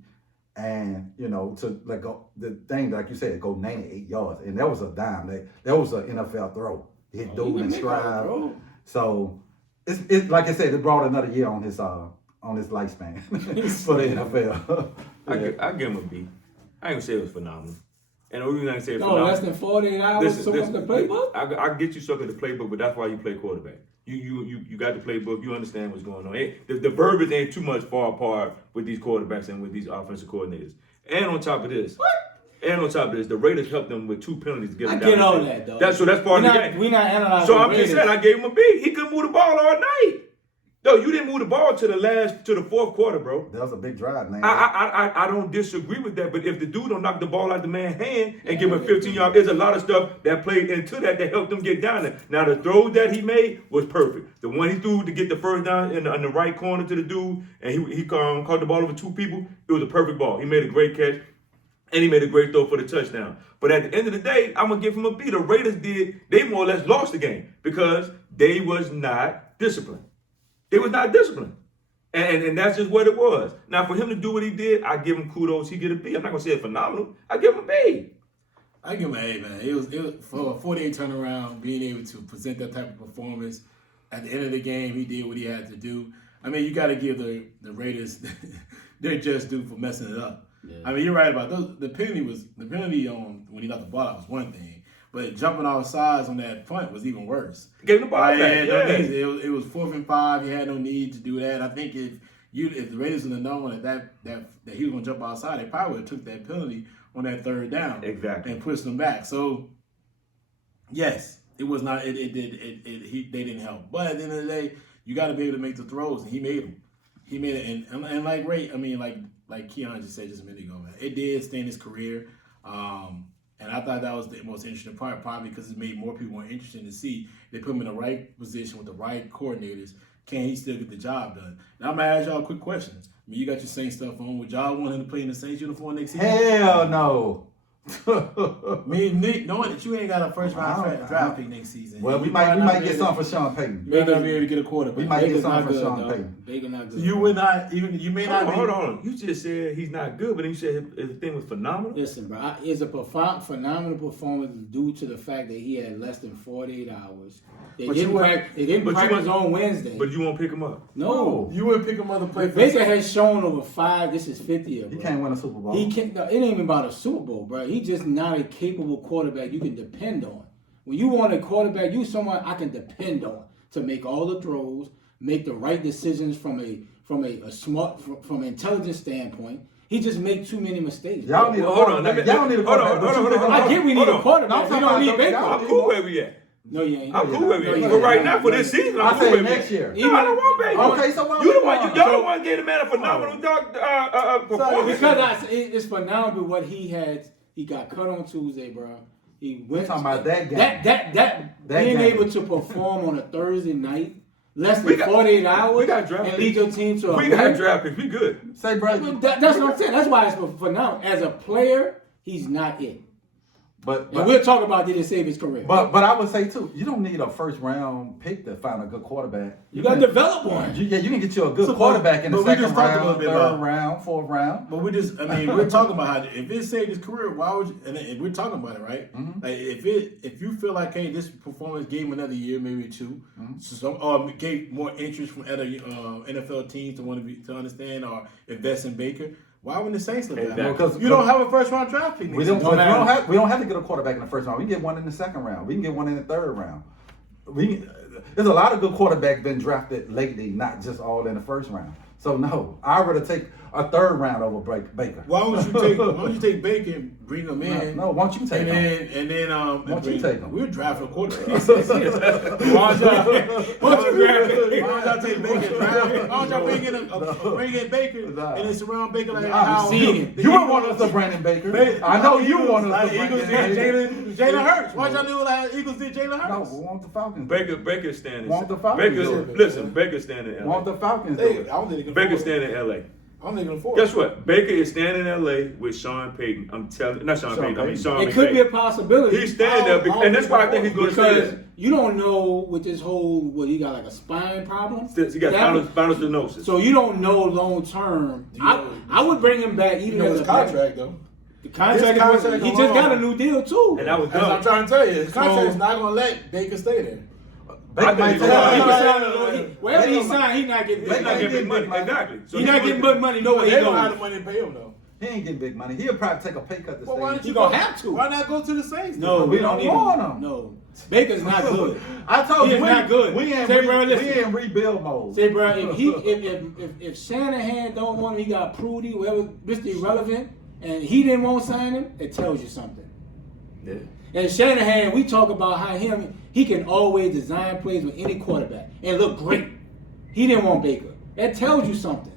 and to go, the thing like you said, go 98 yards, and that was a dime. That was an NFL throw. Hit dude in stride. So it's like I said, it brought another year on his lifespan for the NFL. I give him a B. I ain't gonna say it was phenomenal. And the reason I say it's phenomenal, less than 48 hours soak up the playbook. I get you soak up the playbook, but that's why you play quarterback. You got the playbook. You understand what's going on. The verbiage ain't too much far apart with these quarterbacks and with these offensive coordinators. And on top of this, the Raiders helped them with 2 penalties to get them down. I get all that, though. That's part of the game. We're not analyzing. So I'm just saying, I gave him a B. He couldn't move the ball all night. No, you didn't move the ball to the fourth quarter, bro. That was a big drive, man. I don't disagree with that, but if the dude don't knock the ball out the man's hand and give him a 15 yard, there's a lot of stuff that played into that helped him get down there. Now the throw that he made was perfect. The one he threw to get the first down in the right corner to the dude, and he caught the ball over 2 people. It was a perfect ball. He made a great catch, and he made a great throw for the touchdown. But at the end of the day, I'm gonna give him a B. The Raiders they more or less lost the game because they was not disciplined. They was not disciplined. And that's just what it was. Now, for him to do what he did, I give him kudos. He get a B. I'm not going to say it's phenomenal. I give him a B. I give him an A, man. It was for a 48 turnaround, being able to present that type of performance. At the end of the game, he did what he had to do. I mean, you got to give the Raiders their just due for messing it up. Yeah. I mean, you're right about those. The penalty on when he got the ball out was one thing. But jumping off sides on that punt was even worse. Gave the ball back. It was 4th and 5. He had no need to do that. I think if the Raiders would have known that he was going to jump outside, they probably would have took that penalty on that 3rd down. Exactly. And pushed them back. So yes, it was not. They didn't help. But at the end of the day, you got to be able to make the throws, and he made them. He made it, and like Ray, I mean, like Keon just said just a minute ago, man, it did stay in his career. And I thought that was the most interesting part, probably because it made more people more interested to see. They put him in the right position with the right coordinators. Can he still get the job done? Now, I'm going to ask y'all a quick question. I mean, you got your Saints stuff on. Would y'all want him to play in the Saints uniform next season? Hell no. Nick, knowing that you ain't got a first round draft pick next season. Well, we might get something for Sean Payton. You might not be able to get a quarterback. We might get something for Sean Payton. Payton. Baker not good. So you would not even. You may not. Hold on. You just said he's not good, but then you said the thing was phenomenal. Listen, bro, it's a phenomenal performance due to the fact that he had less than 48 hours. They didn't practice on Wednesday. But you won't pick him up. No. You wouldn't pick him up to play. Baker has shown over 5. This is 50th. He can't win a Super Bowl. He can't. It ain't even about a Super Bowl, bro. He's just not a capable quarterback you can depend on. When you want a quarterback, you someone I can depend on to make all the throws, make the right decisions from a smart, from an intelligent standpoint. He just make too many mistakes. Y'all need a quarterback. Y'all need a quarterback. I get we need a quarterback. We don't need Baker. I'm cool where we at. No, you ain't. I'm cool with it. But right now, for this season, I'm cool with it. Next year. No, I don't want Baker. Okay, so why You the one. Y'all the one getting a man a phenomenal performance. Because it's phenomenal what he had. He got cut on Tuesday, bro. He went talking about that game. That being game. able to perform on a Thursday night, less than 48 hours, we got draft and lead your team to a We got draft picks. We good. Say, brother. That's what I'm saying. That's why it's phenomenal. As a player, he's not it. But And we'll talk about did it save his career. But I would say too, you don't need a first round pick to find a good quarterback. You got to develop one. You can get you a good quarterback in the second round, third about, round, fourth round. But we're talking about how if it saved his career, why would you? And if we're talking about it, right? Mm-hmm. Like if you feel like, hey, this performance gave him another year, maybe 2, or gave more interest from other NFL teams to understand or invest in Baker. Why wouldn't the Saints look at that? Because you don't have a first round draft pick. We don't have to get a quarterback in the first round. We can get one in the second round. We can get one in the third round. There's a lot of good quarterbacks been drafted lately, not just all in the first round. So no, I'd rather take a third round over Baker. Why would you take Baker and bring him in? No, why don't you take him? And then why don't you take him? We're drafting a quarterback. Why don't y'all take Baker? Why don't y'all bring in Baker and then surround Baker like how you would want us to Brandon Baker. I know you want us to Eagles did Jalen Hurts. Why y'all do like Eagles did Jalen Hurts? No, we want the Falcons. Baker standing. Want the Falcons. Baker standing in LA. Want the Falcons. Do it. Baker standing in LA. I'm thinking of Guess what? Baker is standing in LA with Sean Payton. I'm telling not Sean Payton. I mean Sean McVay. It could be a possibility. He's standing there, and that's why I think he's going to stay Because there. you don't know with this whole, he got like a spine problem? He got spinal stenosis. So you don't know long term. I would bring him back even as a contract though. The contract, he just got a new deal too. And that was That's what I'm trying to tell you. His contract is not going to let Baker stay there. Wherever he signed, he's not getting big money. Exactly. So He's not getting big money. No way he They don't have the goes. money to pay him though. He ain't getting big money. He'll probably take a pay cut to Well, why stay. don't He you gonna have to. Why not go to the Saints? No, we don't want him. No, Baker's not good. I told He you is not good. We in rebuild mode. Say, bro, if Shanahan don't want him, he got Prudy, whoever, Mr. Irrelevant, and he didn't want to sign him, it tells you something. Yeah. And Shanahan, we talk about how he can always design plays with any quarterback and look great. He didn't want Baker. That tells you something.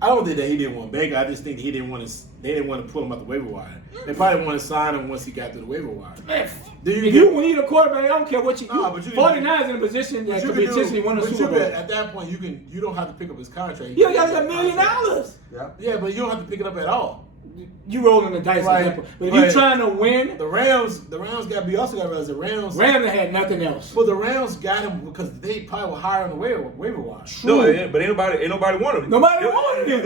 I don't think that he didn't want Baker. I just think he didn't want to. They didn't want to pull him out the waiver wire. They probably want to sign him once he got to the waiver wire. If you need a quarterback, I don't care what you. But 49 in a position that could potentially win a Super Bowl. At that point, you don't have to pick up his contract. You got $1 million. Yeah, but you don't have to pick it up at all. You rolling the dice, Right, but if you're trying to win, The Rams got to be also got to realize the Rams had nothing else. Well, the Rams got him because they probably were higher on the waiver wire. No, but ain't nobody wanted him. Nobody wanted him.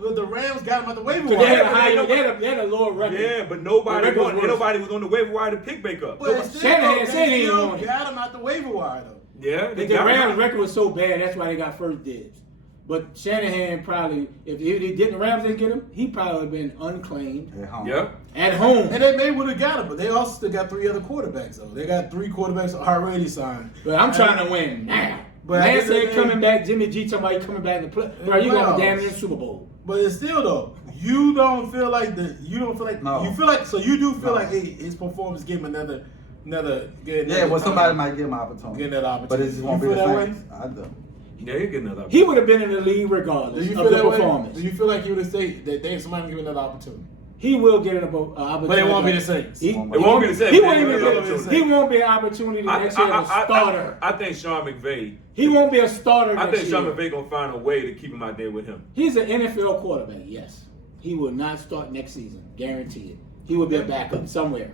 But the Rams got him at the waiver They wire. had a lower record. Yeah, but nobody was on the waiver wire to pick Baker up. But still, Shanahan said he didn't still want it. got him at the waiver wire though. Yeah, The Rams' record was so bad, that's why they got first dibs. But Shanahan probably, if the Rams didn't get him, he probably would have been unclaimed At home. Yep. at home. And they may would have got him, but they also still got 3 other quarterbacks though. They got 3 quarterbacks already signed. But I'm trying to win now. But Lance said coming back, Jimmy G talking about he coming back to play. Bro, you got damn near Super Bowl. But it's still though, you don't feel like No. you feel like hey, his performance gave him another somebody might give him an opportunity. Get another opportunity. But it just won't You be the feel that Saints. I do. Yeah, he'll get another. He would have been in the league Do regardless you of feel the that way? performance. Do you feel like you would have said that somebody give him another opportunity? He will get an opportunity. But it won't be the Saints. He It won't be the same. He won't even It won't get be the it. same. He won't be an opportunity next year as a starter. I think Sean McVay. He won't be a starter I next think Sean year. McVay gonna find a way to keep him out there with him. He's an NFL quarterback, yes. He will not start next season. Guarantee it. he would be a backup somewhere.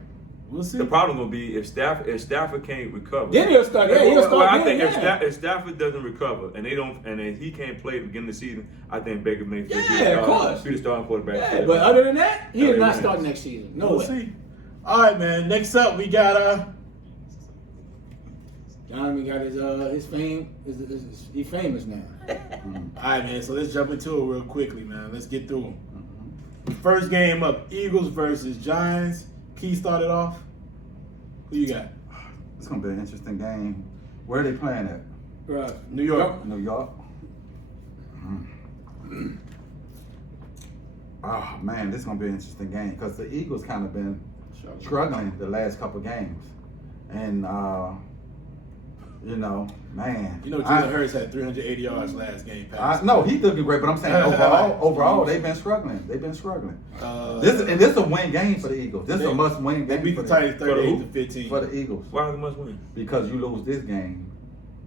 We'll see. The problem will be if Stafford can't recover. Then he'll start. Yeah, he'll start. Well, I then, think yeah. if Stafford doesn't recover and then he can't play at the beginning of the season, I think Baker Mayfield Yeah, of course. be the starting quarterback. Yeah, but other than that, he is Yeah, not yeah. starting next season. No We'll way. see. All right, man. Next up, we got Donovan got his fame. He's famous now. All right, man. So let's jump into it real quickly, man. Let's get through them. First game up: Eagles versus Giants. Key started off. Who you got? It's gonna be an interesting game. Where are they playing at? Right. New York. New York. Oh man, this is gonna be an interesting game because the Eagles kind of been struggling the last couple games, and you know, man. You know, Jalen Hurts had 380 yards last game. No, he did great, but I'm saying overall, they've been struggling. This is a win game for the Eagles. This is a must-win game. They beat the for Titans 38-15 for the Eagles. Why is it must win? Because you lose this game,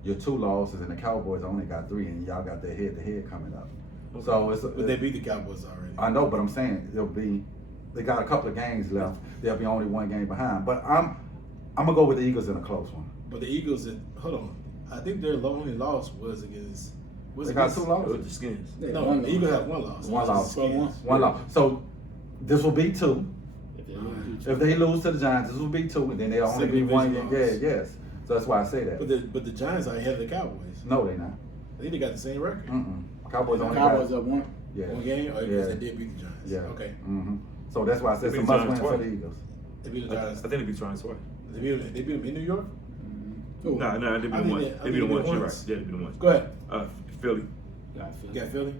your 2 losses, and the Cowboys only got 3, and y'all got their head-to-head coming up. Okay. So But they beat the Cowboys already. I know, but I'm saying they got a couple of games left. They'll be only 1 game behind. But I'm gonna go with the Eagles in a close one. But the Eagles, hold on. I think their only loss was against. They got 2 With losses. the Skins. No, the Eagles have 1 loss. One loss. Skins. 1 loss. So this will be 2. If If they lose to the Giants, this will be 2, and then they'll only be 1 game. Loss. Yes. So that's why I say that. But the Giants are ahead of the Cowboys. No, they're not. I think they got the same record. Cowboys the only Cowboys got. up 1. Yeah. 1 game? Or Yeah. because they did beat the Giants. Yeah. Okay. So that's why I said it's They a beat must win Giants for the twice. Eagles. They beat the I Giants. think they beat Giants twice. They beat them in New York? Ooh. No, they beat I them think once. they- I They think beat them they once. beat You're once. right. Yeah, they beat them once. Go ahead. Philly. You got Philly?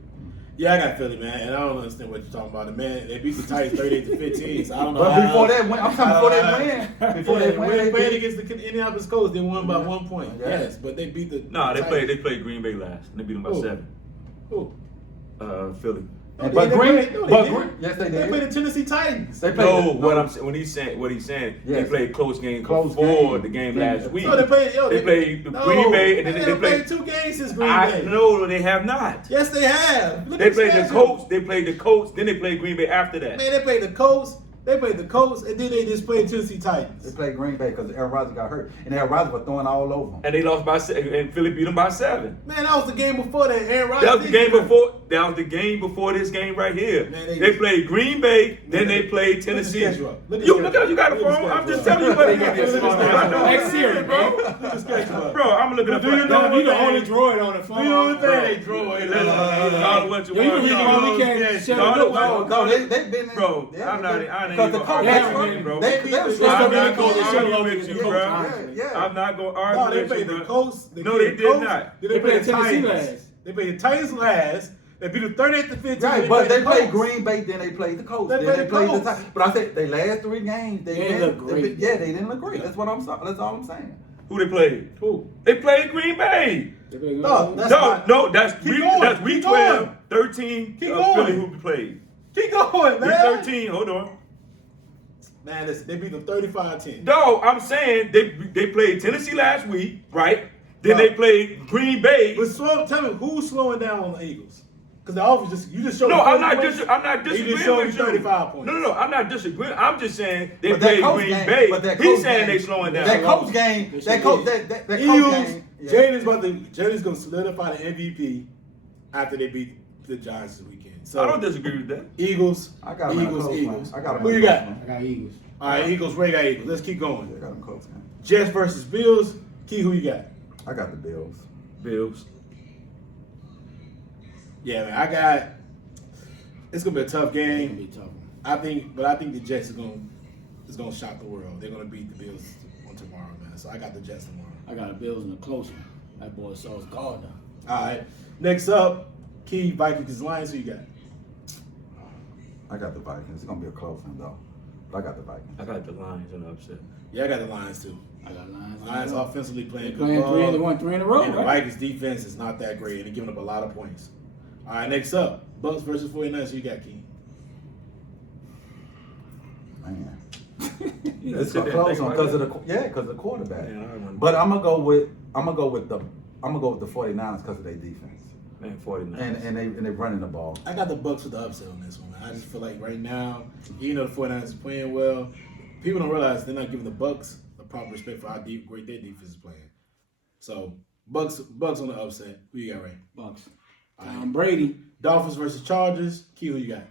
Yeah, I got Philly, man. And I don't understand what you're talking about. And man, they beat the Titans 38-15. So I don't know. But how- before that win, I'm talking before they win. Before they win, they they played beat- against the Indianapolis Colts. They won by 1 point. Yeah. Yes, but they beat the. No, they Titans. played Green Bay last, and they beat them by Who? 7. Who? Philly. But They Green, played- no, but they Green, didn't. yes they They played did. the Tennessee Titans. They played No, the- what he's saying, they Yes. played close games Close before game. the game Yeah. last week. No, they played. They played the Green Bay, and then they played played. 2 games since Green I Bay. no, they have not. Yes, they have. Look They at played the schedule. Colts. They played the Colts. Then they played Green Bay after that. Man, they played the Colts. They played the Colts, and then they just played Tennessee They Titans. played Green Bay because Aaron Rodgers got hurt, and Aaron Rodgers was throwing all over them. And they lost by 7, and Philly beat them by 7. Man, that was the game before that. Aaron Rodgers. That was the game before. That was the game before this game right here. Man, they played Green Bay, then they played Look at the Tennessee. schedule up. Look at the You schedule. you got a Look at the phone. I'm just schedule telling you what it Look at is. the schedule. I know. Next series, bro. Look at the schedule up. Bro, I'm looking up. Do you know Now, you the what only they- droid on the phone. Do you know what bro. they draw it? Call it what you Yo, you want. can read Call it, it we can't what- share call the it what- No, they've been in. Bro, yeah, I'm not. I ain't because even the gonna Colts argue Yeah, with man. you, bro. They I'm not struggling. gonna argue with you, bro. Yeah. I'm not gonna No, argue they with you, played the bro. Colts. No, they did not. They They played played the Tennessee Titans. last. They played the Titans last. They beat the 38-15. Right, but they the played Colts. Green Bay, then they played the Colts, They then played they the played the Colts. Titans. But I said they last 3 games, they didn't look great. Yeah, they didn't look great. That's what I'm saying. That's all I'm saying. Who they played? Who? They played Green Bay. No, that's No, not- no, that's Keep week. going, That's keep week going. 12, 13. Keep Philly going. who played. Keep going, Week man. 13. Hold on. Man, listen, they beat them 35-10. No, I'm saying they played Tennessee last week, right? Then No. they played Green Bay. But tell me who's slowing down on the Eagles? Because the offense you just showed. No, me I'm 30 not. points. I'm not You just disagreeing showed me with you. 35 points. No, I'm not disagreeing. I'm just saying they But that played Colts Green game- Bay. but that He's Colts saying game- they slowing down. That Colts game, that Colts Eagles. game. Yeah. Jaden's gonna solidify the MVP after they beat the Giants this weekend. So I don't disagree with that. Eagles. I got 'em in a Eagles. close Eagles. one. I got 'em Who in a you close got? one. I got Eagles. All right, Eagles. Ray got Eagles. Let's keep going. They got them close, man. Jets versus Bills. Key, who you got? I got the Bills. Bills. Yeah, man. I got. It's gonna be a tough It's gonna game. be tough. I think the Jets is gonna shock the world. They're gonna beat the Bills on tomorrow, man. So I got the Jets tomorrow. I got the Bills in a close one. That boy Sauce Gardner. All right. Next up, Key Vikings Lions. Who you got? I got the Vikings. It's gonna be a close one though. But I got the Vikings. I got the Lions in the upset. Yeah, I got the Lions too. I got Lions. Lions offensively They playing good playing ball. 3 and 1, 3 in a row. And the Right? Vikings defense is not that great, and they're giving up a lot of points. All right, next up, Bucs versus 49ers. Who you got, Key? Man. Yeah, It's sit a there and close think one about because of the quarterback. Yeah, I remember. But I'm gonna go with the 49ers because of their defense. Man, 49. and they running the ball. I got the Bucs with the upset on this one. I just feel like right now, even though the 49ers is playing well, people don't realize they're not giving the Bucs the proper respect for how great their defense is playing. So Bucs on the upset. Who you got, Ray? Bucs. All right. Tom Brady. Dolphins versus Chargers. Key, who you got?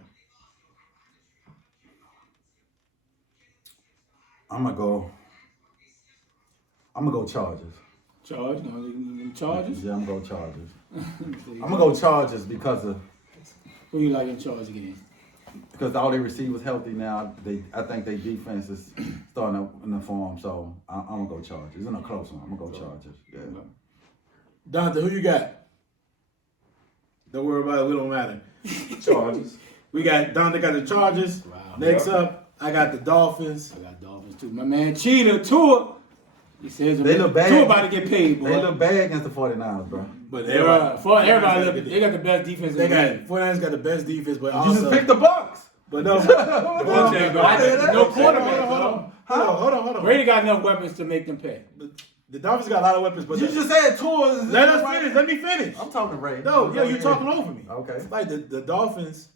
I'm gonna go Chargers. Chargers. Chargers. Yeah, I'm gonna go Chargers. I'm gonna go Chargers because Who you like in Chargers again? all their receivers healthy now. I think their defense is starting to inform. So I'm gonna go Chargers. It's in a close one. I'm gonna go Chargers. Yeah. Dante, who you got? Don't worry about it. We don't matter. Chargers. We got Dante got the Chargers. Wow. Next up, I got the Dolphins. I got Dolphins too. My man Cheetah Tua. He says They look bad. Tua about to get paid, boy. They look bad against the 49ers, bro. But They got the best defense. They in the got league. 49ers got the best defense, but You also just picked the Bucs. but no. No quarterback. Hold on. Brady got enough weapons to make them pay. The Dolphins got a lot of weapons, but You just said Tua. let us finish. Let me finish. I'm talking to Ray. No, yeah, you're talking over me. Okay. Like the Dolphins,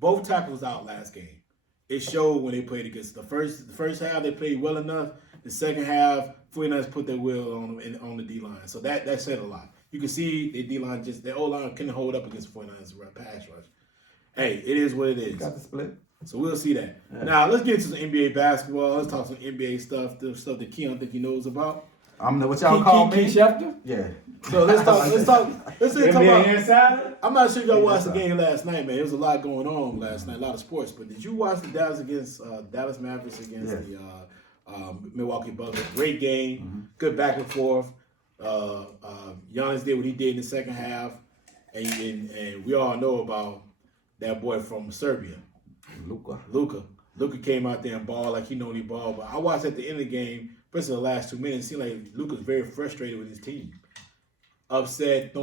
both tackles out last game. It showed when they played against the first half. They played well enough. The second half, 49ers put their will on the D line. So that said a lot. You can see the D line their O line couldn't hold up against the 49ers pass rush. Hey, it is what it is. Got the split. So we'll see that. Yeah. Now let's get into some NBA basketball. Let's talk some NBA stuff, the stuff that Keon think he knows about. I'm what y'all call me. Schefter? Yeah. So let's talk about. Insider? I'm not sure if y'all watched the game last night, man. There was a lot going on last night, a lot of sports. But did you watch the Dallas Mavericks against the Milwaukee Bucks? Great game, good back and forth. Giannis did what he did in the second half, and we all know about that boy from Serbia, Luka came out there and balled like he normally balled. But I watched at the end of the game, especially the last 2 minutes, it seemed like Luka's very frustrated with his team. Upset,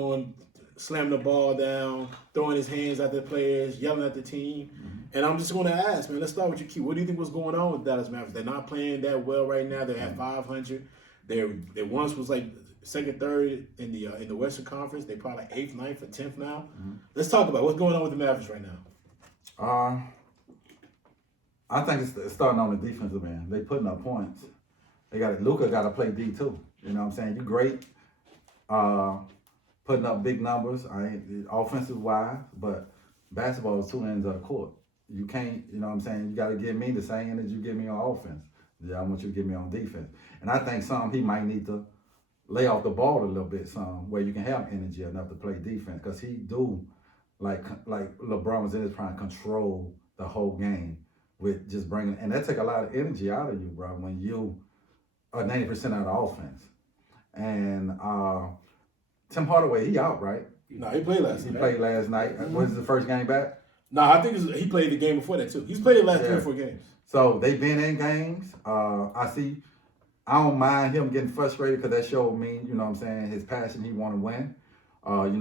slamming the ball down, throwing his hands at the players, yelling at the team. And I'm just going to ask, man, let's start with your key. What do you think was going on with Dallas Mavericks? They're not playing that well right now. They're at 500. They once was like second, third in the Western Conference. They're probably 8th, 9th, or 10th now. Let's talk about what's going on with the Mavericks right now. I think it's starting on the defensive end. They putting up points. Luka got to play D too. You know what I'm saying? You great, putting up big numbers. Offensive wise, but basketball is two ends of the court. You can't. You know what I'm saying? You got to give me the same energy you give me on offense. Yeah, I want you to give me on defense. And I think he might need to lay off the ball a little bit, where you can have energy enough to play defense, because he do like LeBron was in his prime, control the whole game with just bringing, and that take a lot of energy out of you, bro, when you are 90% of the offense. And Tim Hardaway, he out, right? No, he played last night. He played last night. Was this the first game back? No, I think he played the game before that too. He's played the last 3 or 4 games. So they've been in games. I don't mind him getting frustrated, because that showed me, you know what I'm saying, his passion, he want to win.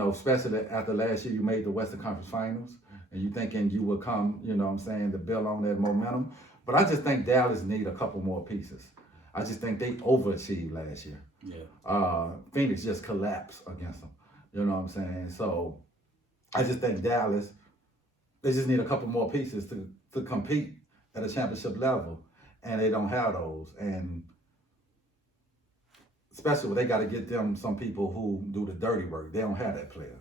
Especially after last year you made the Western Conference Finals, and you thinking you would come, you know what I'm saying, to build on that momentum. But I just think Dallas need a couple more pieces. I just think they overachieved last year. Yeah. Phoenix just collapsed against them. You know what I'm saying? So I just think Dallas, they just need a couple more pieces to compete at a championship level, and they don't have those. And especially when they got to get them some people who do the dirty work. They don't have that player.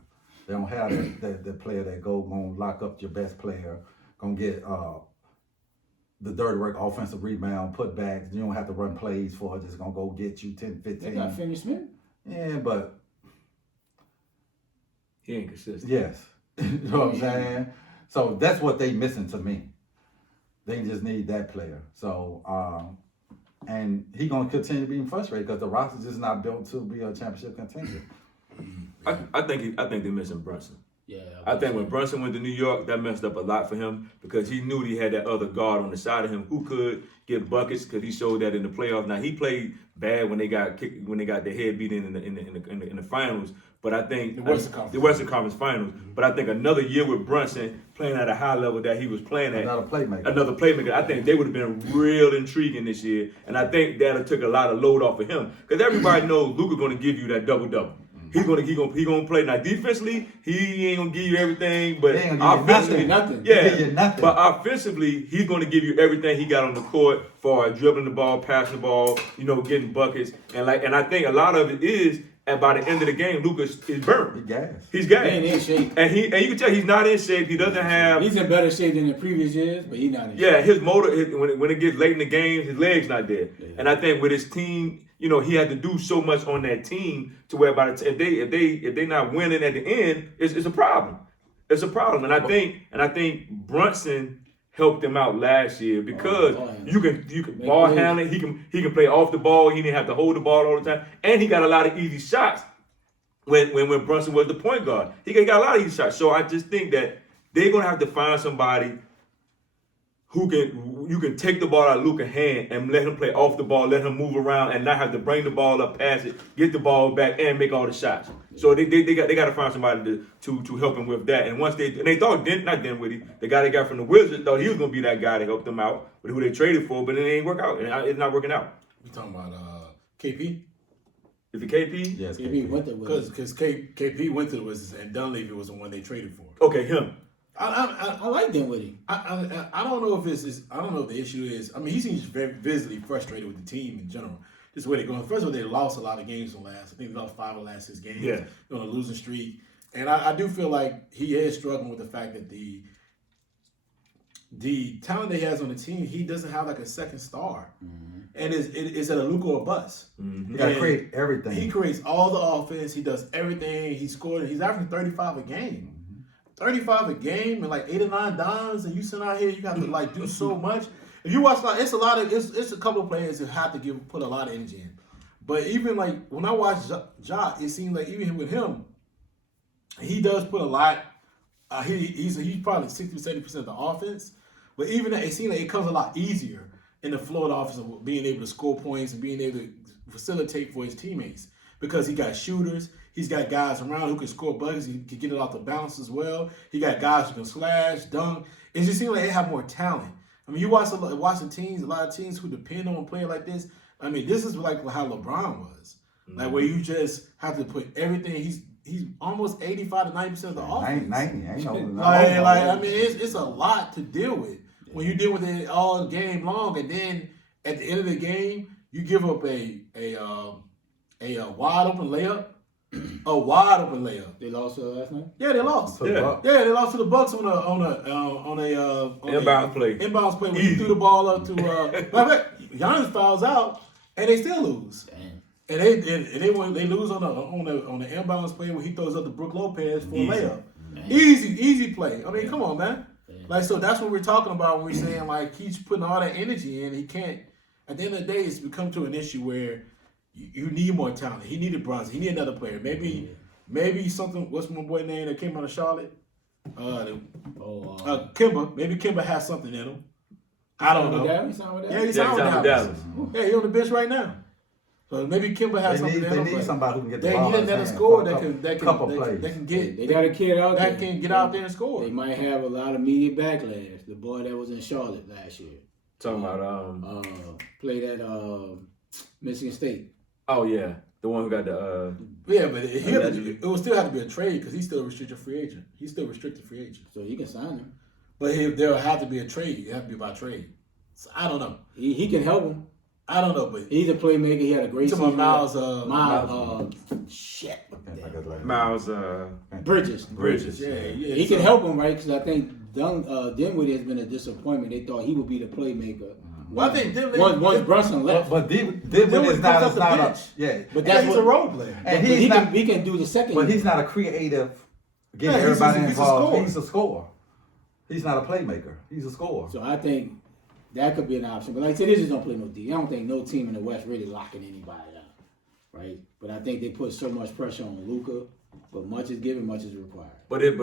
They don't have that player that gonna lock up your best player, gonna get the dirty work, offensive rebound, putbacks. You don't have to run plays for it. Just gonna go get you 10, 15. They got Finney Smith. Yeah, but he ain't consistent. Yes. You know what I'm saying? So that's what they missing to me. They just need that player. So and he gonna continue being frustrated because the roster's just not built to be a championship contender. I think they're missing Brunson. Yeah. I think when Brunson went to New York, that messed up a lot for him, because he knew he had that other guard on the side of him who could get buckets, because he showed that in the playoffs. Now he played bad when they got their head beat in the finals, but I think the Western Conference Finals. But I think another year with Brunson playing at a high level that he was playing at, another playmaker. I think they would have been real intriguing this year, and I think that took a lot of load off of him, because everybody knows Luka going to give you that double-double. He's gonna play. Now defensively, he ain't gonna give you everything, but He ain't gonna give you offensively, nothing. yeah. He give you nothing. But offensively, he's gonna give you everything he got on the court for dribbling the ball, passing the ball, getting buckets, and I think a lot of it is. And by the end of the game, Lucas is burnt. He's He ain't gassed. in shape. And you can tell he's not in shape. He doesn't have. He's in better shape than the previous years, but he's not in shape. Yeah, his motor when it gets late in the game, his legs not there. Yeah. And I think with his team, he had to do so much on that team to where by the if they not winning at the end, it's a problem. It's a problem. And I think Brunson helped him out last year because you can ball handling. He can play off the ball. He didn't have to hold the ball all the time, and he got a lot of easy shots. When Brunson was the point guard, he got a lot of easy shots. So I just think that they're gonna have to find somebody you can take the ball out of Luka's hand and let him play off the ball, let him move around, and not have to bring the ball up, pass it, get the ball back, and make all the shots. So they got to find somebody to help him with that. And once they thought not Dinwiddie, the guy they got from the Wizards, thought he was gonna be that guy to help them out with who they traded for, but it ain't work out. It's not working out. You talking about KP? Is it KP? Yes, KP went to Wizards. Because KP went to the Wizards and Dunleavy was the one they traded for. Okay, him. I like Dinwiddie. I don't know if I don't know if the issue is. I mean, he seems very visibly frustrated with the team in general. Just where they're going. First of all, they lost a lot of games from last. I think they lost 5 of the last 6 games. Yeah. They're on a losing streak, and I do feel like he is struggling with the fact that the talent that he has on the team, he doesn't have like a second star, and it's at a Luka or bust. You got to create everything. He creates all the offense. He does everything. He scored. He's averaging 35 a game. 35 a game and like 8 or 9 dimes, and you sit out here, you got to like do so much. If you watch, like, it's a couple of players that have to put a lot of energy in. But even like when I watch Ja, it seems like even with him, he does put a lot. He's probably 60-70% of the offense, but even that, it seems like it comes a lot easier in the flow of the offense of being able to score points and being able to facilitate for his teammates because he got shooters. He's got guys around who can score buckets. He can get it off the bounce as well. He got guys who can slash, dunk. It just seems like they have more talent. I mean, you watch a lot of teams who depend on a player like this. I mean, this is like how LeBron was. Like where you just have to put everything. He's almost 85 to 90% of the offense. 90, ain't no. I mean, it's a lot to deal with when you deal with it all game long, and then at the end of the game, you give up a wide open layup. A wide open layup. They lost last night? Yeah, they lost. Yeah. Yeah, they lost to the Bucs on a Inbound play. Inbounds play when he threw the ball up to Giannis fouls out and they still lose. Damn. And they lose on the inbounds play when he throws up to Brook Lopez for a layup. Easy play. I mean, come on, man. Like, so that's what we're talking about when we're saying like he's putting all that energy in. He can't. At the end of the day, it's become to an issue where you need more talent. He needed Bronson. He needed another player. Maybe something. What's my boy name that came out of Charlotte? Kimba. Maybe Kimba has something in him. I don't know. He signed with Yeah, he signed with Dallas. Yeah, he's on the bench right now. So maybe Kimba has something in him. They need somebody who can get the they ball. They need another scorer that can They got a kid out there that can get out there and score. They might have a lot of media backlash. The boy that was in Charlotte last year. Talking about played at Michigan State. Oh yeah, the one who got the Yeah, but it will still have to be a trade because he's still a restricted free agent. He's still a restricted free agent. So you can sign him. But there'll have to be a trade. It have to be by trade. So I don't know. He can help him. I don't know, but He's a playmaker. He had a great season. Miles Bridges. Yeah. He can help him, right? Because I think Dinwiddie has been a disappointment. They thought he would be the playmaker. Well, I think once Brunson left. But Dinwiddie is not a yeah. But he's a role player. And he can do the second. But he's not a creative. Getting everybody involved. He's a scorer. He's not a playmaker. He's a scorer. So I think that could be an option. But like I said, they just don't play no D. I don't think no team in the West really locking anybody out, right? But I think they put so much pressure on Luka. But much is given, much is required. But is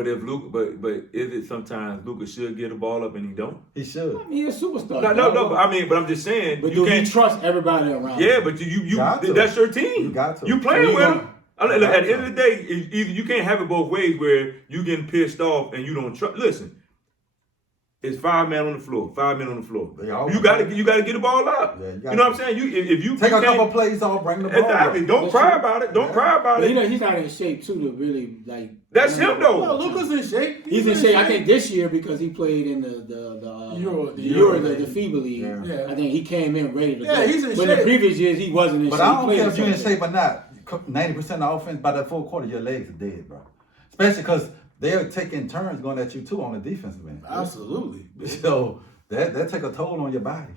it sometimes Luka should get the ball up and he don't? He should. I mean, he's a superstar. No. But I'm just saying. But you can't trust everybody around. Yeah, but you that's your team. You got to. You playing with them. At the end of the day, either you can't have it both ways where you getting pissed off and you don't trust. Listen, It's 5 men on the floor. 5 men on the floor. Yeah, You gotta get the ball up. Yeah, you know what I'm saying? If you take a can't- couple plays off, bring the ball Exactly. up. Don't cry about it. Don't cry about But it. he's not in shape too to really like. That's him though. No, Luka's in shape. He's in shape. I think this year because he played in the Euro the FIBA league. Yeah. I think he came in ready to go. Yeah, he's in but shape. in the previous years he wasn't in But shape. I don't He care played if you're in something. shape or not. 90% of offense, by that fourth quarter, your legs are dead, bro. Especially because they're taking turns going at you too on the defensive end. Absolutely. So that take a toll on your body.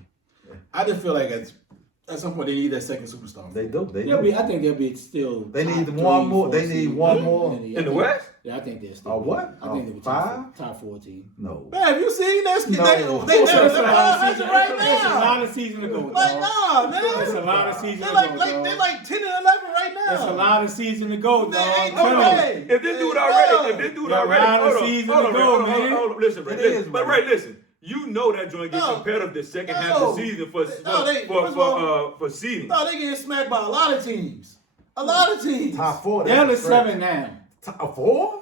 I just feel like at some point they need that second superstar. They do. They They'll do. be, I think they'll be still. They top need three, one more. four They need seed. one more. In the West? Yeah, I think they're still. A what? I think they'll be top 4 team. No. Man, have you seen that? No. They That's a lot of right season. That's a now. lot of season to go. Like, dog. nah, man. That's a lot of season They're to like, go. like dog. they're like 10 and 11 right now. That's a lot of season to go, dog. There ain't I'm no telling you. way. If this dude already, round of hold on, season hold to on, go, hold on, man. hold on, listen, Ray, It listen. is, But man. Ray, listen. You know that joint gets No. competitive the second half No. of the season for first of all, for seeding. No, they getting smacked by a lot of teams. A lot of teams. Top 4. Dallas 7 now. Top 4?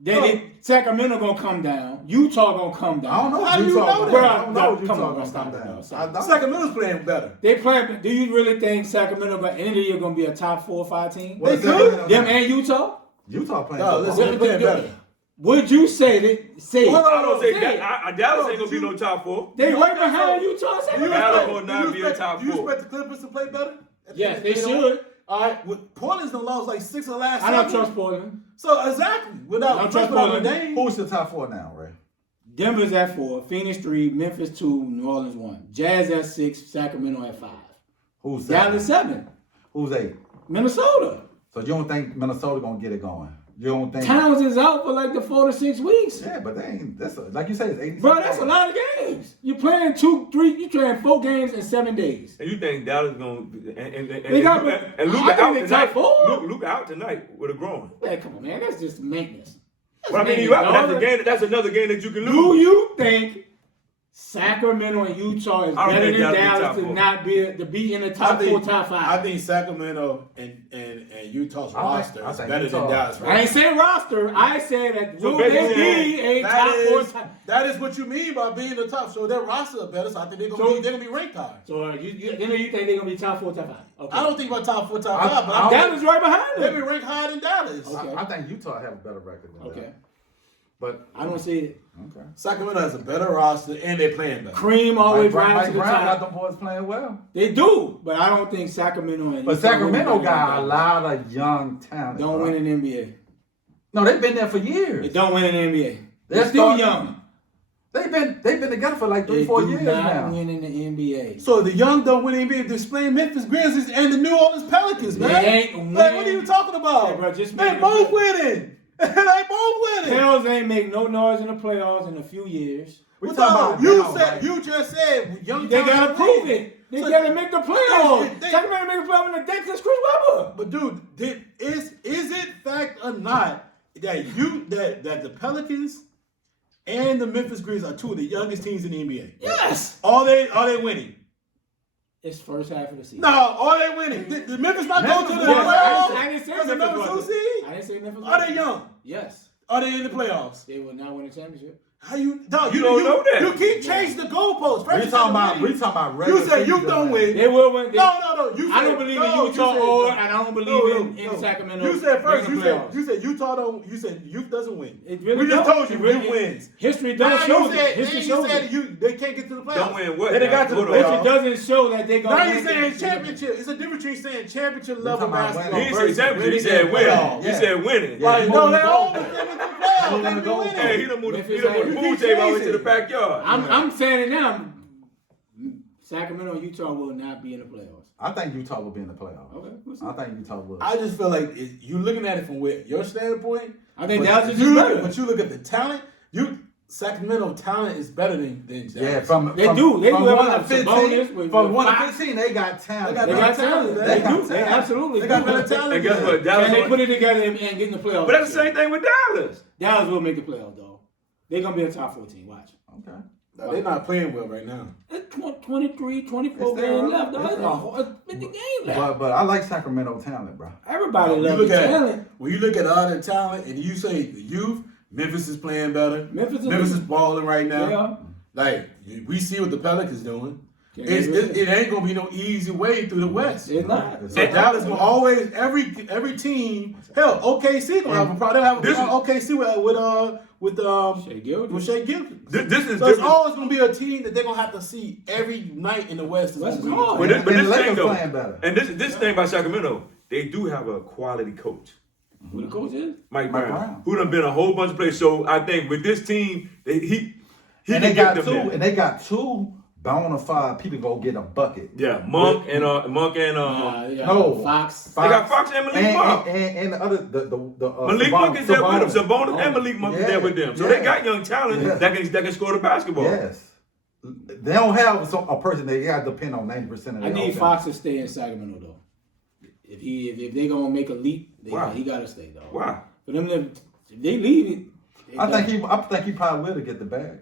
Then Sacramento gonna come down. Utah gonna come down. I don't know. How do you Utah, know that? bro. I don't know. Come Utah on, gonna bro, come stop it, down. bro, stop I don't. Sacramento's playing better. They play. Do you really think Sacramento by end of the year gonna be a top 4 or 5 team? What is They Sacramento could. Them now? and Utah. Utah playing. No, good listen, ball. they're playing better. Would you say that? Say Hold it. on. I don't say Say that. it. Dallas ain't gonna be no top 4. They right behind so? Utah. and Do you Sacramento. Dallas expect- will not be a top Do you 4. expect the Clippers to play better? Yes, they don't. should. All right, with Portland's done lost like 6 of the last I don't 7. trust Portland. So exactly, I without don't trust without Portland. Dame. Who's the top 4 now, Ray? Denver's at 4, Phoenix 3, Memphis 2, New Orleans 1, Jazz at 6, Sacramento at 5, Who's Dallas 7, Who's 8? Minnesota. So you don't think Minnesota gonna get it going? You don't think? Towns is out for like the 4 to 6 weeks. Yeah, but they ain't. Like you said, it's 80. Bro, that's a lot of games. You playing 2, 3, you playing 4 games in 7 days. And you think Dallas gonna and They got- Luka I think out they tonight? top 4. Luka out tonight with a groin. Man, come on, man. That's just maintenance. But I mean, you out. That's a game. That's another game that you can Do lose. you think Sacramento and Utah is I don't better think than Dallas be Dallas top to 4. not be in the top 4, top 5? I think Sacramento and Utah's roster I is think better than Utah. Dallas. I ain't saying roster. I said that So will they basically, be a top 4 top? That is what you mean by being the top. So their roster is better. So I think they're gonna be ranked higher. So you think they're gonna be top 4, top 5? Okay. I don't think about top 4, top I- 5, but I don't- Dallas right behind they be them. ranked higher than Dallas. Okay. I think Utah have a better record than Okay. that. But I don't see it. okay. Sacramento has a better roster and they're playing better. Cream always rise Mike to the Brown got top. them boys playing well. They do, but I don't think Sacramento and But Utah Sacramento really got a lot of young talent. don't bro. win in the NBA. No, they've been there for They years. don't win in the NBA. They're They're still starting- young. They've been together for like 3, They 4 do years not now. win in the NBA. So the young don't win NBA. They're playing Memphis Grizzlies and the New Orleans Pelicans, man. They ain't Like, what are winning. you talking about? Hey, bro, just they make it both clear. winning. They both winning. Pels ain't make no noise in the playoffs in a few years. We Well, talking no, about you now, said right? you just said young. They talent gotta don't prove win. it. They So- gotta make the playoffs. They- Sacramento make the playoffs when the deck since Chris Webber. But dude, is it fact or not that that the Pelicans and the Memphis Grizzlies are 2 of the youngest teams in the NBA? Yes. Are they winning? It's first half of the season. No, are they winning? Did Memphis not go to the Memphis won. playoffs? I didn't say As a Memphis number 2 wasn't. seed? I didn't say Memphis. Are they wasn't. young? Yes. Are they in the playoffs? They will not win a championship. How you? No, You don't know that. You keep changing the goalposts. First We you talking said about winning. You said you season don't now. win. They will win. No. You I said, don't believe no, in you Utah said- or and I don't believe in Sacramento. You said first. making playoffs. You said Utah don't. You said youth doesn't win. It really We just don't. told you It really- youth wins. History Now don't show you it. said, History you shows said it. they can't get to the playoffs. Don't win what? Then they got to the Hold on. playoffs. History doesn't show that they gonna Now win. he's saying championship. It's a difference between saying championship level talking about basketball. He winning. didn't say championship. He versus said winning. playoffs. He said winning. Yeah. Like, no, they Moving all the been to the playoffs. Moving They the be goalposts. winning. Hey, he done moved Memphis the ain't- food table out into the backyard. I'm saying it now. Sacramento and Utah will not be in the playoffs. I think Utah will be in the playoffs. Okay, we'll see. I think Utah will. I just feel like you looking at it from your standpoint. I think but Dallas is you just look, better. but you look at the talent. Sacramento talent is better than Dallas. Yeah, from They do. They from do have 1 to some 15. bonus with From 1 to Fox. 15, they got talent. They They got talent. They They got do. They talent. absolutely They got do. better talent. And guess what? Dallas. And they put it together and get in the playoffs. But that's the same thing with Dallas. Dallas will make the playoffs, though. They're going to be a top 14. Watch. Okay. No, they're not playing well right now. It's 23, 24 It's there, games left. Though. it's It's there. a whole 50 games left. But I like Sacramento talent, bro. Everybody You loves look the at talent. when you look at all the talent and you say the youth, Memphis is playing better. Memphis is balling right now. Yeah. Like we see what the Pelicans doing. Can't It ain't gonna be no easy way through the West. It's not. So Dallas will always every team. Hell, OKC gonna have a problem. They'll have a problem. OKC with Shea Gilgeous. This is So it's different. always gonna be a team that they're gonna have to see every night in the West. West is gonna be hard. But And this the Lakers thing though, playing better. and this thing about Sacramento, they do have a quality coach, Who the coach is? Mike Mike Brown, Brown. who done been a whole bunch of places. So I think with this team, he And can they get got them two. there. And they got two bona fide people go get a bucket. Yeah, Monk and They got No. Fox. they got Fox and Malik Monk. And the other Malik Monk is there with them. Sabonis. Sabonis and Malik Monk is Yeah, there with them. So yeah. they got young talent Yeah. that can score the basketball. Yes. They don't have a person that got to depend on 90% of their I need offense. Fox to stay in Sacramento though. If they gonna make a leap, Why? he gotta stay though. Why? For them to, if they leave, I think he probably will to get the bag.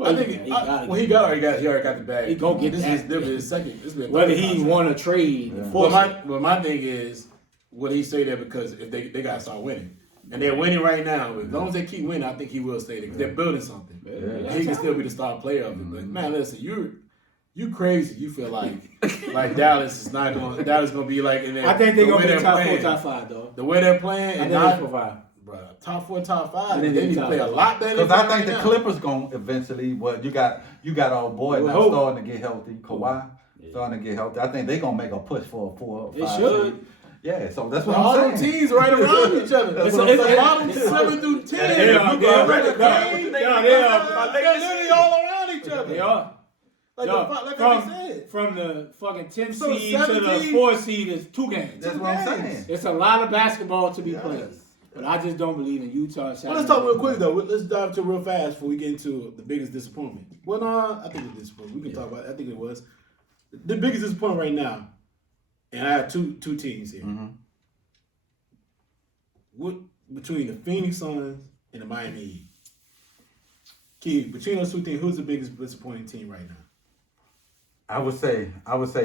I think he already got the bag. He gonna get this that. is different. His second. This been whether he won a trade. Yeah. Well, my thing is, will he stay there because if they gotta start winning, and they're winning right now. As long as they keep winning, I think he will stay there because they're building something. Yeah. He can still be the star player of it. But man, listen, you crazy. You feel like Dallas is not going. Dallas gonna be like in there. I think they're gonna the way be top playing. 4, top 5 though. The way they're playing, I and think not, they provide. bro, top 4, top 5. I They think need to top play a 5. lot better. Because than I right think the now. Clippers going eventually, but you got our boy We now hope. starting to get healthy. Kawhi starting to get healthy. I think they're gonna make a push for a 4 or 5. They should. Yeah, so that's what All I'm them saying. teams right around each other. That's It's what I'm the saying. bottom 7 through 10. They're all around each other. They are. Like I said. From the fucking 10th So seed to the 17 4th seed is 2 games. That's what I'm saying. It's a lot of basketball to be Yes. played. But I just don't believe in Utah. Well, let's talk real quick though. Let's dive to real fast before we get into the biggest disappointment. Well, no, I think it's disappointment. We can talk about it. I think it was the biggest disappointment right now. And I have two teams here. Mm-hmm. What between the Phoenix Suns and the Miami Heat? Keith, between those two teams, who's the biggest disappointing team right now? I would say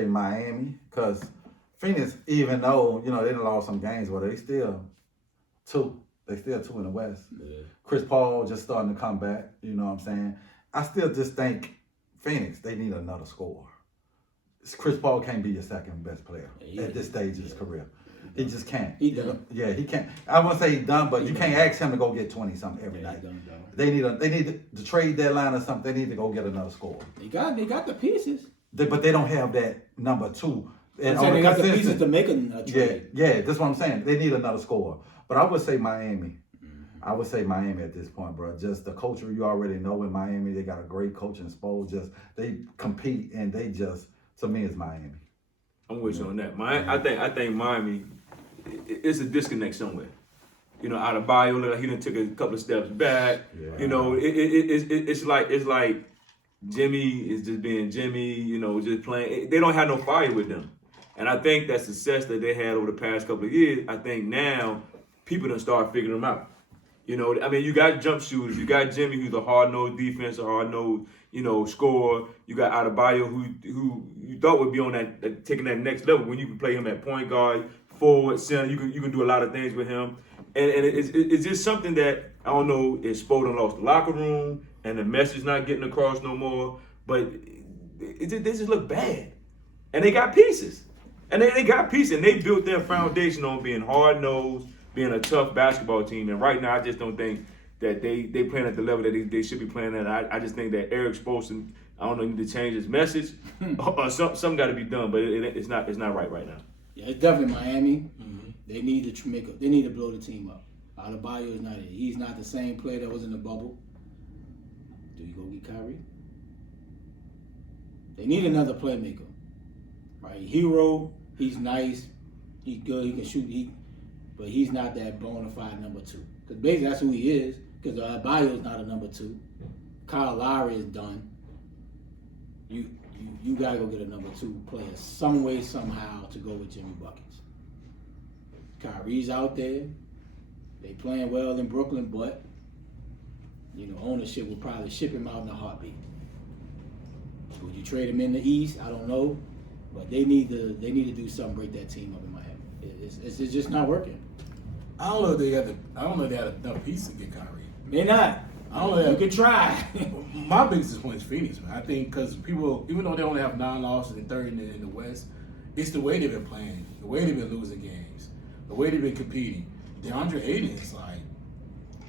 Miami, because Phoenix, even though they done lost some games, but they still 2. They still 2 in the West. Yeah. Chris Paul just starting to come back. You know what I'm saying? I still just think Phoenix, they need another scorer. Chris Paul can't be your second best player at this stage of his career. He just can't. He done. Yeah, he can't. I wouldn't say he's done, but you can't ask him to go get 20-something every night. They need the trade deadline or something. They need to go get another scorer. They got the pieces. But they don't have that number 2. And I'm saying on they a got the consistent- pieces to make a trade. Yeah, that's what I'm saying. They need another scorer. But I would say Miami. I would say Miami at this point, bro. Just the culture you already know in Miami. They got a great coach in Spo. Just they compete and they just, to me, it's Miami. I'm with you on that. I think Miami, it's a disconnect somewhere. Out of bio, look like he done took a couple of steps back. Yeah. It's like Jimmy is just being Jimmy. Just playing. They don't have no fire with them, and I think that success that they had over the past couple of years. I think now people done start figuring them out. You got jump shooters. You got Jimmy, who's a hard-nosed defense, a hard-nosed, scorer. You got Adebayo, who you thought would be on that taking that next level when you can play him at point guard, forward, center. You can do a lot of things with him, and it's just something that I don't know. Is Spo done lost the locker room, and the message not getting across no more. But they just look bad, and they got pieces, and they built their foundation on being hard-nosed, being a tough basketball team. And right now, I just don't think that they playing at the level that they should be playing at. I just think that Eric Spoelstra, I don't know, need to change his message or something got to be done. But it's not right now. Yeah, it's definitely Miami. Mm-hmm. They need to they need to blow the team up. Adebayo is not it. He's not the same player that was in the bubble. Do you go get Kyrie? They need another playmaker. Right? Hero, he's nice. He's good. He can shoot. But he's not that bona fide number 2. Because basically that's who he is. Because Adebayo is not a number 2. Kyle Lowry is done. You gotta go get a number 2 player some way, somehow to go with Jimmy Buckets. Kyrie's out there. They playing well in Brooklyn, but ownership will probably ship him out in a heartbeat. Would you trade him in the East? I don't know, but they need to do something, break that team up in Miami. It's just not working. I don't know if they had enough pieces to get Kyrie. They're not. I don't You can try. My biggest point is Phoenix, man. I think because people, even though they only have 9 losses and 30 in the West, it's the way they've been playing, the way they've been losing games, the way they've been competing. DeAndre Ayton is like,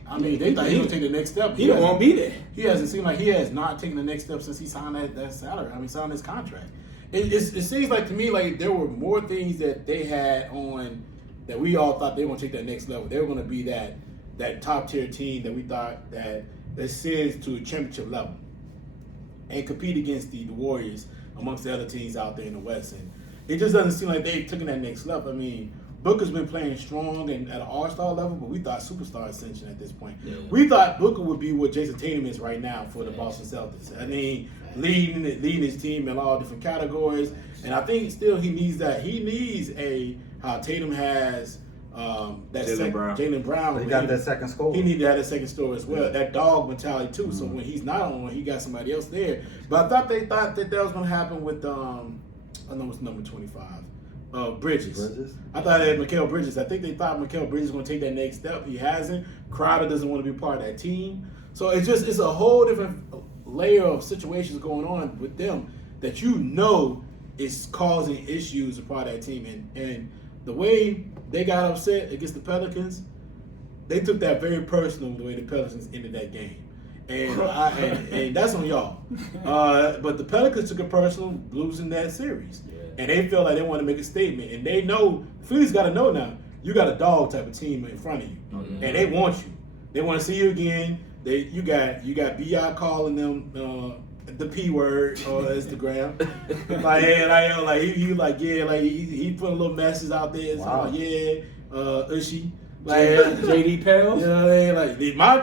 I mean, they thought he would take the next step. He don't want to be there. He hasn't seemed like he has not taken the next step since he signed that salary. I mean, signed his contract. It seems like to me like there were more things that they had on that we all thought they were going to take that next level. They were going to be that top tier team that we thought that ascends to a championship level and compete against the Warriors amongst the other teams out there in the West. And it just doesn't seem like they've taken that next level. I mean, Booker's been playing strong and at an all-star level, but we thought superstar ascension at this point. Yeah. We thought Booker would be what Jason Tatum is right now for the Boston Celtics. I mean, leading his team in all different categories. And I think still he needs that. He needs how Tatum has that Jaylen Brown. He got that second score. He needed to have that second score as well. Yeah. That dog mentality too. So when he's not on, he got somebody else there. But I thought they thought that was going to happen with I know it's number 25. Bridges. I thought they had Mikal Bridges. I think they thought Mikal Bridges was going to take that next step. He hasn't. Crowder doesn't want to be part of that team. So it's a whole different layer of situations going on with them that is causing issues as part of that team. And the way they got upset against the Pelicans, they took that very personal, the way the Pelicans ended that game. And that's on y'all. But the Pelicans took it personal, losing that series. Yeah. And they feel like they want to make a statement. And they know, Philly's got to know now, you got a dog type of team in front of you. Mm-hmm. And they want you. They want to see you again. You got B.I. calling them the P word on Instagram. He putting little messages out there. Wow. Ushi. JD Pels?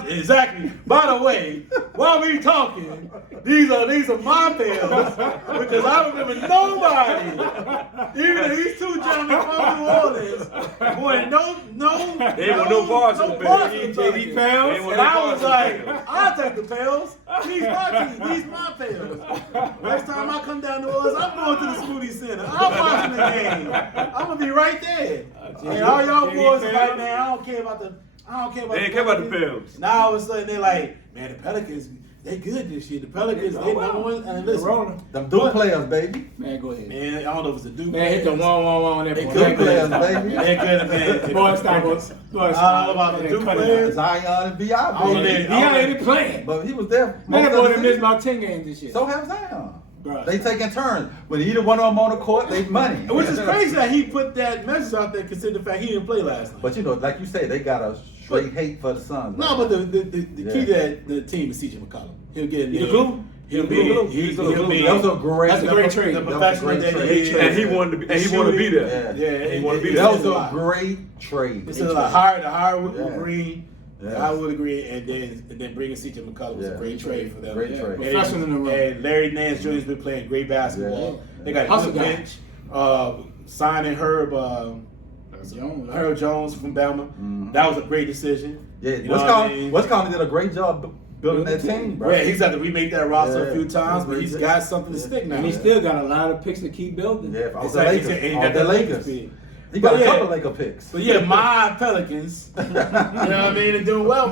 Exactly. By the way, while we talking, these are my Pels because I remember nobody, even these two gentlemen from New Orleans, boy, they want no bars on the Pels. JD Pels, and I was like, I'll take the Pels. These my Pels. Next time I come down to New Orleans, I'm going to the Scooty Center. I'm watching the game. I'm gonna be right there. And all y'all boys right now, I don't care about the They ain't care about the Pelicans. Now all of a sudden they're like, man, the Pelicans, they good this year. The Pelicans, they number one. And listen, them Duke players, baby. Man, go ahead. Man, I don't know if it's a Duke. Man, hit the 1-1-1 They there. good players, baby. They good, man. Boy, stop. I don't know about the Duke players. Zion and B.I. I don't know. Dion ain't playing. But he was there. Man, that most of boy the done missed season. about 10 games this year. So have Zion. Bruh. They taking turns. When either one of them on the court, they money. Which is crazy that he put that message out there considering the fact he didn't play last night. But like you said, they got a straight hate for the Suns. No, but the key to the team is CJ McCollum. He'll get in there. He'll be. That was a great trade. The professional that he is. And he wanted to be. And he wanted to be there. Yeah, he wanted to be That there. was a great trade. It's a hire Wood Green. Yes. I would agree, and then bringing CJ McCollum was a great trade for them. Great trade. Professional in the room. And Larry Nance Jr. has been playing great basketball. Yeah. They got a Hustle good bench. Signing Herb Jones from Bama. Mm-hmm. That was a great decision. Yeah, You know what I mean? Wisconsin did a great job building that team, bro. Yeah, he's had to remake that roster a Yeah. few times, but he's got something to stick now. And he still got a lot of picks to keep building. Yeah, off Exactly. the And he Lakers. got Off the that Lakers. speed. He got But a yeah. couple Laker picks. But yeah, my Pelicans, you know what I mean, they're doing well.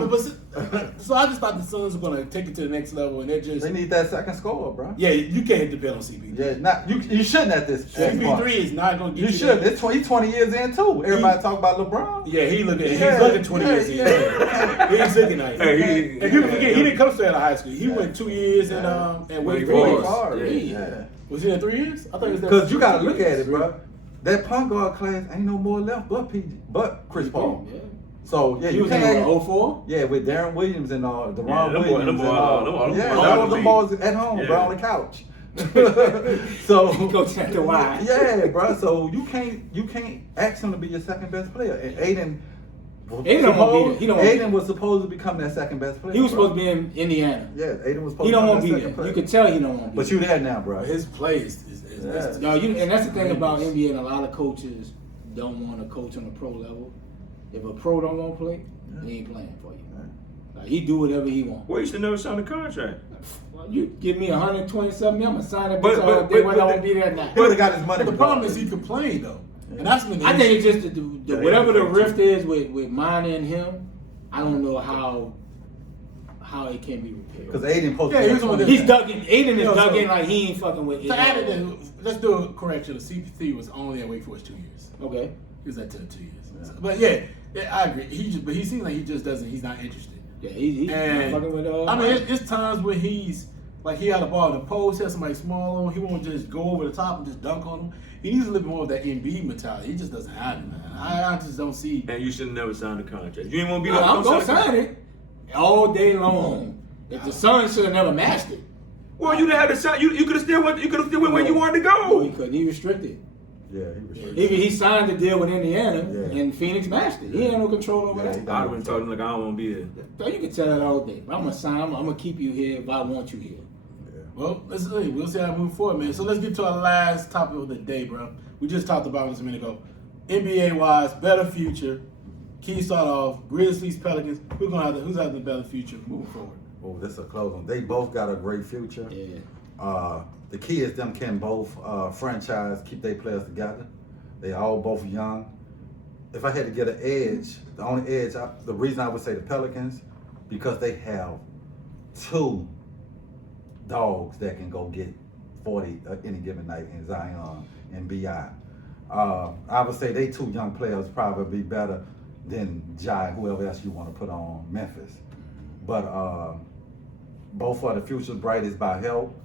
So I just thought the Suns were going to take it to the next level, and they're just They need that second score, bro. yeah. You can't depend on CP3. Yeah, you shouldn't at this point. CP3 is not going to get You should. It's 20 years in too. Everybody talk about LeBron. Yeah, he's looking 20 Yeah, years in. yeah. He's looking at Hey, and people forget he didn't come straight out of high school. He went 2 years in Wake Forest. Forest. Yeah. Was he in 3 years? I thought he was there. Because you got to look at it, bro. That point guard class ain't no more left but Chris Paul. Yeah. So yeah, He you was in can't. 04? Yeah, with Darren Williams and DeRon them boys- Williams them and boys- all. them boys- Yeah, them all boys- them boys at home, Yeah. bro, on the couch. So Coach at the Y. yeah, bro. So you can't ask him to be your second best player. And Aiden don't want to be there. He don't want to be Aiden was supposed to become that second best player. He was bro. supposed to be in Indiana. Yeah, Aiden was supposed He to don't become want that to be second there. player. You can tell he don't want to be But there. you there now, bro. His play is No, and that's the thing about NBA, and a lot of coaches don't want to coach on a pro level. If a pro don't want to play, he ain't playing for you. Like, he do whatever he want. Well, you should never sign a contract. Well, you give me 127 I'm gonna sign that But- bitch but- all day when but I won't be there now. He would have got his money. But the problem is he complained though, and that's when I think it's just whatever the rift is with mine and him. I don't know how it can be repaired. Because Aiden supposed Yeah, to he was on this- He's dug in. Aiden is Yo, dug so- in like he ain't fucking with. To add it in, let's do a correction. The CP3 was only at Wake Forest 2 years. Okay. He was at 2 years. But yeah, I agree. But he seems like he just doesn't. He's not interested. Yeah, he's not And fucking with. I mean, it's times when he's like he had a ball in the post, has somebody small on. He won't just go over the top and just dunk on him. He needs a little bit more of that Embiid mentality. He just doesn't have it, man. I just don't see. And you should have never signed a contract. You ain't want to be I'm gonna don't sign it all day long. If the Suns should have never matched it. Well, you didn't have the shot. You could have still went. You could have still went where you wanted to No, he go. couldn't. He restricted. Yeah, he was. He signed the deal with Indiana, Yeah. and Phoenix matched it. He had no control over Yeah, that. he I'd have been talking like I don't want to be here. So you can tell that all day. I'm gonna sign. I'm gonna keep you here if I want you here. Well, we'll see how we move forward, man. So let's get to our last topic of the day, bro. We just talked about this a minute ago. NBA wise, better future. Key start off. Grizzlies, Pelicans. Who's having the better future moving forward? Oh, this is a close one. They both got a great future. Yeah. The key is them can both franchise, keep their players together. They all both young. If I had to get an edge, the only edge, the reason I would say the Pelicans, because they have 2 dogs that can go get 40 any given night in Zion and B.I. I would say they 2 young players probably be better than Jai, whoever else you want to put on Memphis. But both are the future bright is by help.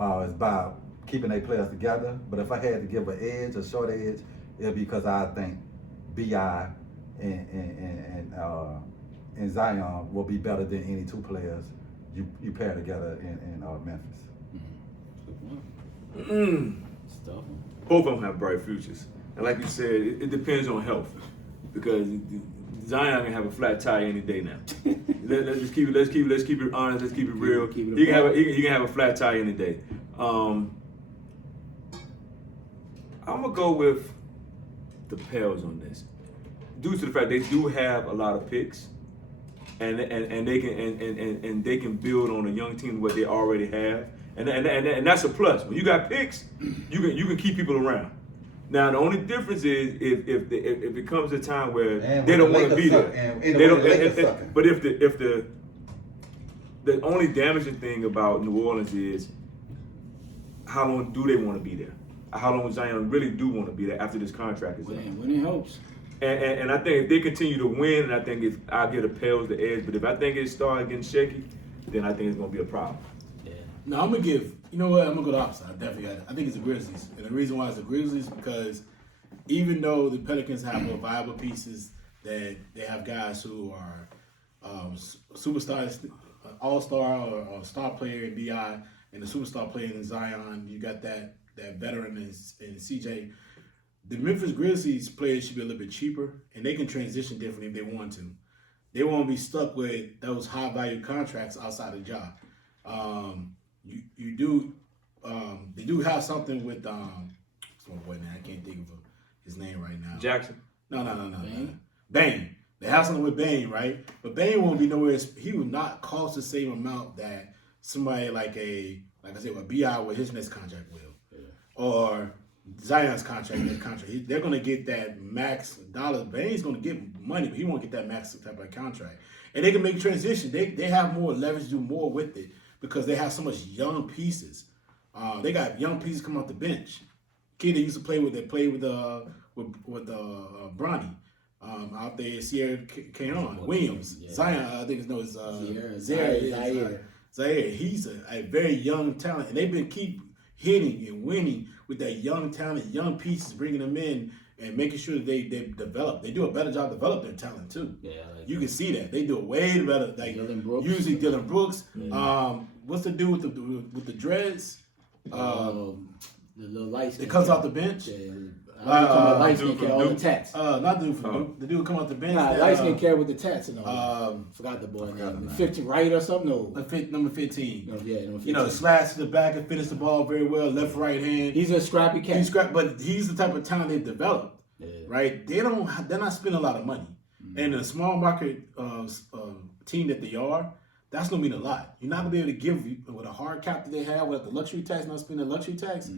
It's by keeping their players together. But if I had to give an edge, a short edge, it'd be because I think B.I. and Zion will be better than any 2 players you pair together in Memphis. Stuff. Both of them have bright futures, and like you said, it depends on health, because Zion can have a flat tire any day now. let's just keep it honest. Let's keep it real. Keep it He can have a flat tire any day. I'm gonna go with the Pels on this, due to the fact they do have a lot of picks, and they can build on a young team what they already have, and that's a plus. When you got picks, you can keep people around. Now the only difference is if it comes a time where And they don't when want to the be Lakers there, suck, and they when don't. the Lakers sucking. But if the only damaging thing about New Orleans is how long do they want to be there? How long Zion really do want to be there after this contract is up? When it helps. And I think if they continue to win, and I think if I get the Pels the edge, but if I think it starts getting shaky, then I think it's gonna be a problem. Yeah. No, I'm gonna give. You know what? I'm gonna go the opposite. I definitely got it. I think it's the Grizzlies, and the reason why it's the Grizzlies because even though the Pelicans have more viable pieces, that they have guys who are superstars, all-star or star player in Bi, and the superstar player in Zion. You got that veteran in CJ. The Memphis Grizzlies players should be a little bit cheaper, and they can transition differently if they want to. They won't be stuck with those high-value contracts outside the job. They do have something with what's my boy name? I can't think of his name right now. Jackson. No. Bane. They have something with Bane, right? But Bane won't be nowhere. He will not cost the same amount that somebody like I said, with B.I. with his next contract will, or Zion's contract. They're gonna get that max dollar. Bane's gonna get money, but he won't get that max type of contract. And they can make transition. They have more leverage to do more with it because they have so much young pieces. They got young pieces come off the bench. Kid they used to play with, Bronny. Out there, Sierra Keon, Williams, yeah. Zion. I think his name is Zaire. He's a very young talent, and they've been keep hitting and winning with that young talent, young pieces, bringing them in and making sure that they develop. They do a better job developing their talent too. Yeah, You can see that they do a way better. Like Dylan Brooks. usually Dylan Brooks. Yeah. What's the dude with the dreads? The little lights. It comes off the bench. Light skin cat, all the Duke. tats. Not the dude from Duke. The dude come off the bench. Nah, that, light skin cat with the tats and all. um, Forgot the boy forgot name. the name. 50 right or something? No. number 15. No, yeah, number 15. You know, slash to the back and finish the ball very well, left, right hand. He's a scrappy cat. But he's the type of talent they've developed, Yeah. right? They're not spending a lot of money, and a small market team that they are, that's gonna mean a lot. You're not gonna be able to give with a hard cap that they have with the luxury tax, not spending the luxury tax. I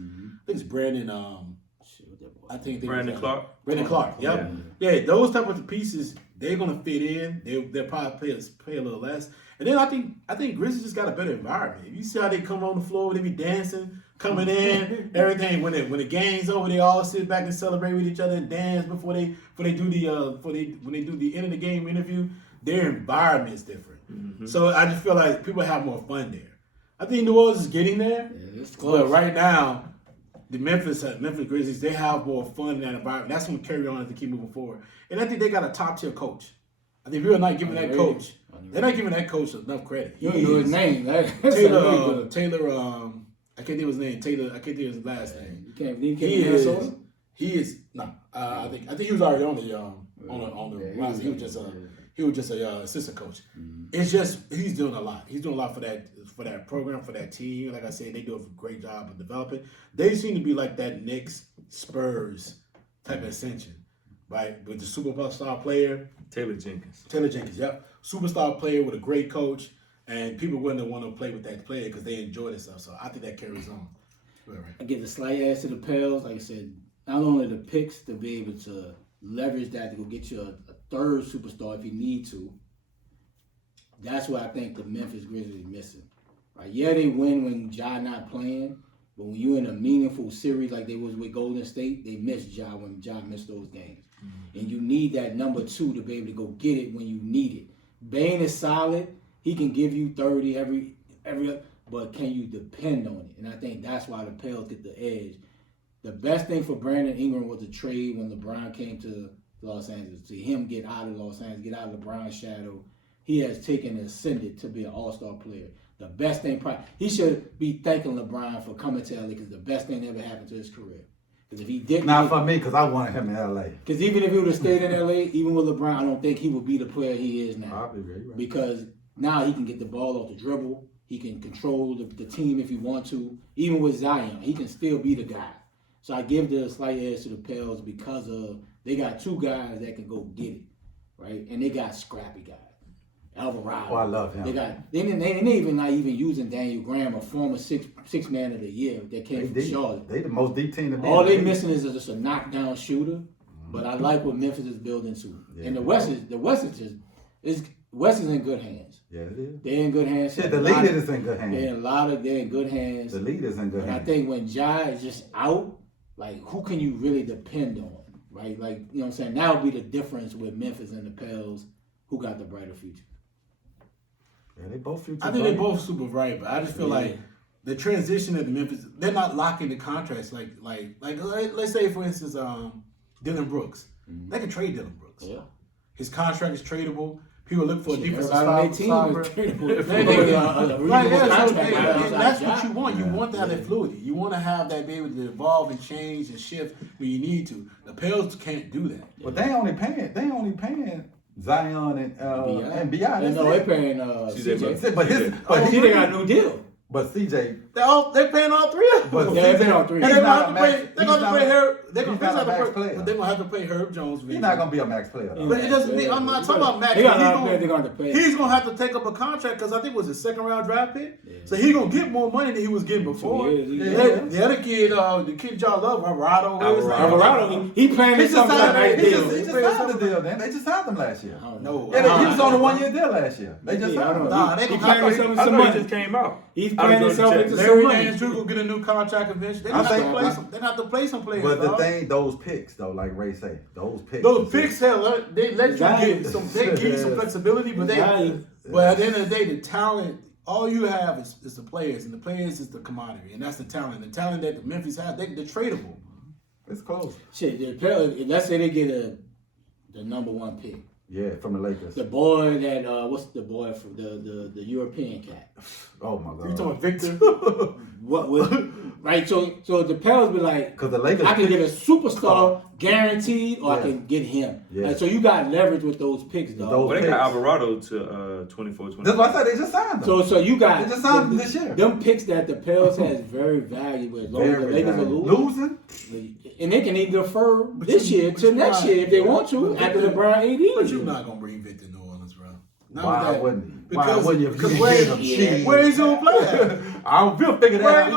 think it's Brandon. Shit, what that boy? I think Brandon Clark. Brandon Clark. Yep. Yeah, those type of pieces they're gonna fit in. They'll probably pay a little less. And then I think Grizzlies just got a better environment. You see how they come on the floor, they be dancing, coming in, everything. When the game's over, they all sit back and celebrate with each other and dance before they do the end of the game interview. Their environment's different. Mm-hmm. So I just feel like people have more fun there. I think New Orleans is getting there. Yeah, it's close. But right now, the Memphis Grizzlies, they have more fun in that environment. That's going to carry on as they keep moving forward. And I think they got a top-tier coach. I think people are not giving that coach. They're not giving that coach enough credit. You don't know his name. Taylor, I can't think of his name. Taylor, I can't think of his last name. He is no. I think he was already on the roster. He was just a assistant coach. Mm-hmm. It's just he's doing a lot. He's doing a lot for that program, for that team. Like I said, they do a great job of developing. They seem to be like that Knicks Spurs type of ascension, right? With the superstar player. Taylor Jenkins, yep. Superstar player with a great coach, and people wouldn't want to play with that player because they enjoy themselves. So I think that carries on. Right. I give the slight ass to the Pels. Like I said, not only the picks to be able to leverage that to go get you a third superstar if you need to. That's what I think the Memphis Grizzlies is missing. Right? Yeah, they win when Ja not playing, but when you're in a meaningful series like they was with Golden State, they miss Ja when Ja missed those games. Mm-hmm. And you need that number 2 to be able to go get it when you need it. Bane is solid. He can give you 30 every, but can you depend on it? And I think that's why the Pels get the edge. The best thing for Brandon Ingram was the trade when LeBron came to Los Angeles. See him get out of Los Angeles, get out of LeBron's shadow. He has taken and ascended to be an all-star player. The best thing, he should be thanking LeBron for coming to LA because the best thing that ever happened to his career. Because if he didn't, not for me, because I wanted him in LA. Because even if he would have stayed in LA, even with LeBron, I don't think he would be the player he is now. Probably right. Because now he can get the ball off the dribble. He can control the team if he wants to. Even with Zion, he can still be the guy. So I give the slight edge to the Pels because of they got 2 guys that can go get it, right? And they got scrappy guys. Alvarado. Oh, I love him. They even not even using Daniel Graham, a former six man of the year that came from Charlotte. They the most deep team to be. All they missing is just a knockdown shooter. Mm-hmm. But I like what Memphis is building to. Yeah, and the West is in good hands. Yeah, it is. They're in good hands. Yeah, the leader is in good hands. They're in good hands. The leader's in good hands. I think when Ja is just out, like who can you really depend on? Right? Like, you know what I'm saying? That would be the difference with Memphis and the Pels. Who got the brighter future? Yeah, they both future. I think they're both super bright, but I just feel like the transition of the Memphis, they're not locking the contracts like let's say for instance, Dylan Brooks. Mm-hmm. They can trade Dylan Brooks. Yeah. His contract is tradable. People look for a defensive stopper. That's what you want. You want to have that fluidity. You want to have that be able to evolve and change and shift when you need to. The Pels can't do that. But they only paying Zion and B.I. No, they're paying CJ. But CJ got a new deal. But CJ, they're paying all 3 of them. But they're paying all 3. And they're gonna have to pay Herb. They're gonna have to pay Herb Jones. He's not gonna be a max player. But it doesn't mean I'm not talking about max. He's gonna have to take up a contract because I think it was a 2nd-round draft pick. Yeah. So he's gonna get more money than he was getting before. The other kid, the kid y'all love, Alvarado. He playing this something like He just signed the deal. Then they just signed him last year. No, he was on a 1-year deal last year. They just signed him. Nah, they gonna some money just came out. He's playing himself into some Larry money. Andrews will get a new contract eventually. They have to play some players. But the thing, those picks though, like Ray say, those picks, they let you get some. They give you some flexibility, but at the end of the day, the talent. All you have is the players, and the players is the commodity, and that's the talent. The talent that the Memphis has, they're tradable. It's close. Shit, let's say they get the number 1 pick. Yeah, from the Lakers. The boy that what's the boy from the European cat? Oh my God! You talking Victor? What? Right. So the Pels be like, because the Lakers, I can get a superstar guaranteed, or I can get him. Yeah. Like, so you got leverage with those picks, though. But they got Alvarado to 24-25. That's why I said they just signed them. So you got they just signed them this year. Them picks that the Pels has very valuable. As long as the Lakers are losing, and they can even defer this year to next year if they want to after LeBron AD. But you're not gonna bring Victor New Orleans, bro. Why wouldn't he? Because wouldn't you? because You where get him, shit. where he's gonna play at? We'll figure that out.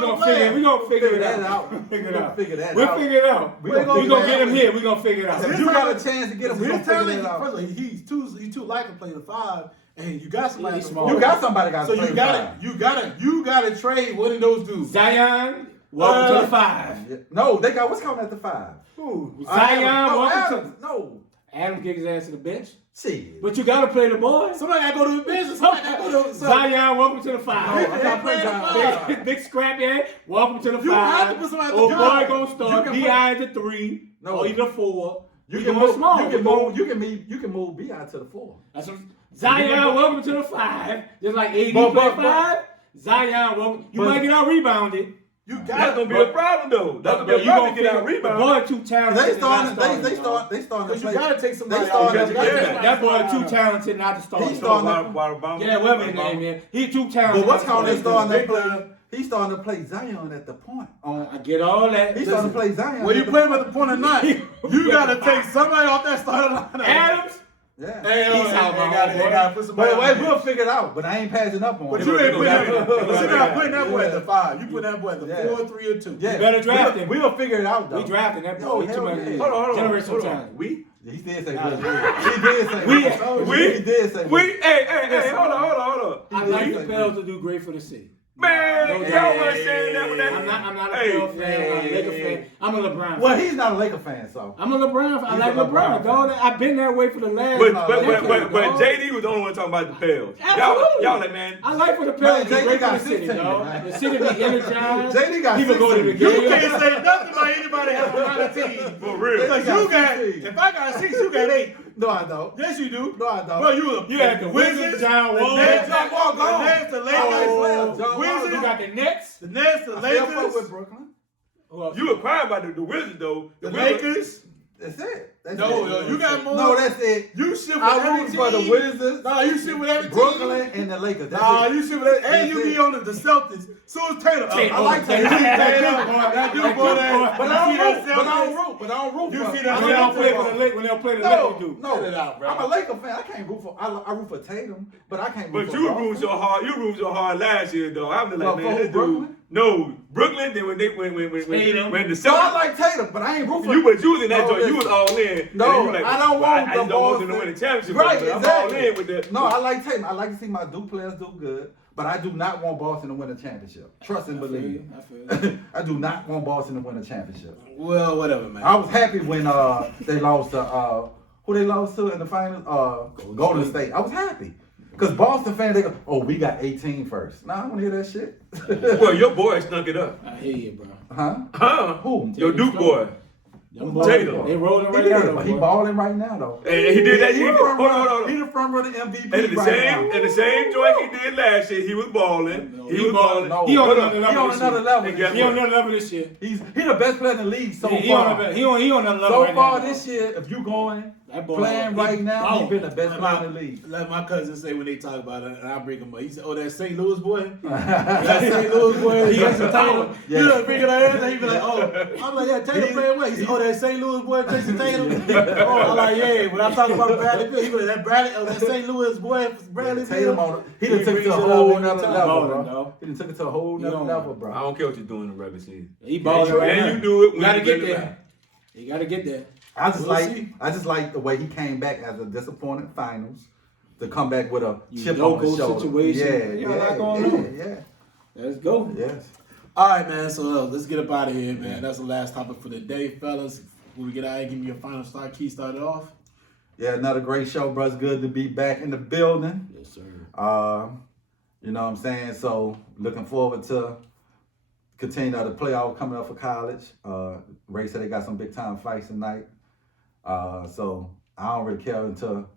We gonna figure it out. We'll figure that out. We'll figure it out. We We gonna gonna get him here. We gonna figure it out. If you got a chance to get him, we gonna His figure talent, that out. first of all, he's too light to play the 5, and you got somebody. He's at the small. four. You got somebody got So to play you gotta trade one of those dudes. Zion, welcome to the 5. No, they got what's coming at the 5. Who? Zion, No, welcome Adams. No, Adam kick his ass to the bench. shit. But you gotta play the boy. Somebody gotta go to the bench. Somebody gotta go to Zion, welcome to the 5. No, I'm not playing Zion. Big scrap head, welcome to the 5. You have to put somebody at the Old five. boy gonna start. You can B.I. at the 3. No. Or even a 4. You We can going move. small. You can move B.I. to the 4. That's what, Zion, welcome to the 5. Just like AD But- play but- 5. Zion, welcome. You but- might get out rebounded. You That's got gonna be a problem though. That's gonna be a problem to get out The rebound. boy too talented. They to not starting. They start, starting to Because you play. gotta take somebody They out. starting- You gotta take yeah. somebody That boy out. too talented not to start. He's starting. Yeah, whatever his name is. He too talented. But what's not called to they start. starting to play? He's starting to play Zion at the point. I get all that. He's starting to play Zion. When you at the play him point. at the point of night, you gotta take somebody off that starting lineup. Adams. Yeah. He's out, my They boy. gotta put somebody. But wait, on we'll there. figure it out. But I ain't passing up on But him. you ain't putting Yeah. not putting that boy at the Yeah. 5. You put that boy at the Yeah. 4, 3, or 2. Yeah. You better draft him. We'll figure it out though. We drafting that boy. Yo, He too hell much. yeah. Hold on. Generational talent. We? He did say Nah. He did say We- He did say Hey, hold on. I like the Pels to do great for the city. Man, No y'all doubt. wasn't saying that with that. I'm not a Hey, Pels fan. I'm a Laker fan. I'm a LeBron fan. Well, he's not a Laker fan, so. I'm a LeBron fan. I He's like a LeBron LeBron, dog. fan. I've been that way for the last But decade, dog. JD was the only one talking about the Pels. Absolutely. Y'all like, man. I like for the Pels to Man, do great JD for the city, got 16, dog. man. The city be energized. JD got People go to the 16. game. You can't say nothing about anybody having a lot of teams. For real. Because got you got, 16. if I got 6, you got 8. No, I don't. Yes, you do. No, I don't. Bro, you had the Wizards, John the Wall. Nets, John Wall gone. the Nets, the Oh, Lakers, John Wall. Wizards, You got the Nets. the Nets, the I still fuck with Lakers, Brooklyn. Who else? You were crying about the Wizards though. the Wizards- Lakers. That's it. That's No, it. no, you got more. No, that's it. You shit with I every root team. for the Wizards, Nah, you shit with every team. Brooklyn, and the Lakers. That's Nah, it. you shit with every, and That's you it. be on the Celtics. So is Tatum. Tatum. I like Tatum. That dude, boy. But I don't root. You for see him. that When they don't play Celtics? for the Lakers, when they don't play the No, Lakers, do. no. Cut it out, bro. I'm a Laker fan. I can't root for. I root for Tatum, but I can't root But for. you Boston. roomed so hard. You roomed so hard last year, though. I'm just like, For man, who, this dude. Brooklyn? No, Brooklyn. Then when the So I Celtics, like Tatum, but I ain't root for. you was using that No, joint. You was listen. all in. No, And you like, I don't well, want I the just don't want them to Boston. win the championship. Right, but I'm exactly. all in with the. No, I like Tatum. I like to see my Duke players do good, but I do not want Boston to win a championship. Trust and I feel believe. you. I feel you. I do not want Boston to win a championship. Well, whatever, man. I was happy when they lost to who they lost to in the finals? Golden State. I was happy. Because Boston fans, they go, oh, we got 18 first. Nah, I don't want to hear that shit. Well, your boy snuck it up. I hear you, bro. Huh? Who? Your Duke boy. Them boys, Tatum. they rolling He right did, now, but he boy. balling right now, though. And he did that. He Hold the front runner. on. He the front runner MVP And the same joint he did last year, he was balling. No, He was balling. No, He on Hold another on. level. He on this another year. level. And guess He on what? another level this year. He the best player in the league so He far. on another level So right far now. this year, if you going That boy, playing he right now, balling. he's been the best player in the league. Like my cousin say when they talk about it, and I bring him up. He said, "Oh, that St. Louis boy, that St. Louis boy, Jason Tatum." Yeah. You know, bring it out. He be like, "Oh," I'm like, "Yeah, Tatum He- playing well." He said, "Oh, that St. Louis boy, Jason Tatum." Oh, I'm like, "Yeah." When I talk about Bradley Beal, he be like, "That Bradley, oh, that St. Louis boy, Bradley Tatum Beal." on he done took it brings to a it up whole every nother time. level, Balling, bro. dog. He done took it to a whole He nother on. level, I bro. don't care what you're doing in the regular season. He balling right now. And you do it when You gotta you get really there. You gotta get there. I just We'll see. like the way he came back as a disappointed finals to come back with a You chip on his local shoulder. situation. Yeah, You got a lot going on. yeah. Let's go. Yes. All right, man. So let's get up out of here, man. That's the last topic for the day, fellas. When we get out here, give me your final start. Key started off. Yeah, another great show, bro. It's good to be back in the building. Yes, sir. You know what I'm saying? So looking forward to continue the playoff coming up for college. Ray said they got some big time fights tonight. So I don't really care until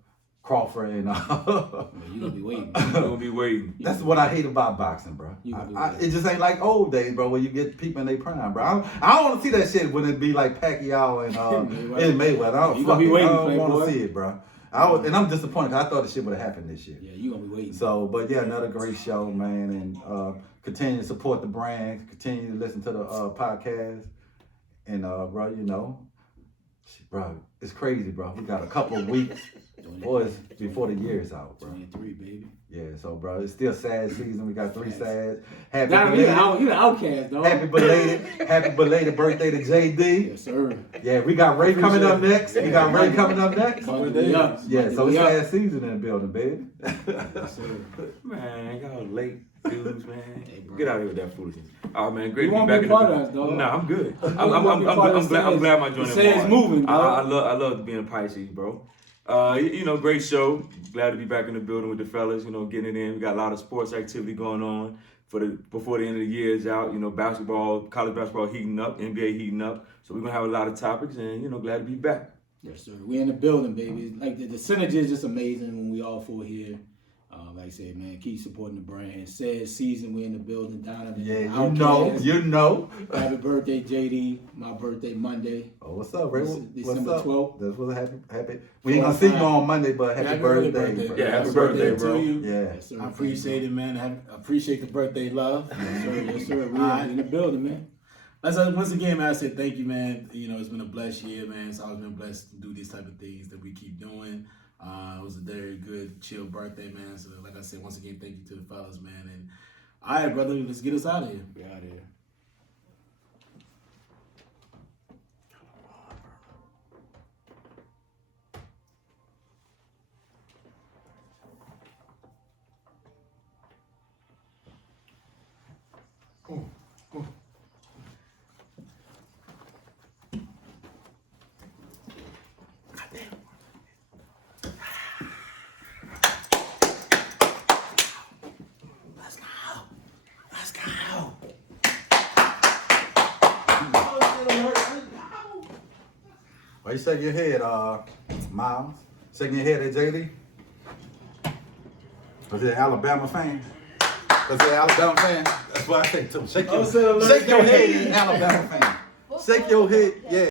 Crawford and You gonna be waiting. You're going to be waiting. that's what I hate about boxing, bro. You gonna be It just ain't like old days, bro, where you get people in their prime, bro. I don't want to see that shit when it be like Pacquiao and Mayweather. I don't You gonna be waiting, want Playboy. to see it, bro. And I'm disappointed 'cause I thought the shit would have happened this year. Yeah, you gonna be waiting. So, but yeah, another great show, man, and continue to support the brand, continue to listen to the podcast, and bro, you know, Bro, it's crazy, bro. We got a couple of weeks before the year's out, bro. 23, baby. Yeah, so bro, it's still sad season. We got 3 sads. Happy Nah, belated, you the outcast, dog. happy belated birthday to JD. Yes, sir. Yeah, we got Ray coming up next. We got Ray coming up next. Yeah, so it's sad season in the building, baby. Yes, sir. Man, y'all late dudes, man. Hey, bro. Get out of here with that foolishness. Oh man, great You to be won't back be in the part of us, dog. Nah, I'm good. You won't be part of I'm glad my joint Says moving, dog. I love being a Pisces, bro. You know, great show. Glad to be back in the building with the fellas. You know, getting it in. We got a lot of sports activity going on before the end of the year is out. You know, basketball, college basketball heating up, NBA heating up. So we're gonna have a lot of topics, and you know, glad to be back. Yes, sir. We in the building, baby. Like the synergy is just amazing when we all four here. Like I said, man, keep supporting the brand. Sad season, we in the building down at the You know. Happy birthday, JD. My birthday Monday. Oh, what's up, Ray? December 12th. That's what's happy. We ain't gonna see you on Monday, but happy birthday. Bro. Yeah, happy birthday, bro. to you. Yeah. Yes, sir. I appreciate it, man. I appreciate the birthday love. Yes, sir. Yes, sir. We Alright. in the building, man. Once again, man, I said thank you, man. You know, it's been a blessed year, man. It's always been blessed to do these type of things that we keep doing. It was a very good, chill birthday, man. So, like I said, once again, thank you to the fellas, man. And all right, brother, let's get us out of here. We out here. Let's go. Why you shake your head, Miles? Shaking your head at JD? Was it an Alabama fan? Was it an Alabama fan? That's what I think too. Shake your head, Alabama fan. Shake your head, yeah.